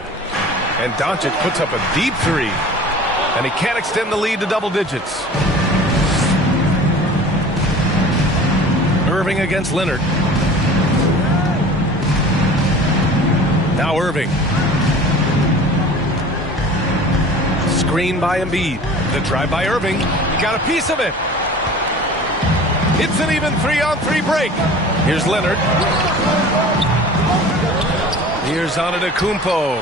And Doncic puts up a deep 3. And he can't extend the lead to double digits. Irving against Leonard. Now Irving. Screen by Embiid. The drive by Irving. He got a piece of it. It's an even 3-on-3 break. Here's Leonard. Here's Antetokounmpo.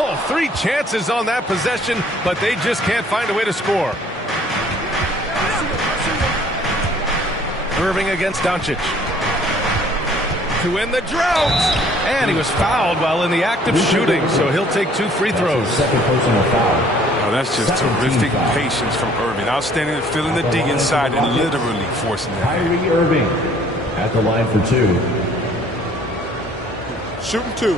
Oh, 3 chances on that possession, but they just can't find a way to score. Irving against Doncic. To win the drought. And he was fouled while in the act of shooting, so he'll take 2 free throws. Second personal foul. Oh, that's just terrific patience from Irving. Outstanding at feeling the D inside and literally forcing that. Kyrie Irving at the line for 2. Shooting 2.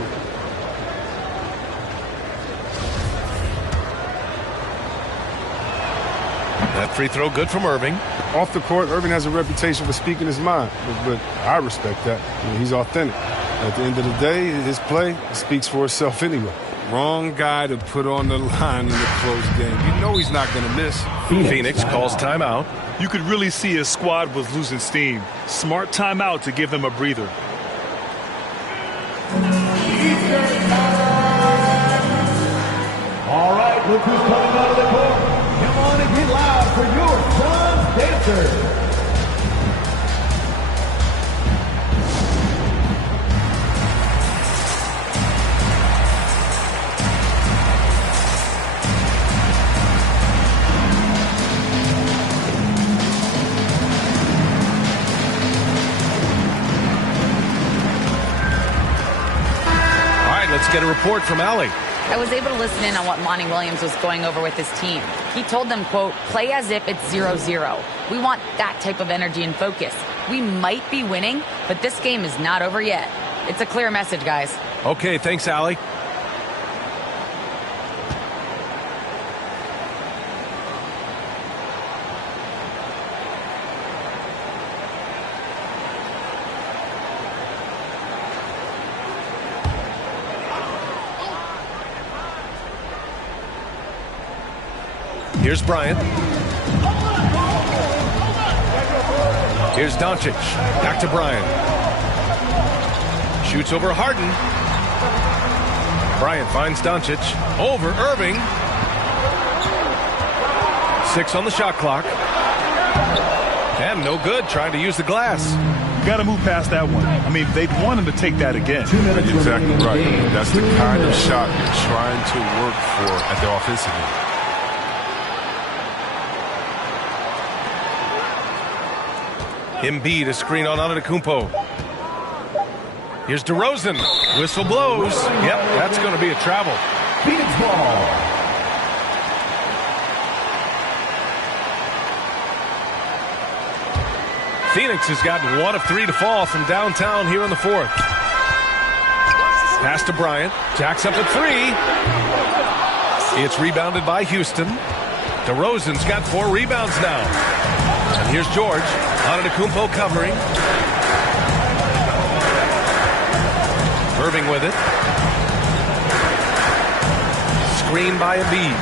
That free throw good from Irving. Off the court, Irving has a reputation for speaking his mind, but I respect that. I mean, he's authentic. At the end of the day, his play speaks for itself anyway. Wrong guy to put on the line in the close game. You know he's not going to miss. Phoenix calls timeout. You could really see his squad was losing steam. Smart timeout to give them a breather. All right, look who's coming out of the court. Come on and get loud for your Suns Dancers. Let's get a report from Allie. I was able to listen in on what Monty Williams was going over with his team. He told them, quote, play as if it's 0-0. We want that type of energy and focus. We might be winning, but this game is not over yet. It's a clear message, guys. Okay, thanks, Allie. Here's Bryant. Here's Doncic. Back to Bryant. Shoots over Harden. Bryant finds Doncic. Over Irving. 6 on the shot clock. And no good, trying to use the glass. Got to move past that one. I mean, they'd want him to take that again. Exactly right. That's the kind of shot you're trying to work for at the offensive end. Embiid, a screen on Antetokounmpo. Here's DeRozan. Whistle blows. Yep, that's going to be a travel. Phoenix ball. Phoenix has gotten 1 of 3 to fall from downtown here in the 4th. Pass to Bryant. Jacks up at 3. It's rebounded by Houston. DeRozan's got 4 rebounds now. And here's George. Antetokounmpo covering. Irving with it. Screen by Embiid.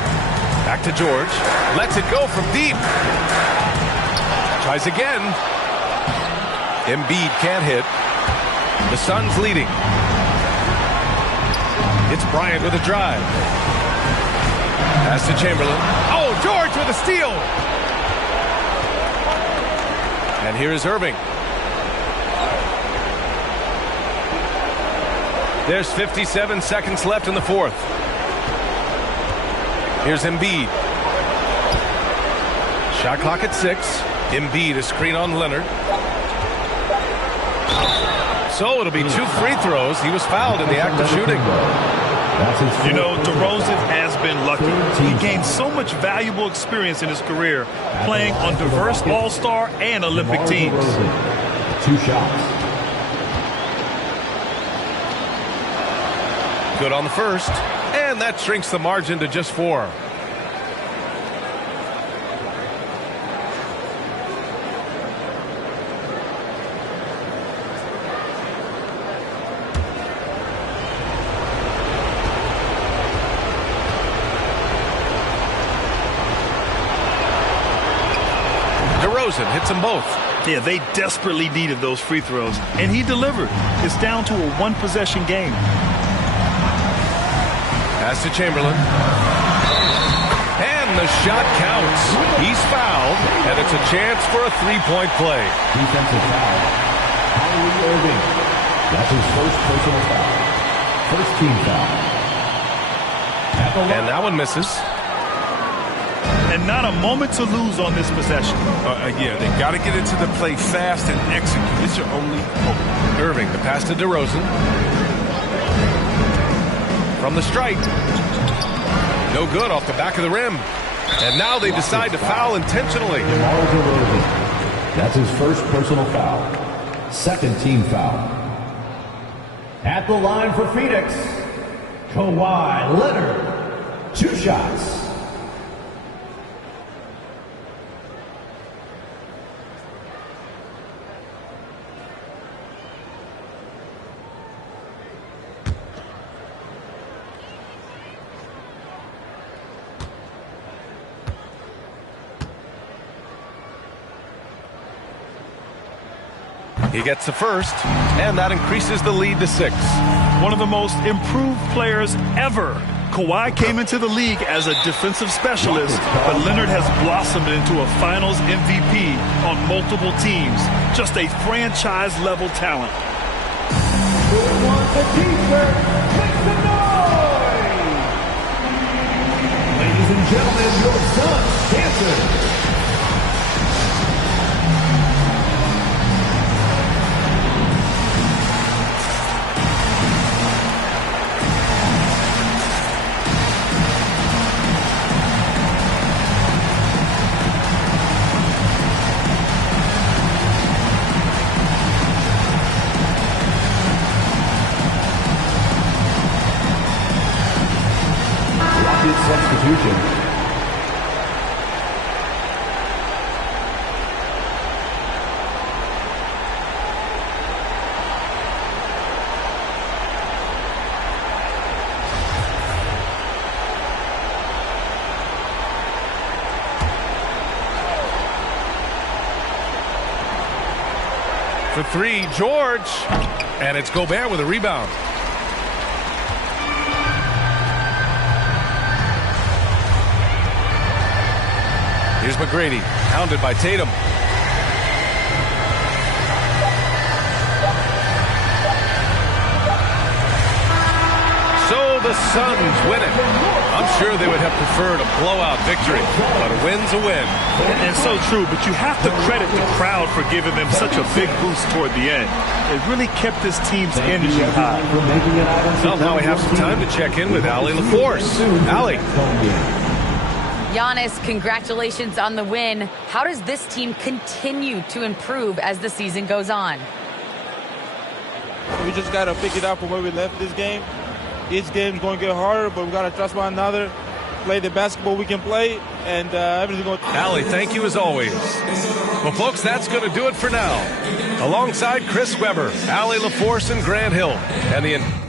Back to George. Lets it go from deep. Tries again. Embiid can't hit. The Suns leading. It's Bryant with a drive. Pass to Chamberlain. Oh, George with a steal. And here is Irving. There's 57 seconds left in the 4th. Here's Embiid. Shot clock at 6. Embiid, a screen on Leonard. So it'll be 2 free throws. He was fouled in the act of shooting. You know, DeRozan has been lucky. He gained so much valuable experience in his career playing on diverse All-Star and Olympic teams. 2 shots. Good on the first. And that shrinks the margin to just 4. DeRozan hits them both. Yeah, they desperately needed those free throws, and he delivered. It's down to a 1-possession game. Pass to Chamberlain. And the shot counts. He's fouled, and it's a chance for a three-point play. Defensive foul. Kyrie Irving. That's his first personal foul. First team foul. And that one misses. And not a moment to lose on this possession. Yeah, they got to get into the play fast and execute. It's your only hope. Irving, the pass to DeRozan. From the stripe. No good off the back of the rim. And now they decide to foul intentionally. That's his first personal foul. Second team foul. At the line for Phoenix, Kawhi Leonard. 2 shots. He gets the first, and that increases the lead to 6. One of the most improved players ever. Kawhi came into the league as a defensive specialist, but Leonard has blossomed into a finals MVP on multiple teams. Just a franchise-level talent. Ladies and gentlemen, your son, Cancer. Substitution. For 3, George. And it's Gobert with a rebound. Here's McGrady, hounded by Tatum. So the Suns win it. I'm sure they would have preferred a blowout victory, but a win's a win. And so true, but you have to credit the crowd for giving them such a big boost toward the end. It really kept this team's energy high. Well, now we have some time to check in with Allie LaForce. Allie. Giannis, congratulations on the win. How does this team continue to improve as the season goes on? We just got to pick it up from where we left this game. Each game's going to get harder, but we got to trust one another, play the basketball we can play, and everything's going to... Allie, thank you as always. Well, folks, that's going to do it for now. Alongside Chris Webber, Allie LaForce, and Grant Hill, and the...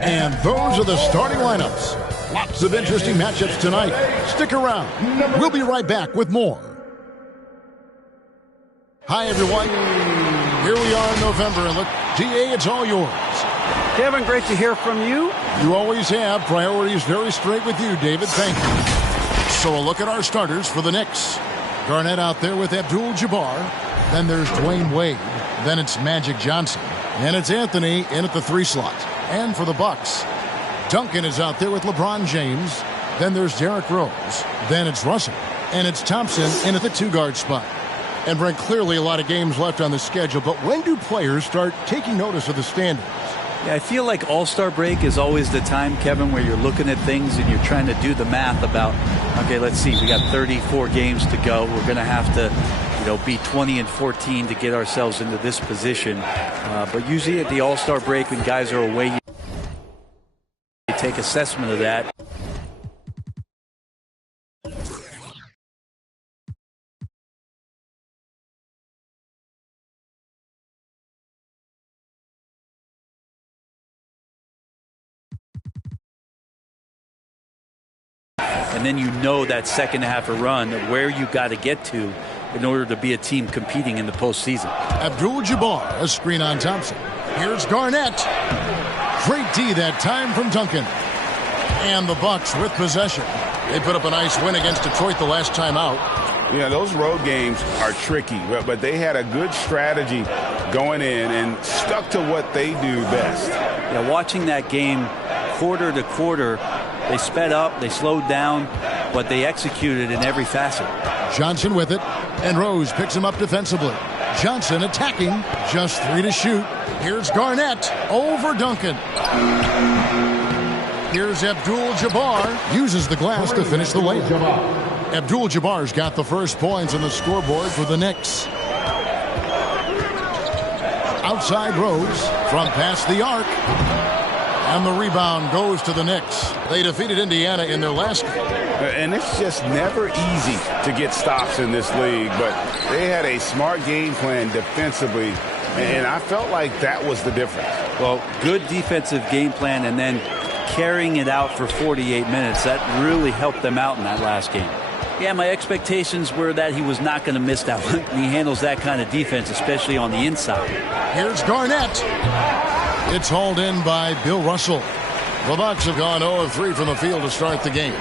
And those are the starting lineups. Lots of interesting matchups tonight. Stick around. We'll be right back with more. Hi, everyone. Here we are in November, and look, DA, it's all yours. Kevin, great to hear from you. You always have. Priorities very straight with you, David. Thank you. So a look at our starters for the Knicks. Garnett out there with Abdul-Jabbar. Then there's Dwayne Wade. Then it's Magic Johnson. And it's Anthony in at the 3 slot. And for the Bucks, Duncan is out there with LeBron James. Then there's Derrick Rose. Then it's Russell. And it's Thompson in at the 2-guard spot. And Brent, clearly a lot of games left on the schedule, but when do players start taking notice of the standings? Yeah, I feel like All-Star break is always the time, Kevin, where you're looking at things and you're trying to do the math about, okay, let's see, we got 34 games to go. We're going to have to, be 20-14 to get ourselves into this position. But usually at the All-Star break, when guys are away, you take assessment of that. And then that second half of run of where you got to get to in order to be a team competing in the postseason. Abdul-Jabbar, a screen on Thompson. Here's Garnett. Great D that time from Duncan. And the Bucks with possession. They put up a nice win against Detroit the last time out. Yeah, those road games are tricky, but they had a good strategy going in and stuck to what they do best. Yeah, watching that game quarter to quarter, they sped up, they slowed down, but they executed in every facet. Johnson with it, and Rose picks him up defensively. Johnson attacking, just 3 to shoot. Here's Garnett over Duncan. Here's Abdul-Jabbar, uses the glass to finish the layup. Abdul-Jabbar's got the first points on the scoreboard for the Knicks. Outside Rose, from past the arc. And the rebound goes to the Knicks. They defeated Indiana in their last game. And it's just never easy to get stops in this league, but they had a smart game plan defensively, and I felt like that was the difference. Well, good defensive game plan and then carrying it out for 48 minutes. That really helped them out in that last game. Yeah, my expectations were that he was not going to miss that one. He handles that kind of defense, especially on the inside. Here's Garnett. It's hauled in by Bill Russell. The Bucks have gone 0 of 3 from the field to start the game.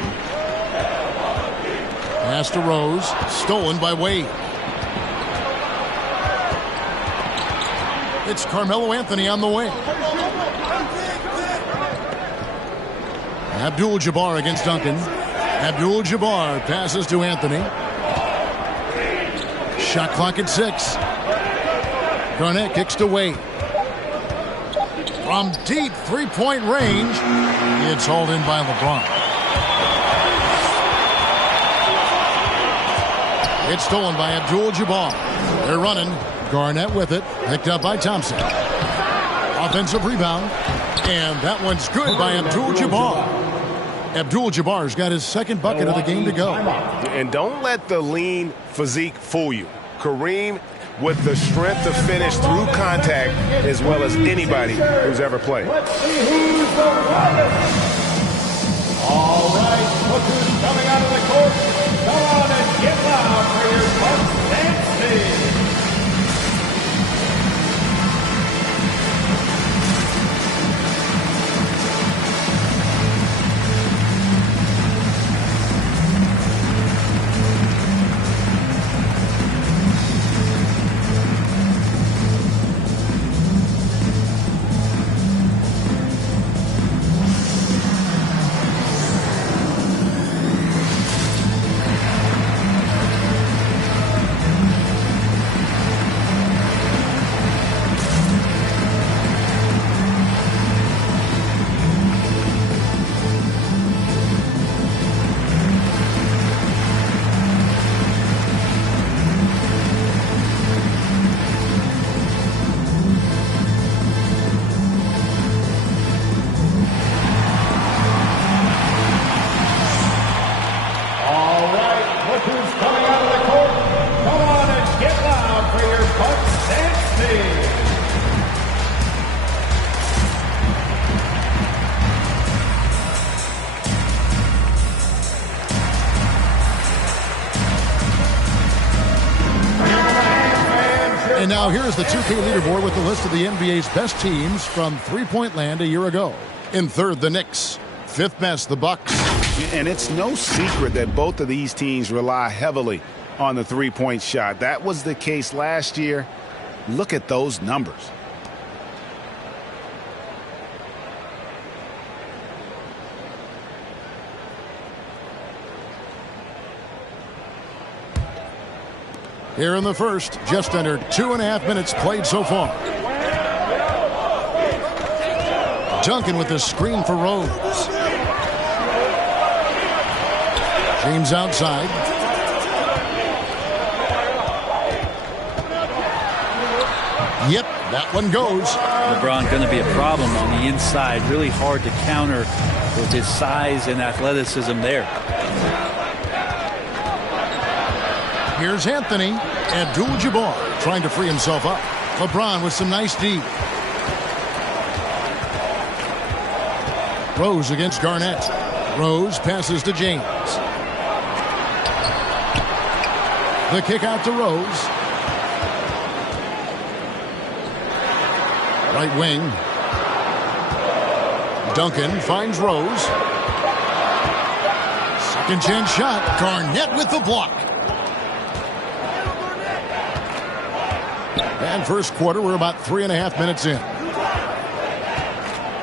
Pass to Rose, stolen by Wade. It's Carmelo Anthony on the wing. Abdul-Jabbar against Duncan. Abdul-Jabbar passes to Anthony. Shot clock at 6. Garnett kicks to Wade. From deep three-point range, it's hauled in by LeBron. It's stolen by Abdul-Jabbar. They're running. Garnett with it. Picked up by Thompson. Offensive rebound. And that one's good by Abdul-Jabbar. Abdul-Jabbar's got his second bucket of the game to go. And don't let the lean physique fool you. Kareem with the strength to finish through contact as well as anybody who's ever played. All right, lookers coming out of the court. Come on and get loud for your Bucks dancing. And now here's the 2K leaderboard with the list of the NBA's best teams from three-point land a year ago. In third, the Knicks. Fifth best, the Bucks. And it's no secret that both of these teams rely heavily on the three-point shot. That was the case last year. Look at those numbers. Here in the first, just under 2.5 minutes played so far. Duncan with the screen for Rose. James outside. Yep, that one goes. LeBron going to be a problem on the inside. Really hard to counter with his size and athleticism there. Here's Anthony. Abdul-Jabbar trying to free himself up. LeBron with some nice D. Rose against Garnett. Rose passes to James. The kick out to Rose. Right wing. Duncan finds Rose. Second chance shot. Garnett with the block. And first quarter, we're about 3.5 minutes in.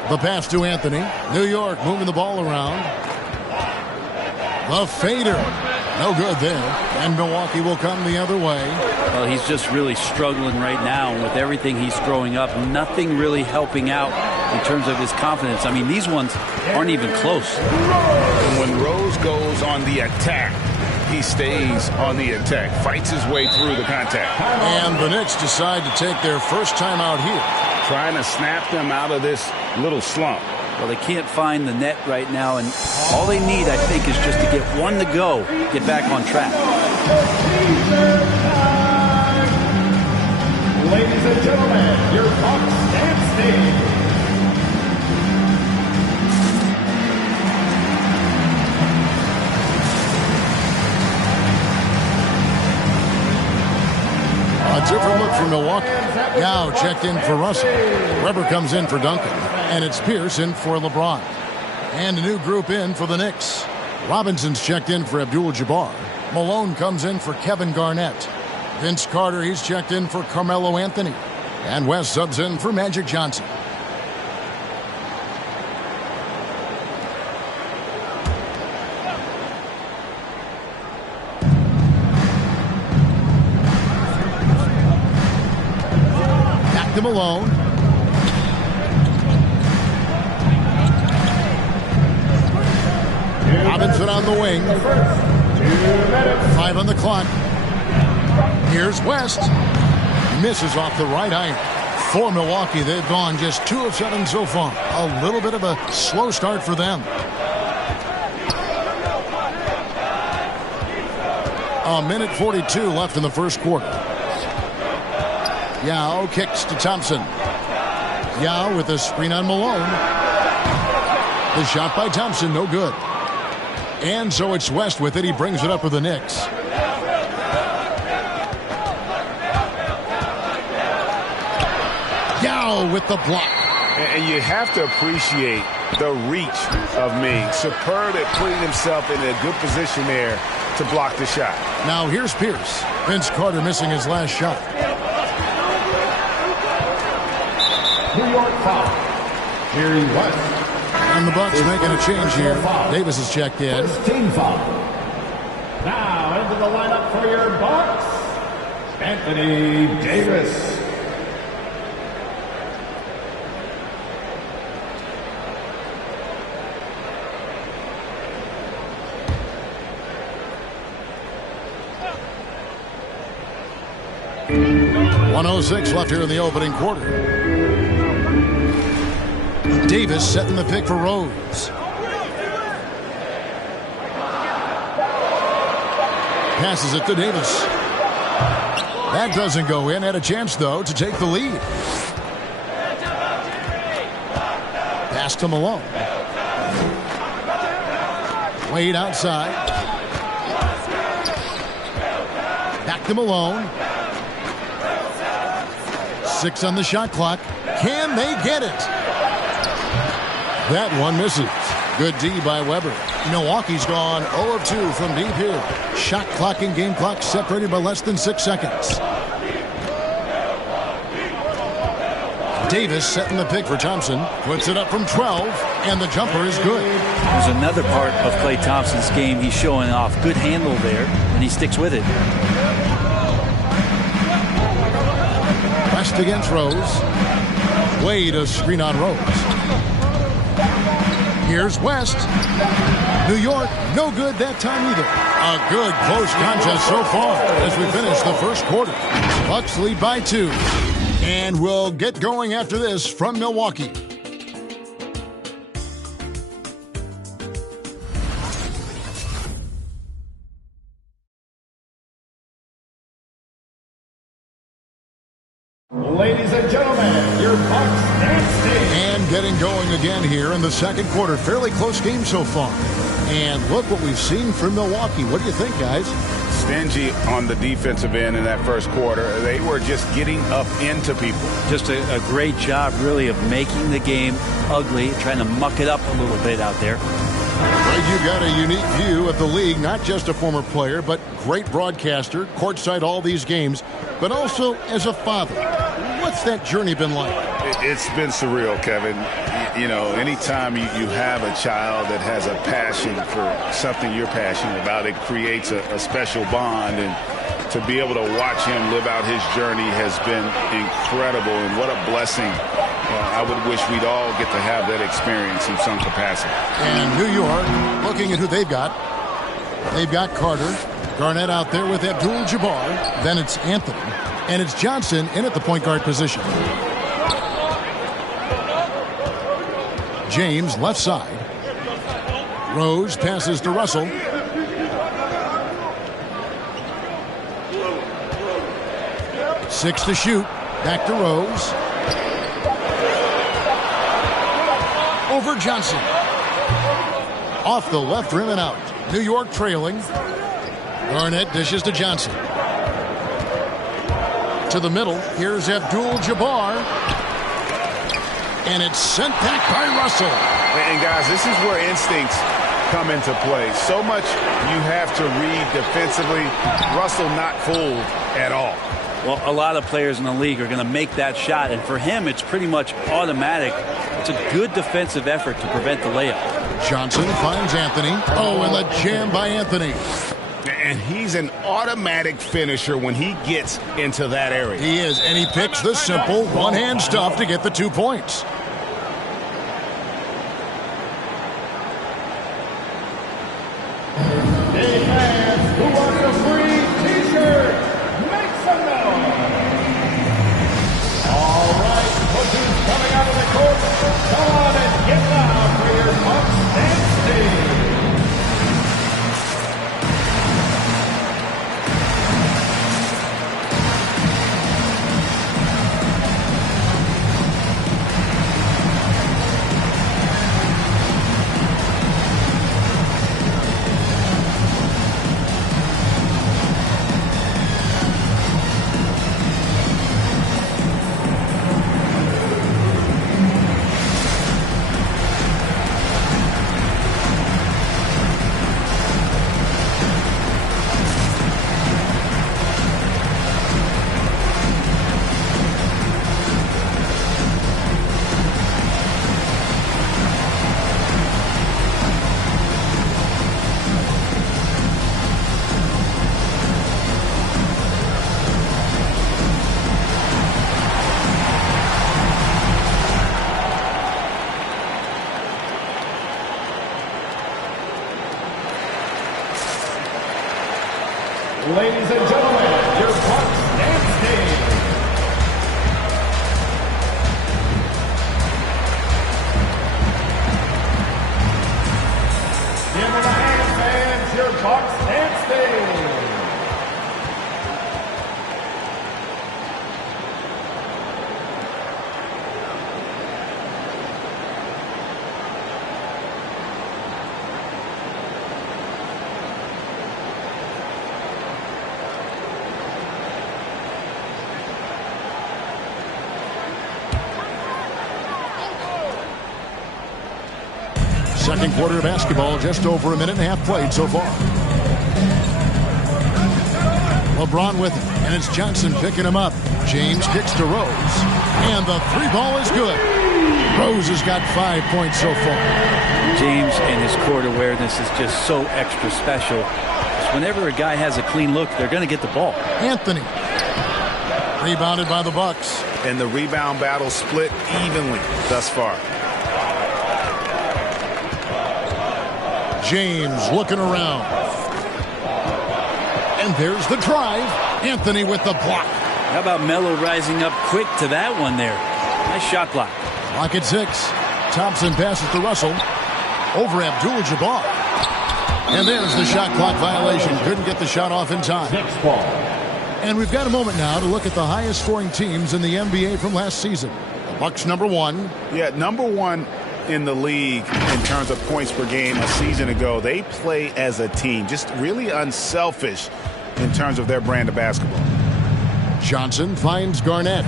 The pass to Anthony. New York moving the ball around. The fader. No good there. And Milwaukee will come the other way. Well, he's just really struggling right now. And with everything he's throwing up, nothing really helping out in terms of his confidence. I mean, these ones aren't even close. And when Rose goes on the attack, he stays on the attack, fights his way through the contact. And the Knicks decide to take their first time out here. Trying to snap them out of this little slump. Well, they can't find the net right now, and all they need, I think, is just to get one to go, get back on track. Ladies and gentlemen, your Bucks and stage. A different look for Milwaukee. Now checked in for Russell. Weber comes in for Duncan. And it's Pierce in for LeBron. And a new group in for the Knicks. Robinson's checked in for Abdul-Jabbar. Malone comes in for Kevin Garnett. Vince Carter, he's checked in for Carmelo Anthony. And West subs in for Magic Johnson. Back to Malone. Robinson on the wing. 5 on the clock. Here's West. Misses off the right iron. For Milwaukee, they've gone just 2 of 7 so far. A little bit of a slow start for them. A minute 42 left in the first quarter. Yao kicks to Thompson. Yao with a screen on Malone. The shot by Thompson, no good. And so it's West with it. He brings it up for the Knicks. Yao with the block. And you have to appreciate the reach of Ming. Superb at putting himself in a good position there to block the shot. Now here's Pierce. Vince Carter missing his last shot. New York foul. Jerry West. And the Bucks making a change here. Davis is checked in. First team foul. Now into the lineup for your Bucks, Anthony Davis. .106 left here in the opening quarter. Davis setting the pick for Rose. Passes it to Davis. That doesn't go in. Had a chance, though, to take the lead. Pass to Malone. Wade outside. Back to Malone. 6 on the shot clock. Can they get it? That one misses. Good D by Weber. Milwaukee's gone 0 of 2 from deep here. Shot clock and game clock separated by less than 6 seconds. Davis setting the pick for Thompson. Puts it up from 12, and the jumper is good. There's another part of Klay Thompson's game. He's showing off good handle there, and he sticks with it. West against Rose. Wade a screen on Rose. Here's West. New York, no good that time either. A good close contest so far as we finish the first quarter. Bucks lead by 2. And we'll get going after this from Milwaukee. Ladies and gentlemen, your Bucks dancing. And getting going again here in the second quarter. Fairly close game so far. And look what we've seen from Milwaukee. What do you think, guys? Stingy on the defensive end in that first quarter. They were just getting up into people. Just a great job, really, of making the game ugly, trying to muck it up a little bit out there. Greg, you got a unique view of the league, not just a former player, but great broadcaster, courtside all these games, but also as a father. What's that journey been like? It's been surreal, Kevin. You know, anytime you have a child that has a passion for something you're passionate about, it creates a special bond. And to be able to watch him live out his journey has been incredible. And what a blessing. I would wish we'd all get to have that experience in some capacity. And New York, looking at who they've got Carter, Garnett out there with Abdul-Jabbar. Then it's Anthony. And it's Johnson in at the point guard position. James left side. Rose passes to Russell. Six to shoot. Back to Rose. Over Johnson. Off the left rim and out. New York trailing. Garnett dishes to Johnson. To the middle. Here's Abdul-Jabbar. And it's sent back by Russell. And guys, this is where instincts come into play. So much you have to read defensively. Russell not fooled at all. Well, a lot of players in the league are going to make that shot, and for him, it's pretty much automatic. It's a good defensive effort to prevent the layup. Johnson finds Anthony. Oh, and the jam by Anthony. And he's an automatic finisher when he gets into that area. He is, and he picks the simple one-hand stuff to get the 2 points. Hey fans, who wants a free t-shirt? Make some noise. All right, look who's coming out of the court. Come on and get loud for your Bucks dancing. Second quarter of basketball, just over a minute and a half played so far. LeBron with it, and it's Johnson picking him up. James kicks to Rose, and the three ball is good. Rose has got 5 points so far. James and his court awareness is just so extra special. Whenever a guy has a clean look, they're going to get the ball. Anthony. Rebounded by the Bucks. And the rebound battle split evenly thus far. James looking around. And there's the drive. Anthony with the block. How about Melo rising up quick to that one there? Nice shot block. Clock at 6. Thompson passes to Russell. Over Abdul-Jabbar. And there's the shot clock violation. Couldn't get the shot off in time. Next ball. And we've got a moment now to look at the highest scoring teams in the NBA from last season. The Bucks number 1. Yeah, number 1 in the league in terms of points per game a season ago. They play as a team, just really unselfish in terms of their brand of basketball. Johnson finds Garnett.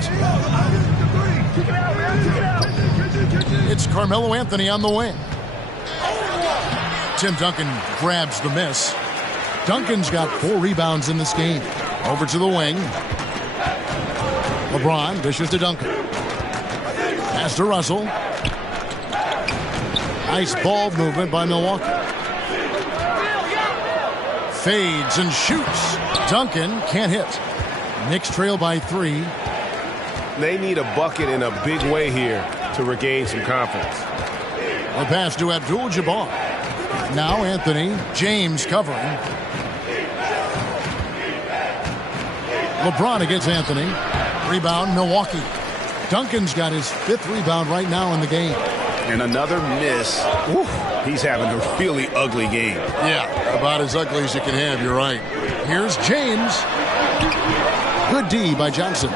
It's Carmelo Anthony on the wing. Tim Duncan grabs the miss. Duncan's got 4 rebounds in this game. Over to the wing. LeBron dishes to Duncan. Pass to Russell. Nice ball movement by Milwaukee. Fades and shoots. Duncan can't hit. Knicks trail by 3. They need a bucket in a big way here to regain some confidence. A pass to Abdul-Jabbar. Now Anthony. James covering. LeBron against Anthony. Rebound, Milwaukee. Duncan's got his 5th rebound right now in the game. And another miss. Oof, he's having a really ugly game. Yeah, about as ugly as you can have, you're right. Here's James. Good D by Johnson.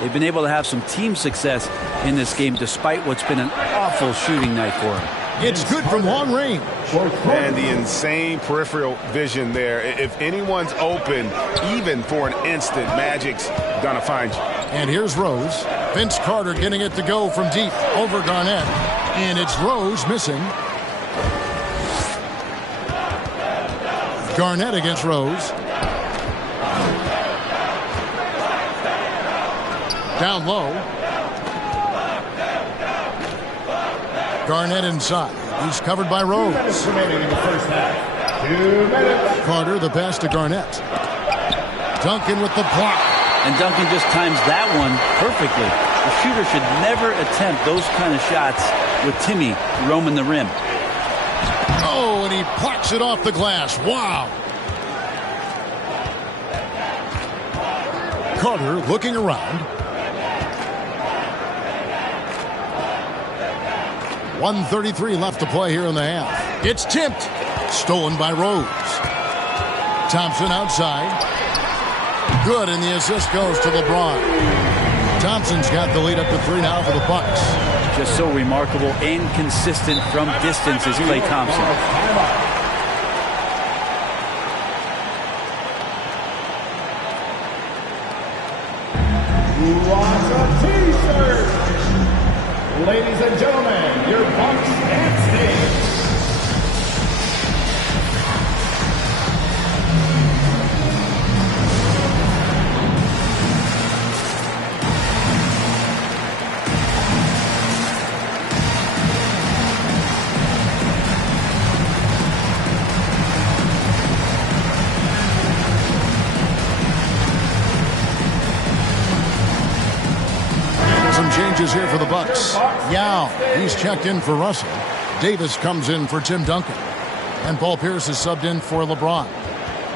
They've been able to have some team success in this game despite what's been an awful shooting night for them. It's good from long range. And the insane peripheral vision there. If anyone's open, even for an instant, Magic's gonna find you. And here's Rose. Vince Carter getting it to go from deep over Garnett. And it's Rose missing. Garnett against Rose. Down low. Garnett inside. He's covered by Rose. 2 minutes remaining in the first half. 2 minutes. Carter, the pass to Garnett. Duncan with the block. And Duncan just times that one perfectly. The shooter should never attempt those kind of shots with Timmy roaming the rim. Oh, and he plucks it off the glass. Wow. Carter looking around. 1:33 left to play here in the half. It's tipped. Stolen by Rose. Thompson outside. Good, and the assist goes to LeBron. Thompson's got the lead up to 3 now for the Bucks. Just so remarkable and consistent from distance is Klay Thompson. Who wants a t-shirt? Ladies and gentlemen, your Bucks dance team. Changes here for the Bucks. Yao, he's checked in for Russell. Davis comes in for Tim Duncan. And Paul Pierce is subbed in for LeBron.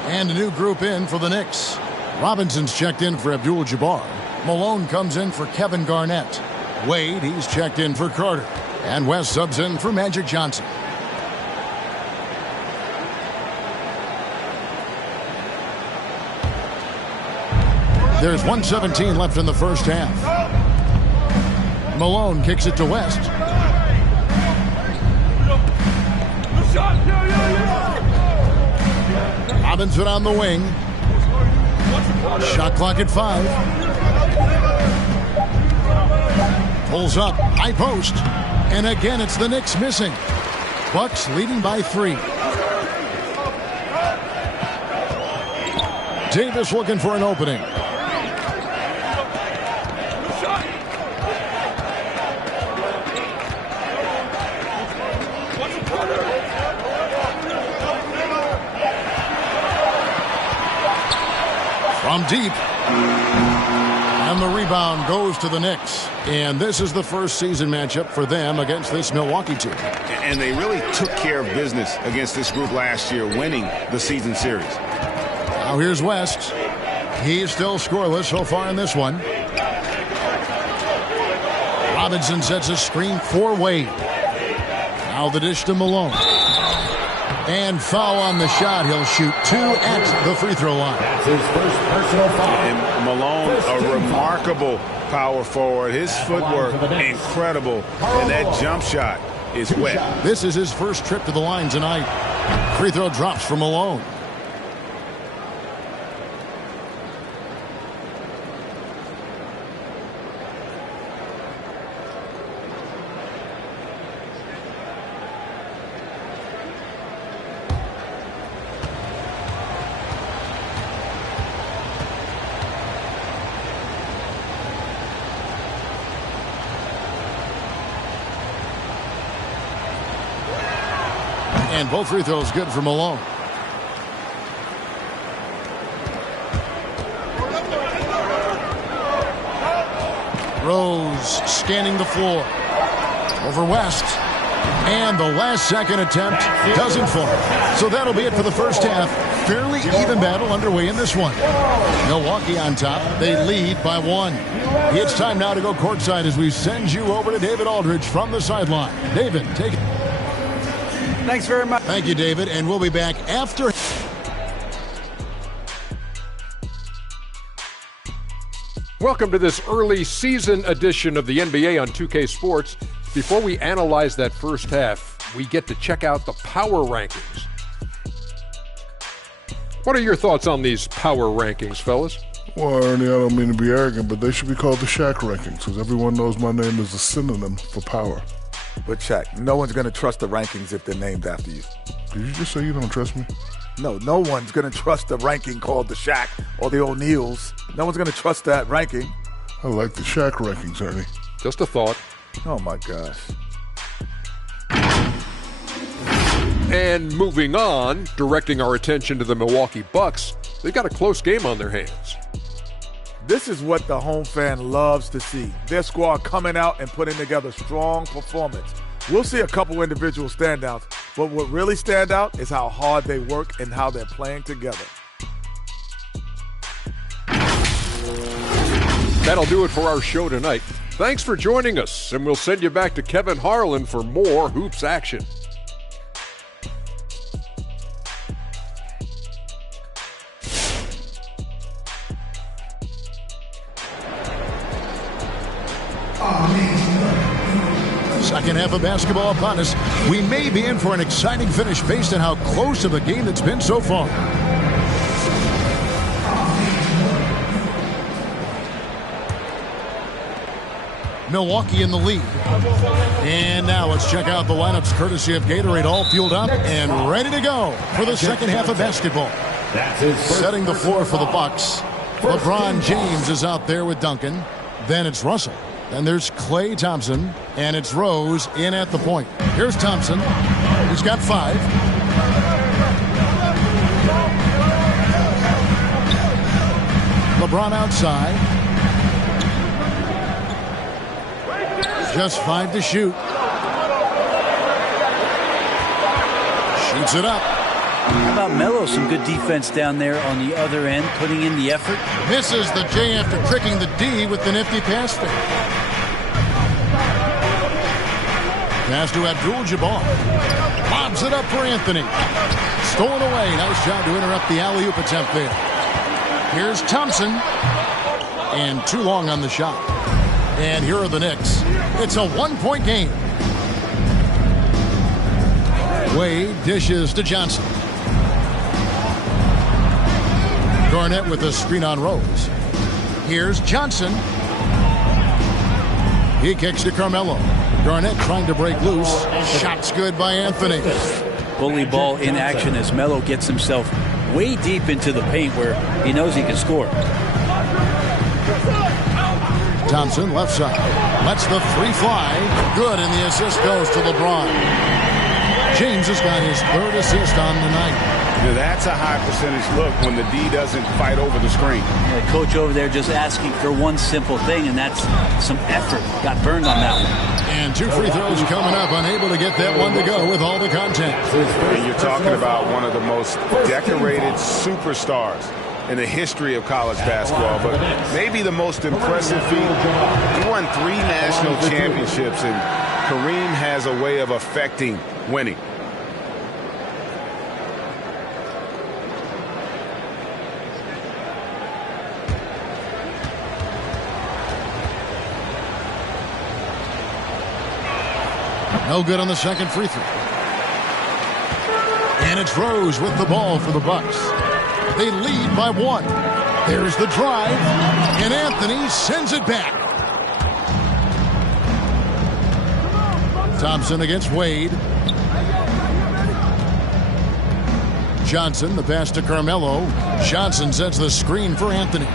And a new group in for the Knicks. Robinson's checked in for Abdul-Jabbar. Malone comes in for Kevin Garnett. Wade, he's checked in for Carter. And West subs in for Magic Johnson. There's 1:17 left in the first half. Malone kicks it to West. Robinson on the wing. Shot clock at 5. Pulls up, high post. And again, it's the Knicks missing. Bucks leading by 3. Davis looking for an opening. From deep. And the rebound goes to the Knicks. And this is the first season matchup for them against this Milwaukee team. And they really took care of business against this group last year, winning the season series. Now here's West. He's still scoreless so far in this one. Robinson sets a screen for Wade. Now the dish to Malone. And foul on the shot. He'll shoot 2 at the free throw line. That's his first personal foul. And Malone, a remarkable power forward. His footwork, incredible. And that jump shot is wet. This is his first trip to the line tonight. Free throw drops for Malone. And both free throws good for Malone. Rose scanning the floor. Over West. And the last second attempt doesn't fall. So that'll be it for the first half. Fairly even battle underway in this one. Milwaukee on top. They lead by 1. It's time now to go courtside as we send you over to David Aldridge from the sideline. David, take it. Thanks very much. Thank you, David, and we'll be back after. Welcome to this early season edition of the NBA on 2K Sports. Before we analyze that first half, we get to check out the power rankings. What are your thoughts on these power rankings, fellas? Well, Ernie, I don't mean to be arrogant, but they should be called the Shaq rankings because everyone knows my name is a synonym for power. But Shaq, no one's going to trust the rankings if they're named after you. Did you just say you don't trust me? No one's going to trust the ranking called the Shaq or the O'Neills. No one's going to trust that ranking. I like the Shaq rankings, Ernie. Just a thought. Oh, my gosh. And moving on, directing our attention to the Milwaukee Bucks, they've got a close game on their hands. This is what the home fan loves to see. Their squad coming out and putting together strong performance. We'll see a couple individual standouts, but what really stand out is how hard they work and how they're playing together. That'll do it for our show tonight. Thanks for joining us, and we'll send you back to Kevin Harlan for more hoops action. Second half of basketball upon us. We may be in for an exciting finish based on how close of a game it's been so far. Milwaukee in the lead. And now let's check out the lineups courtesy of Gatorade, all fueled up and ready to go for the second half of basketball. Setting the floor for the Bucks. LeBron James is out there with Duncan. Then it's Russell. Then there's Klay Thompson, and it's Rose in at the point. Here's Thompson. He's got 5. LeBron outside. Just 5 to shoot. Shoots it up. How about Melo? Some good defense down there on the other end, putting in the effort. Misses the J after tricking the D with the nifty pass fake. Pass to Abdul-Jabbar. Lobs it up for Anthony. Stolen away. Nice job to interrupt the alley-oop attempt there. Here's Thompson. And too long on the shot. And here are the Knicks. It's a 1-point game. Wade dishes to Johnson. Garnett with a screen on Rose. Here's Johnson. He kicks to Carmelo. Garnett trying to break loose. Shot's good by Anthony. Bully ball in action as Melo gets himself way deep into the paint where he knows he can score. Thompson, left side. Lets the three fly. Good, and the assist goes to LeBron. James has got his third assist on the night. Now that's a high percentage look when the D doesn't fight over the screen. The coach over there just asking for one simple thing, and that's some effort. Got burned on that one. And 2 free throws coming up, unable to get that one to go with all the contact. And you're talking about one of the most decorated superstars in the history of college basketball, but maybe the most impressive feat. He won 3 national championships, and Kareem has a way of affecting winning. No good on the second free throw. And it's Rose with the ball for the Bucks. They lead by 1. There's the drive, and Anthony sends it back. Thompson against Wade. Johnson, the pass to Carmelo. Johnson sets the screen for Anthony.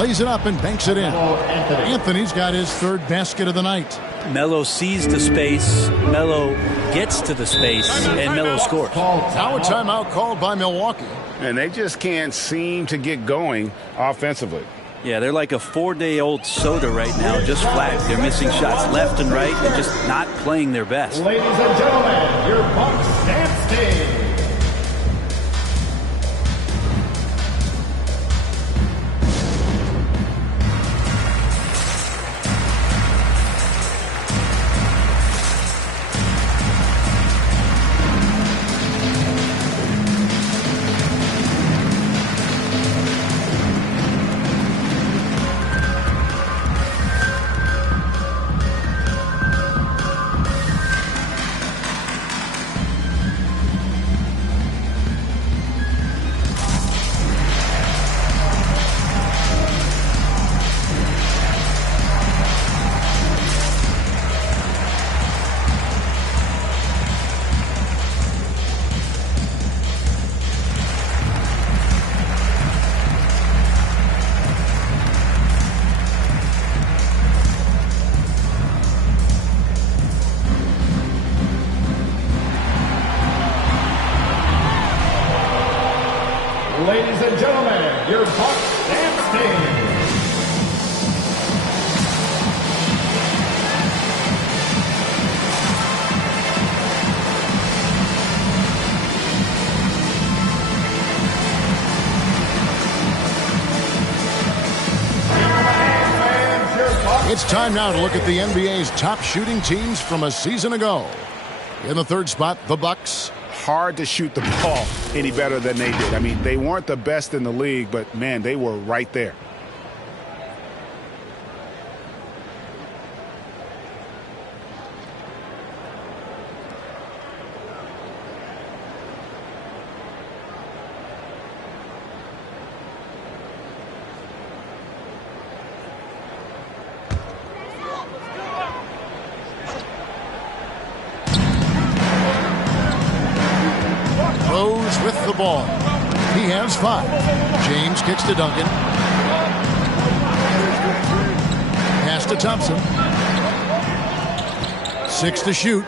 Lays it up and banks it in. Anthony's got his third basket of the night. Melo sees the space, Melo gets to the space, and Melo scores. Now a timeout called by Milwaukee. And they just can't seem to get going offensively. Yeah, they're like a 4-day-old soda right now, just flat. They're missing shots left and right and just not playing their best. Ladies and gentlemen, your Bucks dance team. Ladies and gentlemen, your Bucks dance team. It's time now to look at the NBA's top shooting teams from a season ago. In the third spot, the Bucks. Hard to shoot the ball any better than they did. I mean, they weren't the best in the league, but, man, they were right there. Rose with the ball. He has 5. James kicks to Duncan. Pass to Thompson. 6 to shoot.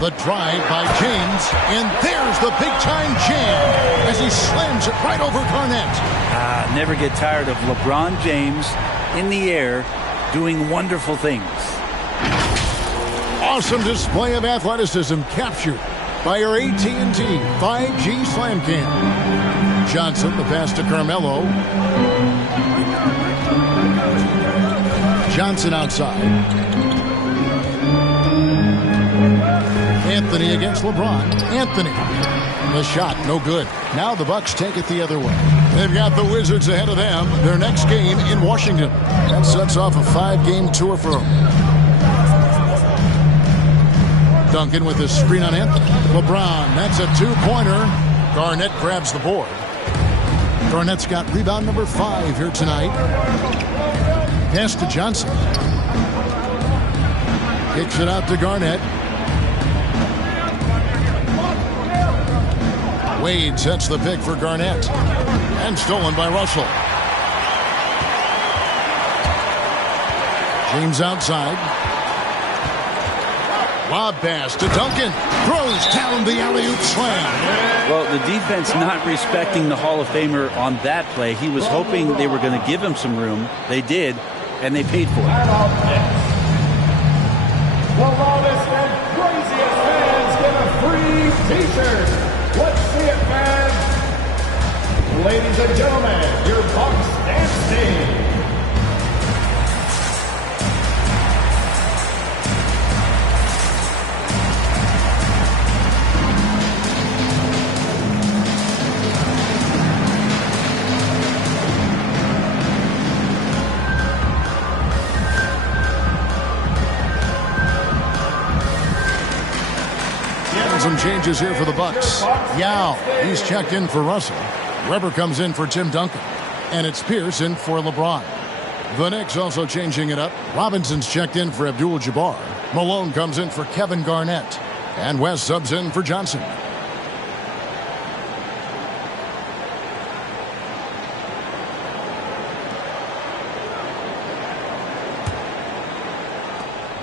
The drive by James. And there's the big-time jam as he slams it right over Garnett. Never get tired of LeBron James in the air doing wonderful things. Awesome display of athleticism captured by your AT&T 5G Slam Cam. Johnson, the pass to Carmelo. Johnson outside. Anthony against LeBron. Anthony. The shot, no good. Now the Bucks take it the other way. They've got the Wizards ahead of them. Their next game in Washington. That sets off a 5-game tour for them. Duncan with his screen on Anthony. LeBron, that's a 2-pointer. Garnett grabs the board. Garnett's got rebound number 5 here tonight. Pass to Johnson. Kicks it out to Garnett. Wade sets the pick for Garnett. And stolen by Russell. James outside. Lob pass to Duncan. Throws down the alley-oop slam. Well, the defense not respecting the Hall of Famer on that play. He was hoping they were going to give him some room. They did, and they paid for it. The loudest and craziest fans get a free T-shirt. Let's see it, fans. Ladies and gentlemen, your Bucks dance team. Some changes here for the Bucks. Yao, he's checked in for Russell. Weber comes in for Tim Duncan. And it's Pierce in for LeBron. The Knicks also changing it up. Robinson's checked in for Abdul-Jabbar. Malone comes in for Kevin Garnett. And West subs in for Johnson.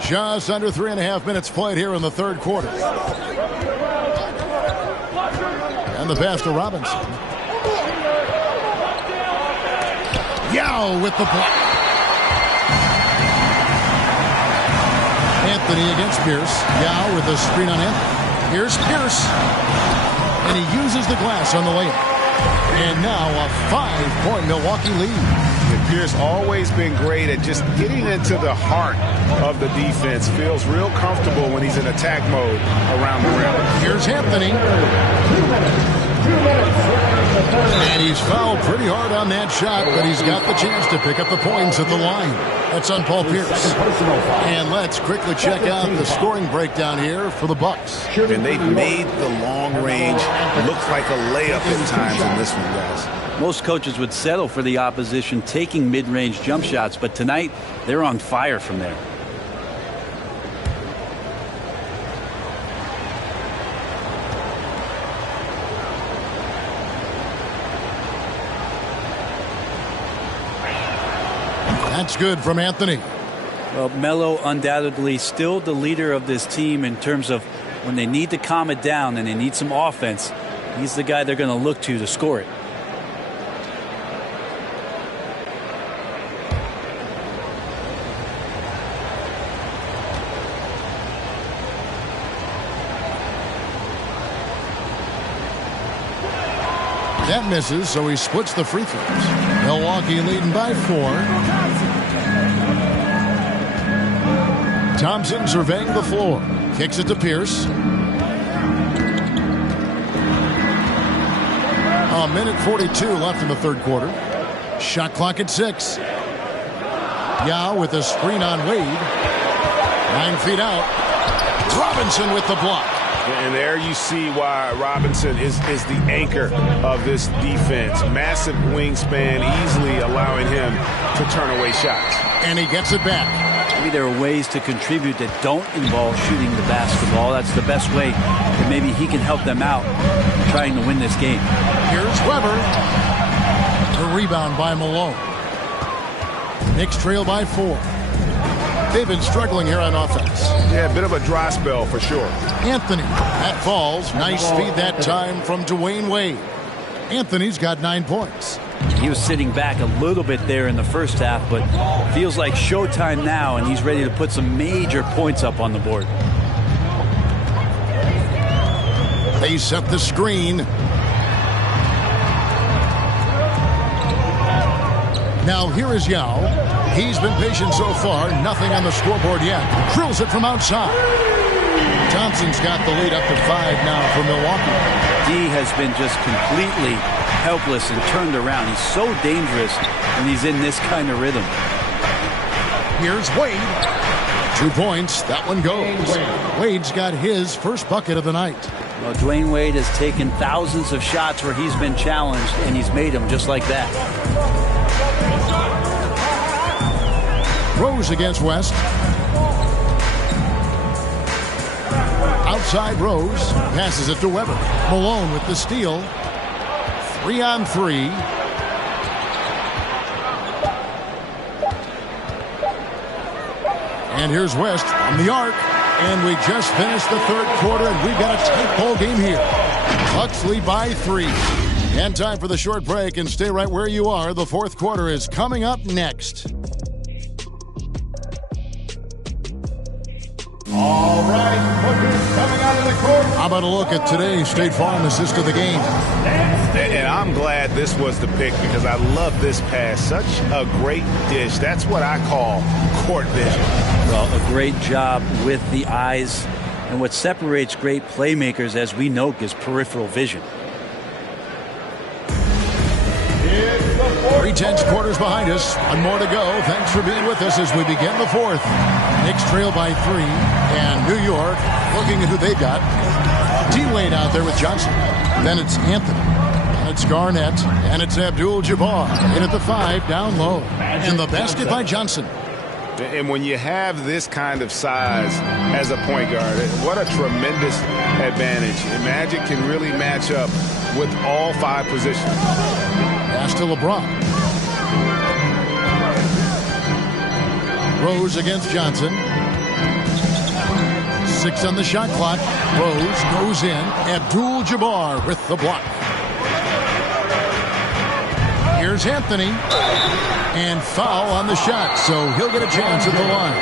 Just under 3.5 minutes played here in the third quarter. And the pass to Robinson. Yao with the block. Anthony against Pierce. Yao with the screen on Anthony. Here's Pierce. And he uses the glass on the layup. And now a 5-point Milwaukee lead. Pierce always been great at just getting into the heart of the defense. Feels real comfortable when he's in attack mode around the rim. Here's Anthony. 2 minutes. And he's fouled pretty hard on that shot, but he's got the chance to pick up the points at the line. That's on Paul Pierce. And let's quickly check out the scoring breakdown here for the Bucks. And they've made the long range look like a layup at times in this one, guys. Most coaches would settle for the opposition taking mid-range jump shots, but tonight they're on fire from there. That's good from Anthony. Well, Melo undoubtedly still the leader of this team in terms of when they need to calm it down and they need some offense. He's the guy they're going to look to score it. That misses, so he splits the free throws. Milwaukee leading by 4. Thompson surveying the floor. Kicks it to Pierce. A minute 42 left in the third quarter. Shot clock at 6. Yao with a screen on Wade. 9 feet out. Robinson with the block. And there you see why Robinson is the anchor of this defense. Massive wingspan, easily allowing him to turn away shots. And he gets it back. Maybe there are ways to contribute that don't involve shooting the basketball. That's the best way that maybe he can help them out trying to win this game. Here's Weber. The rebound by Malone. Knicks trail by 4. They've been struggling here on offense. Yeah, a bit of a dry spell for sure. Anthony, that falls. Nice feed that time from Dwayne Wade. Anthony's got 9 points. He was sitting back a little bit there in the first half, but feels like showtime now, and he's ready to put some major points up on the board. They set the screen. Now here is Yao. He's been patient so far. Nothing on the scoreboard yet. Drills it from outside. Thompson's got the lead up to 5 now for Milwaukee. D has been just completely helpless and turned around. He's so dangerous when he's in this kind of rhythm. Here's Wade. 2 points. That one goes. Wade's got his first bucket of the night. Well, Dwayne Wade has taken thousands of shots where he's been challenged, and he's made them just like that. Rose against West. outside Rose. Passes it to Weber. Malone with the steal. 3-on-3. And here's West from the arc. And we just finished the third quarter, and we've got a tight ball game here. Bucks lead by 3. And time for the short break, and stay right where you are. The fourth quarter is coming up next. All right, Booker's coming out of the court. How about a look at today's State Farm assist of the game? And I'm glad this was the pick because I love this pass. Such a great dish. That's what I call court vision. Well, a great job with the eyes. And what separates great playmakers, as we know, is peripheral vision. 3/10 quarters behind us. One more to go. Thanks for being with us as we begin the fourth. Knicks trail by 3. And New York looking at who they've got. D-Wade out there with Johnson. Then it's Anthony. And it's Garnett. And it's Abdul-Jabbar. In at the 5, down low. And the basket by Johnson. And when you have this kind of size as a point guard, what a tremendous advantage. And Magic can really match up with all 5 positions. Pass to LeBron. Rose against Johnson. 6 on the shot clock. Rose goes in. Abdul-Jabbar with the block. Here's Anthony. And foul on the shot, so he'll get a chance at the line.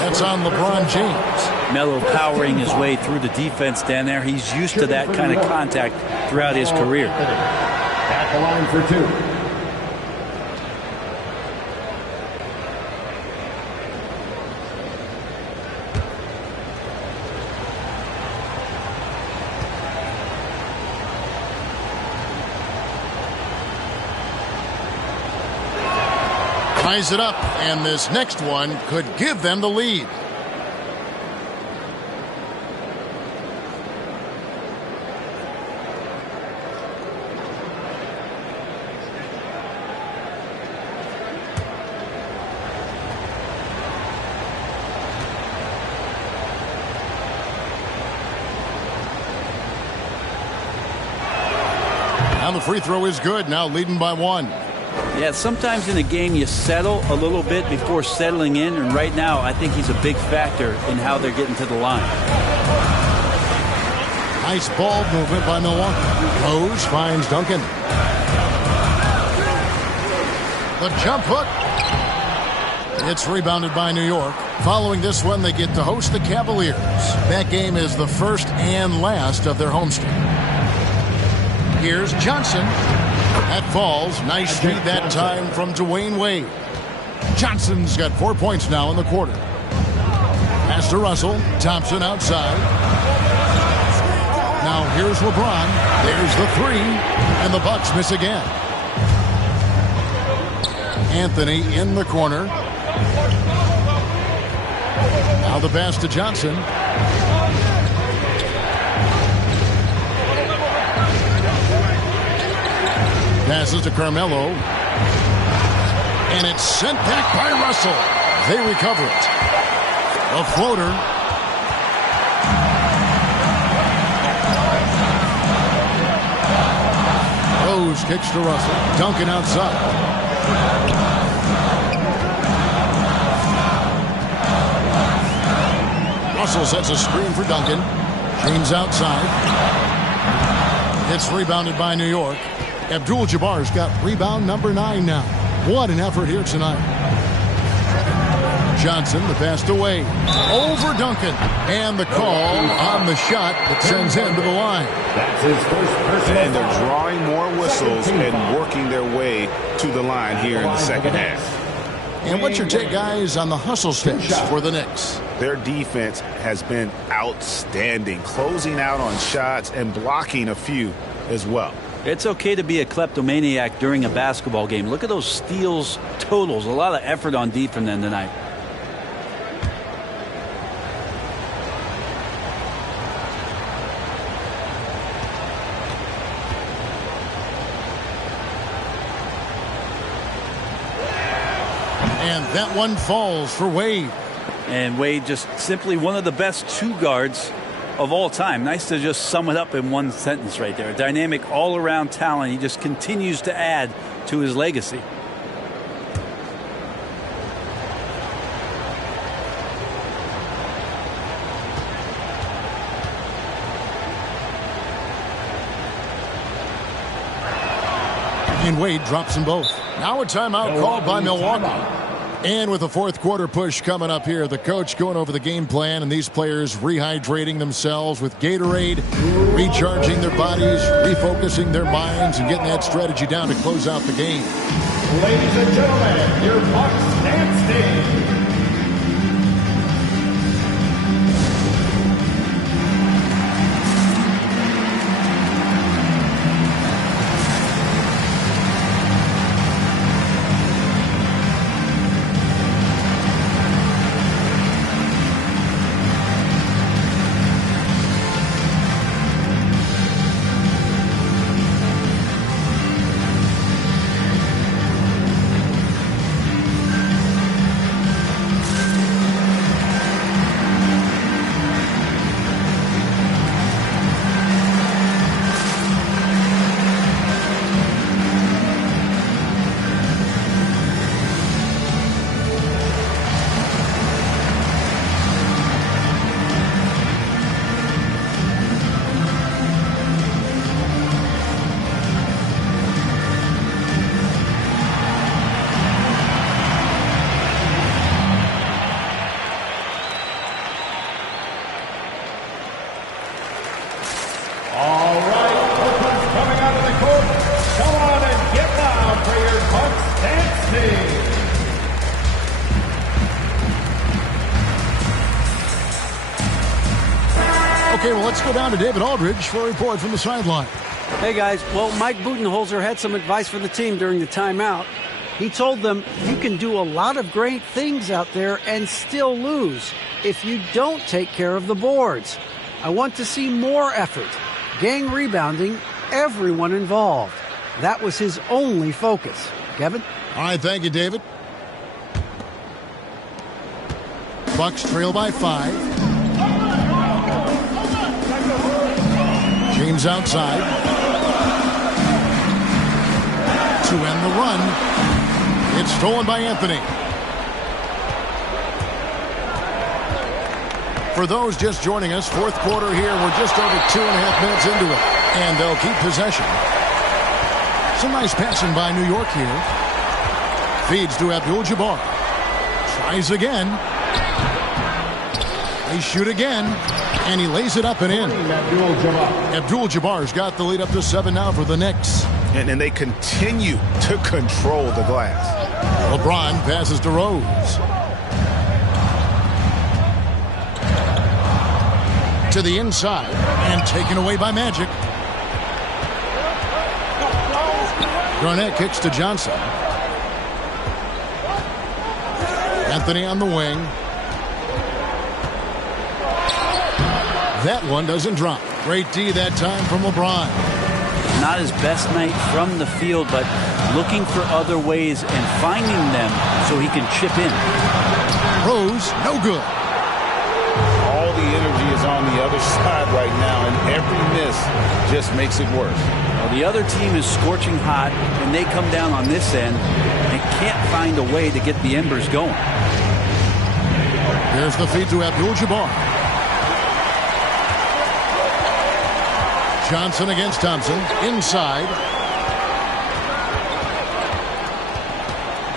That's on LeBron James. Melo powering his way through the defense down there. He's used to that kind of contact throughout his career. At the line for 2. Ties it up, and this next one could give them the lead. Now the free throw is good, now leading by 1. Yeah, sometimes in a game you settle a little bit before settling in, and right now I think he's a big factor in how they're getting to the line. Nice ball movement by Milwaukee. Rose finds Duncan. The jump hook. It's rebounded by New York. Following this one, they get to host the Cavaliers. That game is the first and last of their homestand. Here's Johnson. That falls. Nice feed that time from Dwayne Wade. Johnson's got 4 points now in the quarter. Pass to Russell. Thompson outside. Now here's LeBron. There's the 3. And the Bucks miss again. Anthony in the corner. Now the pass to Johnson. Passes to Carmelo. And it's sent back by Russell. They recover it. A floater. Rose kicks to Russell. Duncan outside. Russell sets a screen for Duncan. James outside. It's rebounded by New York. Abdul-Jabbar's got rebound number 9 now. What an effort here tonight. Johnson, the pass to Wade. Over Duncan. And the call on the shot that sends him to the line. That's his first personal. And they're drawing more whistles and working their way to the line here in the second half. And what's your take, guys, on the hustle sticks for the Knicks? Their defense has been outstanding, closing out on shots and blocking a few as well. It's okay to be a kleptomaniac during a basketball game. Look at those steals totals. A lot of effort on D from them tonight. And that one falls for Wade. And Wade just simply one of the best 2 guards of all time. Nice to just sum it up in one sentence right there. A dynamic all-around talent. He just continues to add to his legacy. And Wade drops them both. Now a timeout called by Milwaukee. And with the fourth quarter push coming up here, the coach going over the game plan and these players rehydrating themselves with Gatorade, recharging their bodies, refocusing their minds, and getting that strategy down to close out the game. Ladies and gentlemen, your Bucks dance team. Okay, well, let's go down to David Aldridge for a report from the sideline. Hey, guys. Well, Mike Budenholzer had some advice for the team during the timeout. He told them, you can do a lot of great things out there and still lose if you don't take care of the boards. I want to see more effort, gang rebounding, everyone involved. That was his only focus. Kevin? All right, thank you, David. Bucks trail by 5. James outside to end the run. It's stolen by Anthony. For those just joining us, fourth quarter here. We're just over 2.5 minutes into it, and they'll keep possession. Some nice passing by New York here. Feeds to Abdul-Jabbar. Tries again. They shoot again. And he lays it up and in. Abdul-Jabbar's got the lead up to 7 now for the Knicks. And they continue to control the glass. LeBron passes to Rose. To the inside and taken away by Magic. Garnett kicks to Johnson. Anthony on the wing. That one doesn't drop. Great D that time from LeBron. Not his best night from the field, but looking for other ways and finding them so he can chip in. Rose, no good. All the energy is on the other side right now, and every miss just makes it worse. Well, the other team is scorching hot, and they come down on this end and can't find a way to get the embers going. Here's the feed to Abdul-Jabbar. Johnson against Thompson. Inside.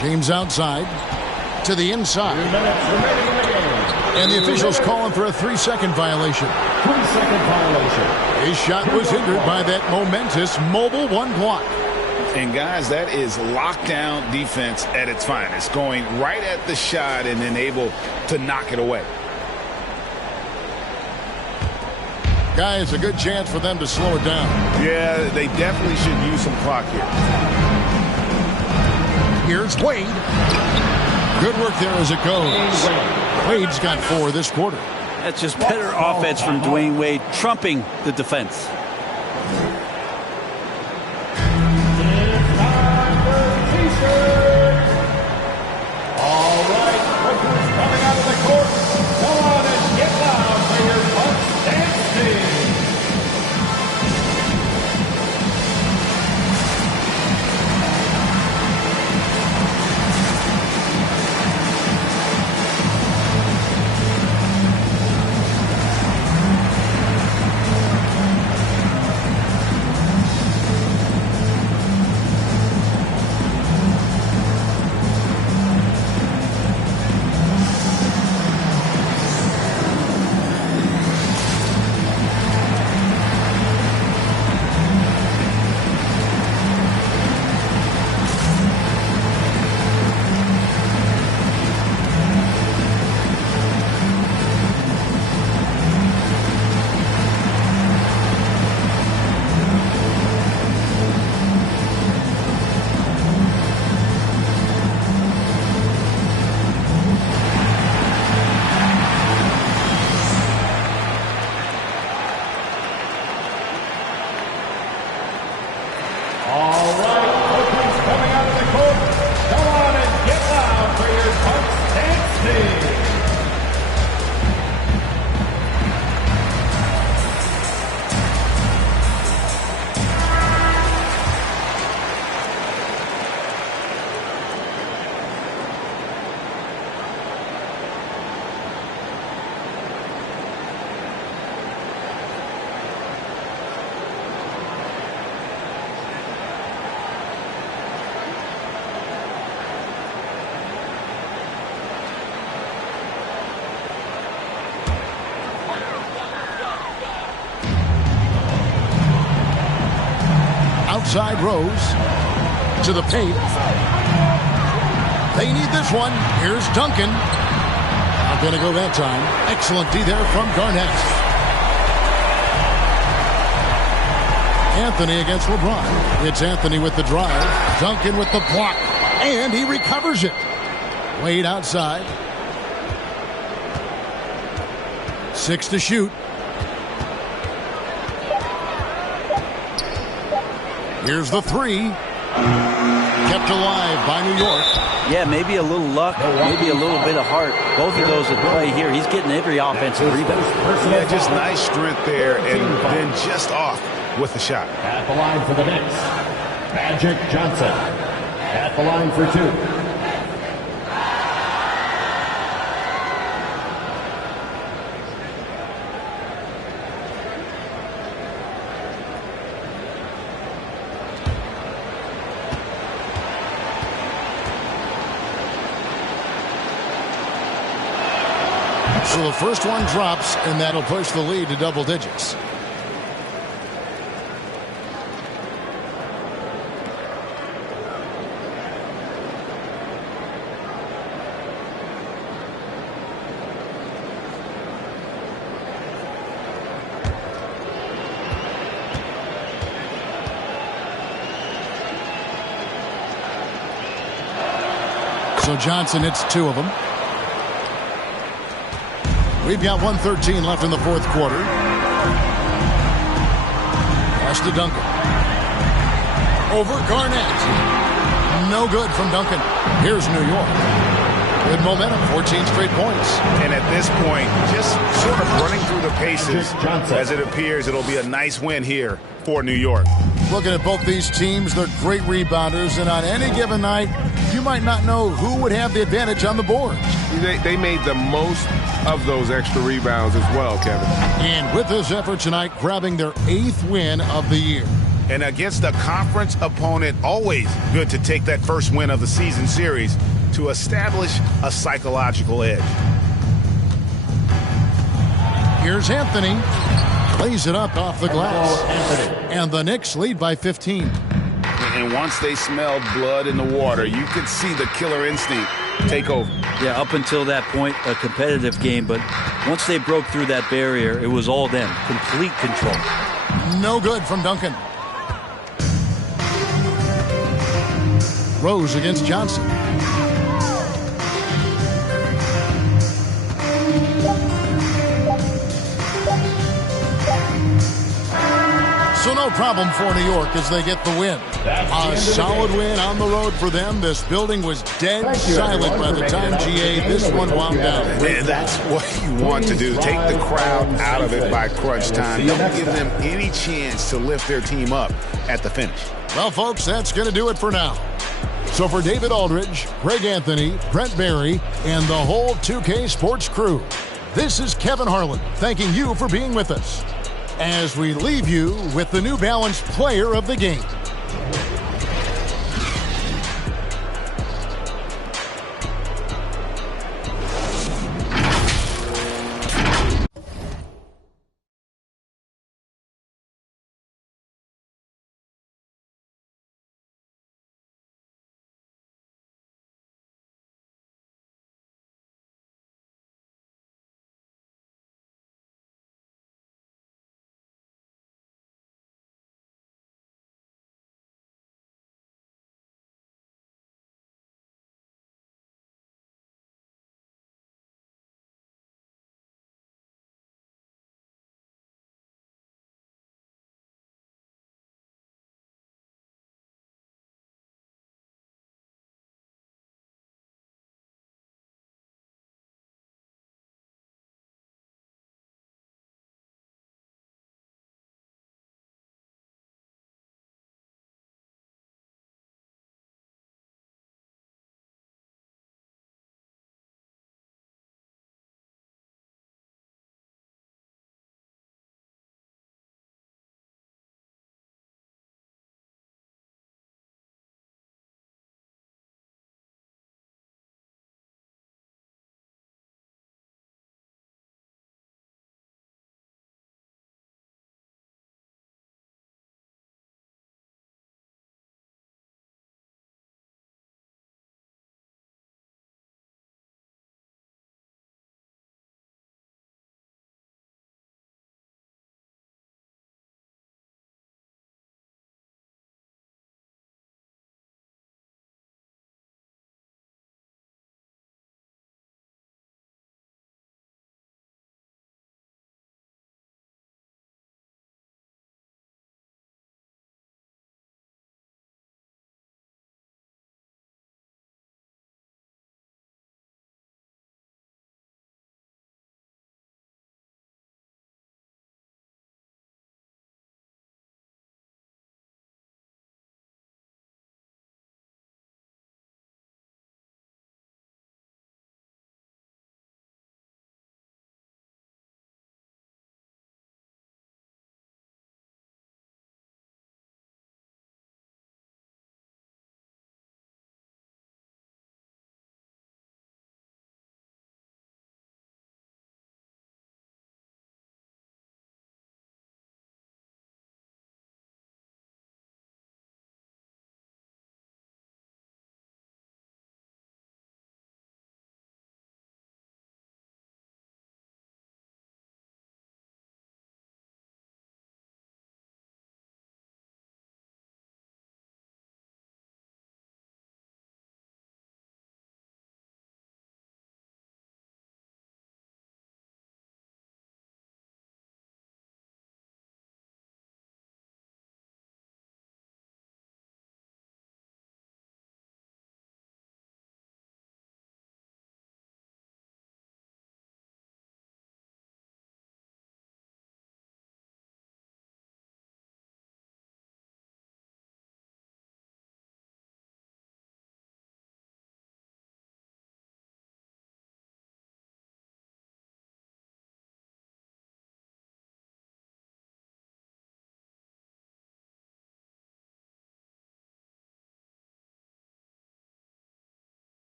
James outside. To the inside. And the officials calling for a 3-second violation. 3-second violation. His shot was hindered by that momentous mobile one block. And guys, that is lockdown defense at its finest. Going right at the shot and then able to knock it away. Guys, a good chance for them to slow it down. Yeah, they definitely should use some clock here. Here's Wade. Good work there as it goes. Wade's got 4 this quarter. That's just better offense from Dwayne Wade, trumping the defense. All right, workers coming out of the court. Come on and get loud for your Bucks dance. outside Rose. To the paint. They need this one. Here's Duncan. Not going to go that time. Excellent D there from Garnett. Anthony against LeBron. It's Anthony with the drive. Duncan with the block. And he recovers it. Wade outside. 6 to shoot. Here's the 3. Kept alive by New York. Yeah, maybe a little luck, maybe a little bit of heart. Both of those at play here. He's getting every offensive rebound. Yeah, just nice strength there and then just off with the shot. At the line for the Knicks, Magic Johnson. At the line for 2. So the first one drops, and that'll push the lead to double digits. So Johnson hits 2 of them. We've got 1:13 left in the fourth quarter. Pass to Duncan. Over Garnett. No good from Duncan. Here's New York. Good momentum, 14 straight points. And at this point, just sort of running through the paces as it appears it'll be a nice win here for New York. Looking at both these teams, they're great rebounders, and on any given night, you might not know who would have the advantage on the board. They made the most of those extra rebounds as well, Kevin. And with this effort tonight, grabbing their 8th win of the year. And against a conference opponent, always good to take that first win of the season series to establish a psychological edge. Here's Anthony. Lays it up off the glass. And the Knicks lead by 15. And once they smelled blood in the water, you could see the killer instinct take over. Yeah, up until that point, a competitive game. But once they broke through that barrier, it was all them. Complete control. No good from Duncan. Rose against Johnson. So no problem for New York as they get the win. A solid win on the road for them. This building was dead silent by the time GA this one wound down. And that's what you want to do. Take the crowd out of it by crunch time. Don't give them any chance to lift their team up at the finish. Well, folks, that's going to do it for now. So for David Aldridge, Greg Anthony, Brent Barry, and the whole 2K Sports crew, this is Kevin Harlan thanking you for being with us as we leave you with the New Balance Player of the Game.